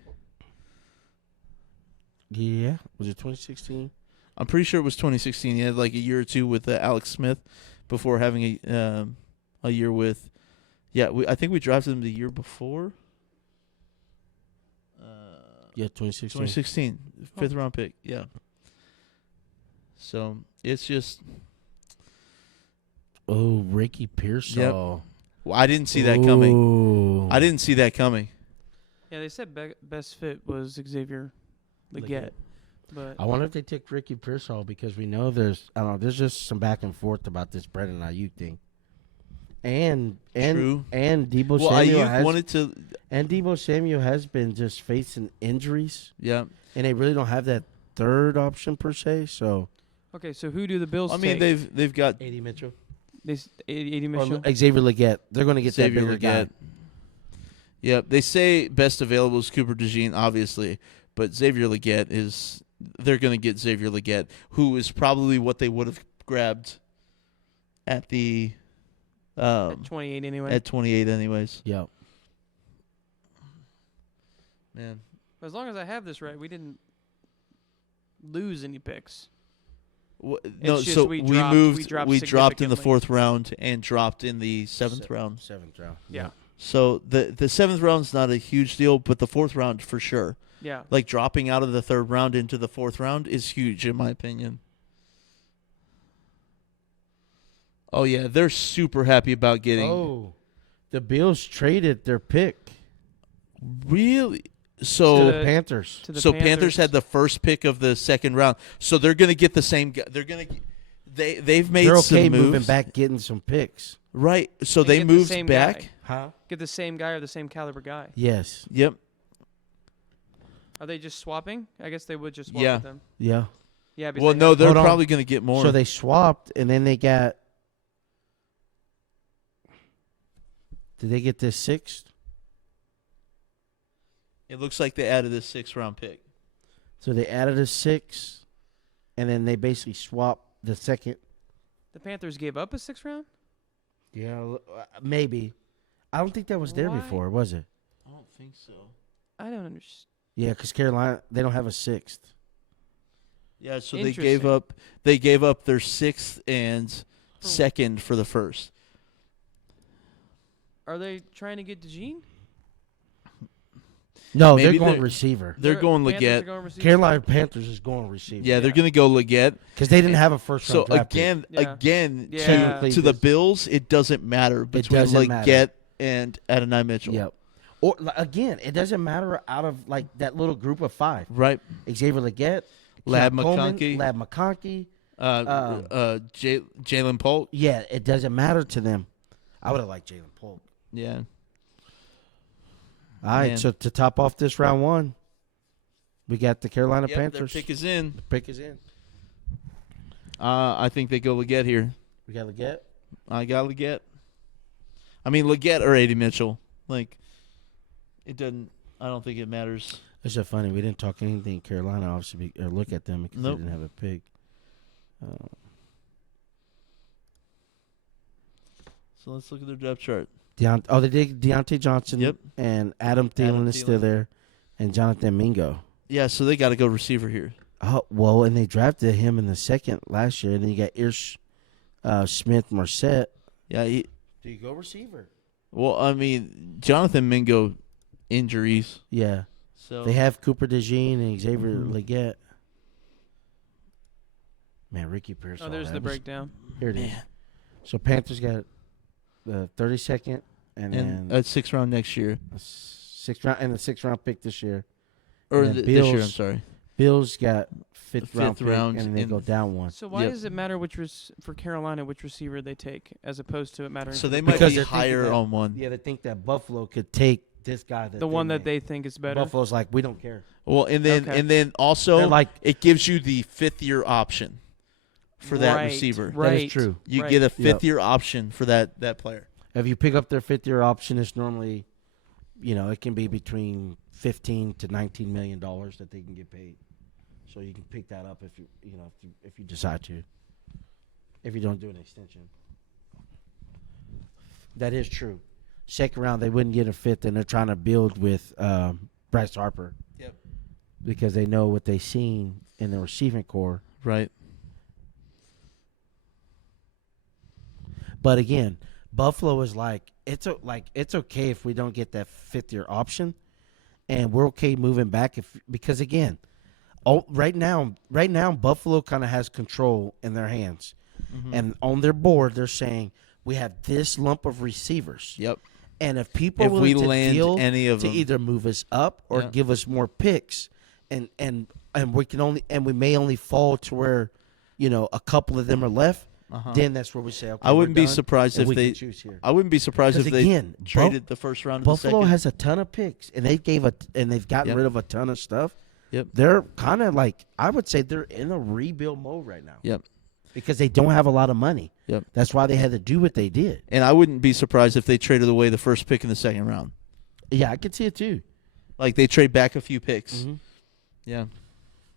Yeah. Was it 2016? I'm pretty sure it was 2016. He had like a year or two with Alex Smith before having a year with. Yeah, I think we drafted him the year before. Yeah, 2016. 2016, fifth round pick. Yeah. So it's just. Oh, Ricky Pearsall. Well, I didn't see that coming. Ooh. I didn't see that coming. Yeah, they said best fit was Xavier Leggett. But I wonder if they took Ricky Pearsall because we know there's just some back and forth about this Brandon Ayuk thing. And True. and Debo Well, Samuel Ayuk wanted to. and Debo Samuel has been just facing injuries, Yeah. and they really don't have that third option per se. So okay, so who do the Bills I mean, take? they've got 80 Mitchell, 80 Mitchell. or Xavier Leggett. They're going to get Xavier that bigger Leggett. guy. Yeah, they say best available is Cooper DeJean, obviously, but Xavier Leggett is. They're going to get Xavier Leggett, who is probably what they would have grabbed at the. At 28 anyway. At 28 anyways. Yeah. Man. As long as I have this right, we didn't lose any picks. No, just so we we dropped- moved. we dropped We dropped in the significantly. fourth round and dropped in the seventh round. Seventh round. Yeah. So the seventh round's not a huge deal, but the fourth round for sure. Yeah. Like dropping out of the third round into the fourth round is huge in my opinion. Oh yeah, they're super happy about getting. Oh, the Bills traded their pick Really? to So the Panthers. To the Panthers had the first pick of the second round. So they're going to get the same guy. They're going to they've made They're some okay moves. moving back, getting some picks. Right. So And they get the moved same back. guy. Huh? Get the same guy or the same caliber guy. Yes. Yep. Are they just swapping? I guess they would just swap Yeah. with them. Yeah. Yeah. because Well, they no, have- they're Hold on. probably going to get more. So they swapped, and then they got. Did they get this sixth? It looks like they added a 6th round pick. So they added a six, and then they basically swapped the second. The Panthers gave up a 6th round? Yeah, maybe. I don't think that was there Why? before, was it? I don't think so. I don't understand. Yeah, because Carolina, they don't have a sixth. Yeah, so they gave up their 6th and 2nd for the first. Are they trying to get DeJean? No, Maybe they're going they're- receiver. They're going Panthers Leggett. are going receiver? Carolina Panthers is going receiver. Yeah, they're Yeah. going to go Leggett. Because they didn't have a first So round draft pick. again, Yeah. Yeah. to the Bills, it doesn't matter between doesn't Leggett and Adonai Mitchell. Yep. Or again, it doesn't matter out of like that little group of five. Right. Xavier Leggett, Lab Keon Coleman, McConkey. Lab McConkey. Jalen Polk. Yeah, it doesn't matter to them. I would have liked Jalen Polk. Yeah. All right, Man. so to top off this round one, we got the Carolina Their Panthers. pick is in. The pick is in. I think they go Leggett here. We got Leggett. I got Leggett. I mean, Leggett or A.D. Mitchell. Like, it doesn't. I don't think it matters. It's just funny. We didn't talk anything Carolina, obviously, or look at them because Nope. they didn't have a pick. So let's look at their depth chart. They did Deontay Johnson. Yep. And Adam Thielen Adam is still Thielen. there, and Jonathan Mingo. Yeah, so they got to go receiver here. Oh well, and they drafted him in the second last year. And then you got Smith Marset. Yeah. Do you go receiver? Well, I mean, Jonathan Mingo injuries. Yeah. So They have Cooper DeJean and Xavier Mhm. Leggett. Man, Ricky Pearsall. Oh, there's the breakdown. Here it is. Man. So Panthers got the 32nd and and then a 6th round next year, a sixth round and the 6th round pick this year. or And then this year. I'm Bills- sorry. Bills got fifth Fifth round, round pick, and they in- go down one. So why Yep. does it matter for Carolina which receiver they take as opposed to it mattering So for they the might Because be they're thinking higher that- on one. Yeah, they think that Buffalo could take this guy. the one that they think is better? Buffalo's like, we don't care. Well, and then Okay. also They're like, it gives you the 5th-year option for that Right, receiver. Right. That is true. You Right. get a Yep. 5th-year option for that player. if you pick up their 5th-year option, it's normally, it can be between $15 to $19 million that they can get paid. so you can pick that up if if you decide to. If you don't do an extension, that is true. Second round, they wouldn't get a fifth, and they're trying to build with Bryce Harper. Yep. Because they know what they've seen in the receiving core. Right. But again, Buffalo is it's okay if we don't get that fifth-year option, and we're okay moving back because again, right now Buffalo kind of has control in their hands, and on their board they're saying we have this lump of receivers. Yep. And if people if are we willing to land deal any of to them, either move us up or give us more picks, and we may only fall to where, a couple of them are left. Then that's where we say, okay, I wouldn't be done, surprised if we they. can choose here. I wouldn't be surprised if Because again, they traded the first round. Buffalo of the second. has a ton of picks, and they've gotten rid of a ton of stuff. Yep. They're kind of I would say they're in a rebuild mode right now. Yep. Because they don't have a lot of money. Yep. That's why they had to do what they did. And I wouldn't be surprised if they traded away the first pick in the second round. Yeah, I could see it too. Like they trade back a few picks. Yeah.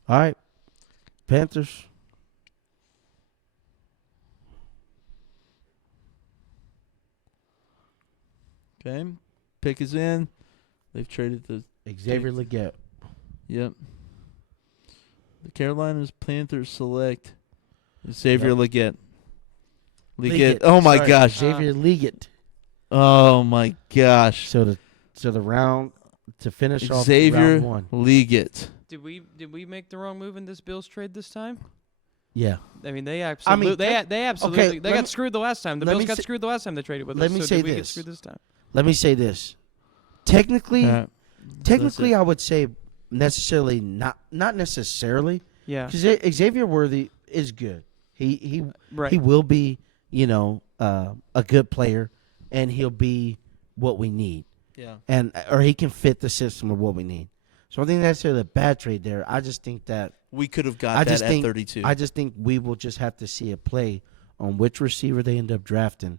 All right, Panthers. Okay. Pick is in. They've traded the Xavier Legette. Yep. The Carolinas Panthers select Xavier Legette. Legette. Oh my gosh. Xavier Legette. Oh my gosh. So the round to finish off Xavier round one. Legette. Did we make the wrong move in this Bills trade this time? Yeah. I mean, they absolutely okay, they got screwed the last time. The Bills got screwed the last time they traded with us. Let me say did we this. get screwed this time? Let me say this. Technically, Technically, I would say necessarily not necessarily. Yeah. Because Xavier Worthy is good. He Right. he will be a good player, and he'll be what we need. Yeah. Or he can fit the system of what we need. So I think that's a bad trade there. I just think that we could have got that at 32. I just think we will just have to see a play on which receiver they end up drafting,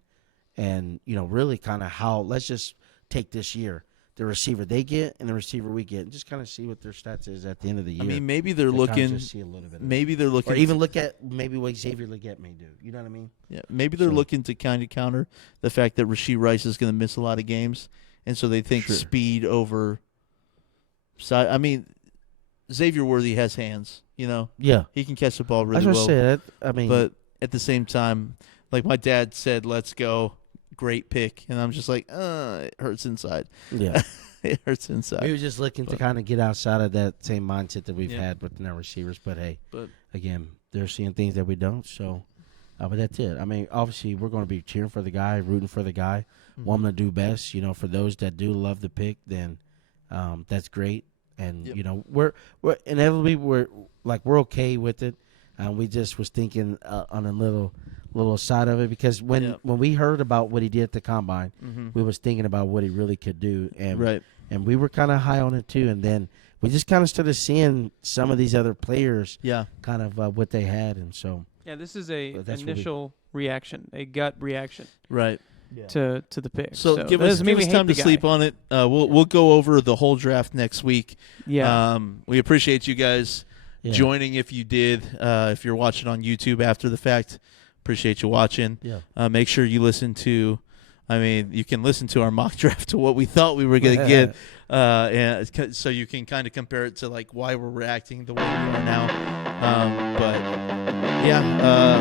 and really kind of how. Let's just take this year, the receiver they get and the receiver we get, and just kind of see what their stats is at the end of the year. I mean, maybe they're looking. Just see a little bit. Maybe they're looking, or even look at maybe what Xavier Legette may do. You know what I mean? Yeah. Maybe they're looking to kind of counter the fact that Rashee Rice is going to miss a lot of games, and so they think speed over. I mean, Xavier Worthy has hands. Yeah, he can catch the ball really well. well. Said. I mean, but at the same time, like my dad said, "Let's go." Great pick, and I'm just like, it hurts inside. Yeah, it hurts inside. We were just looking to kind of get outside of that same mindset that we've had with our receivers. But hey, again, they're seeing things that we don't. So, but that's it. I mean, obviously, we're going to be cheering for the guy, rooting for the guy, want him to do best. For those that do love the pick, then that's great. And we're inevitably we're okay with it. We just was thinking on a little side of it, because when we heard about what he did at the combine, we was thinking about what he really could do, and we were kind of high on it too. And then we just kind of started seeing some of these other players, kind of what they had, and so this is a initial reaction, a gut reaction, right? To the pick. So give us time to sleep on it. We'll go over the whole draft next week. Yeah. We appreciate you guys joining. If you did, if you're watching on YouTube after the fact, appreciate you watching. Yeah. Make sure you listen to. I mean, you can listen to our mock draft to what we thought we were going to get, and so you can kind of compare it to why we're reacting the way we are now.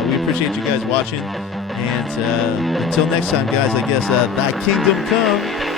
We appreciate you guys watching. And until next time, guys, I guess thy kingdom come.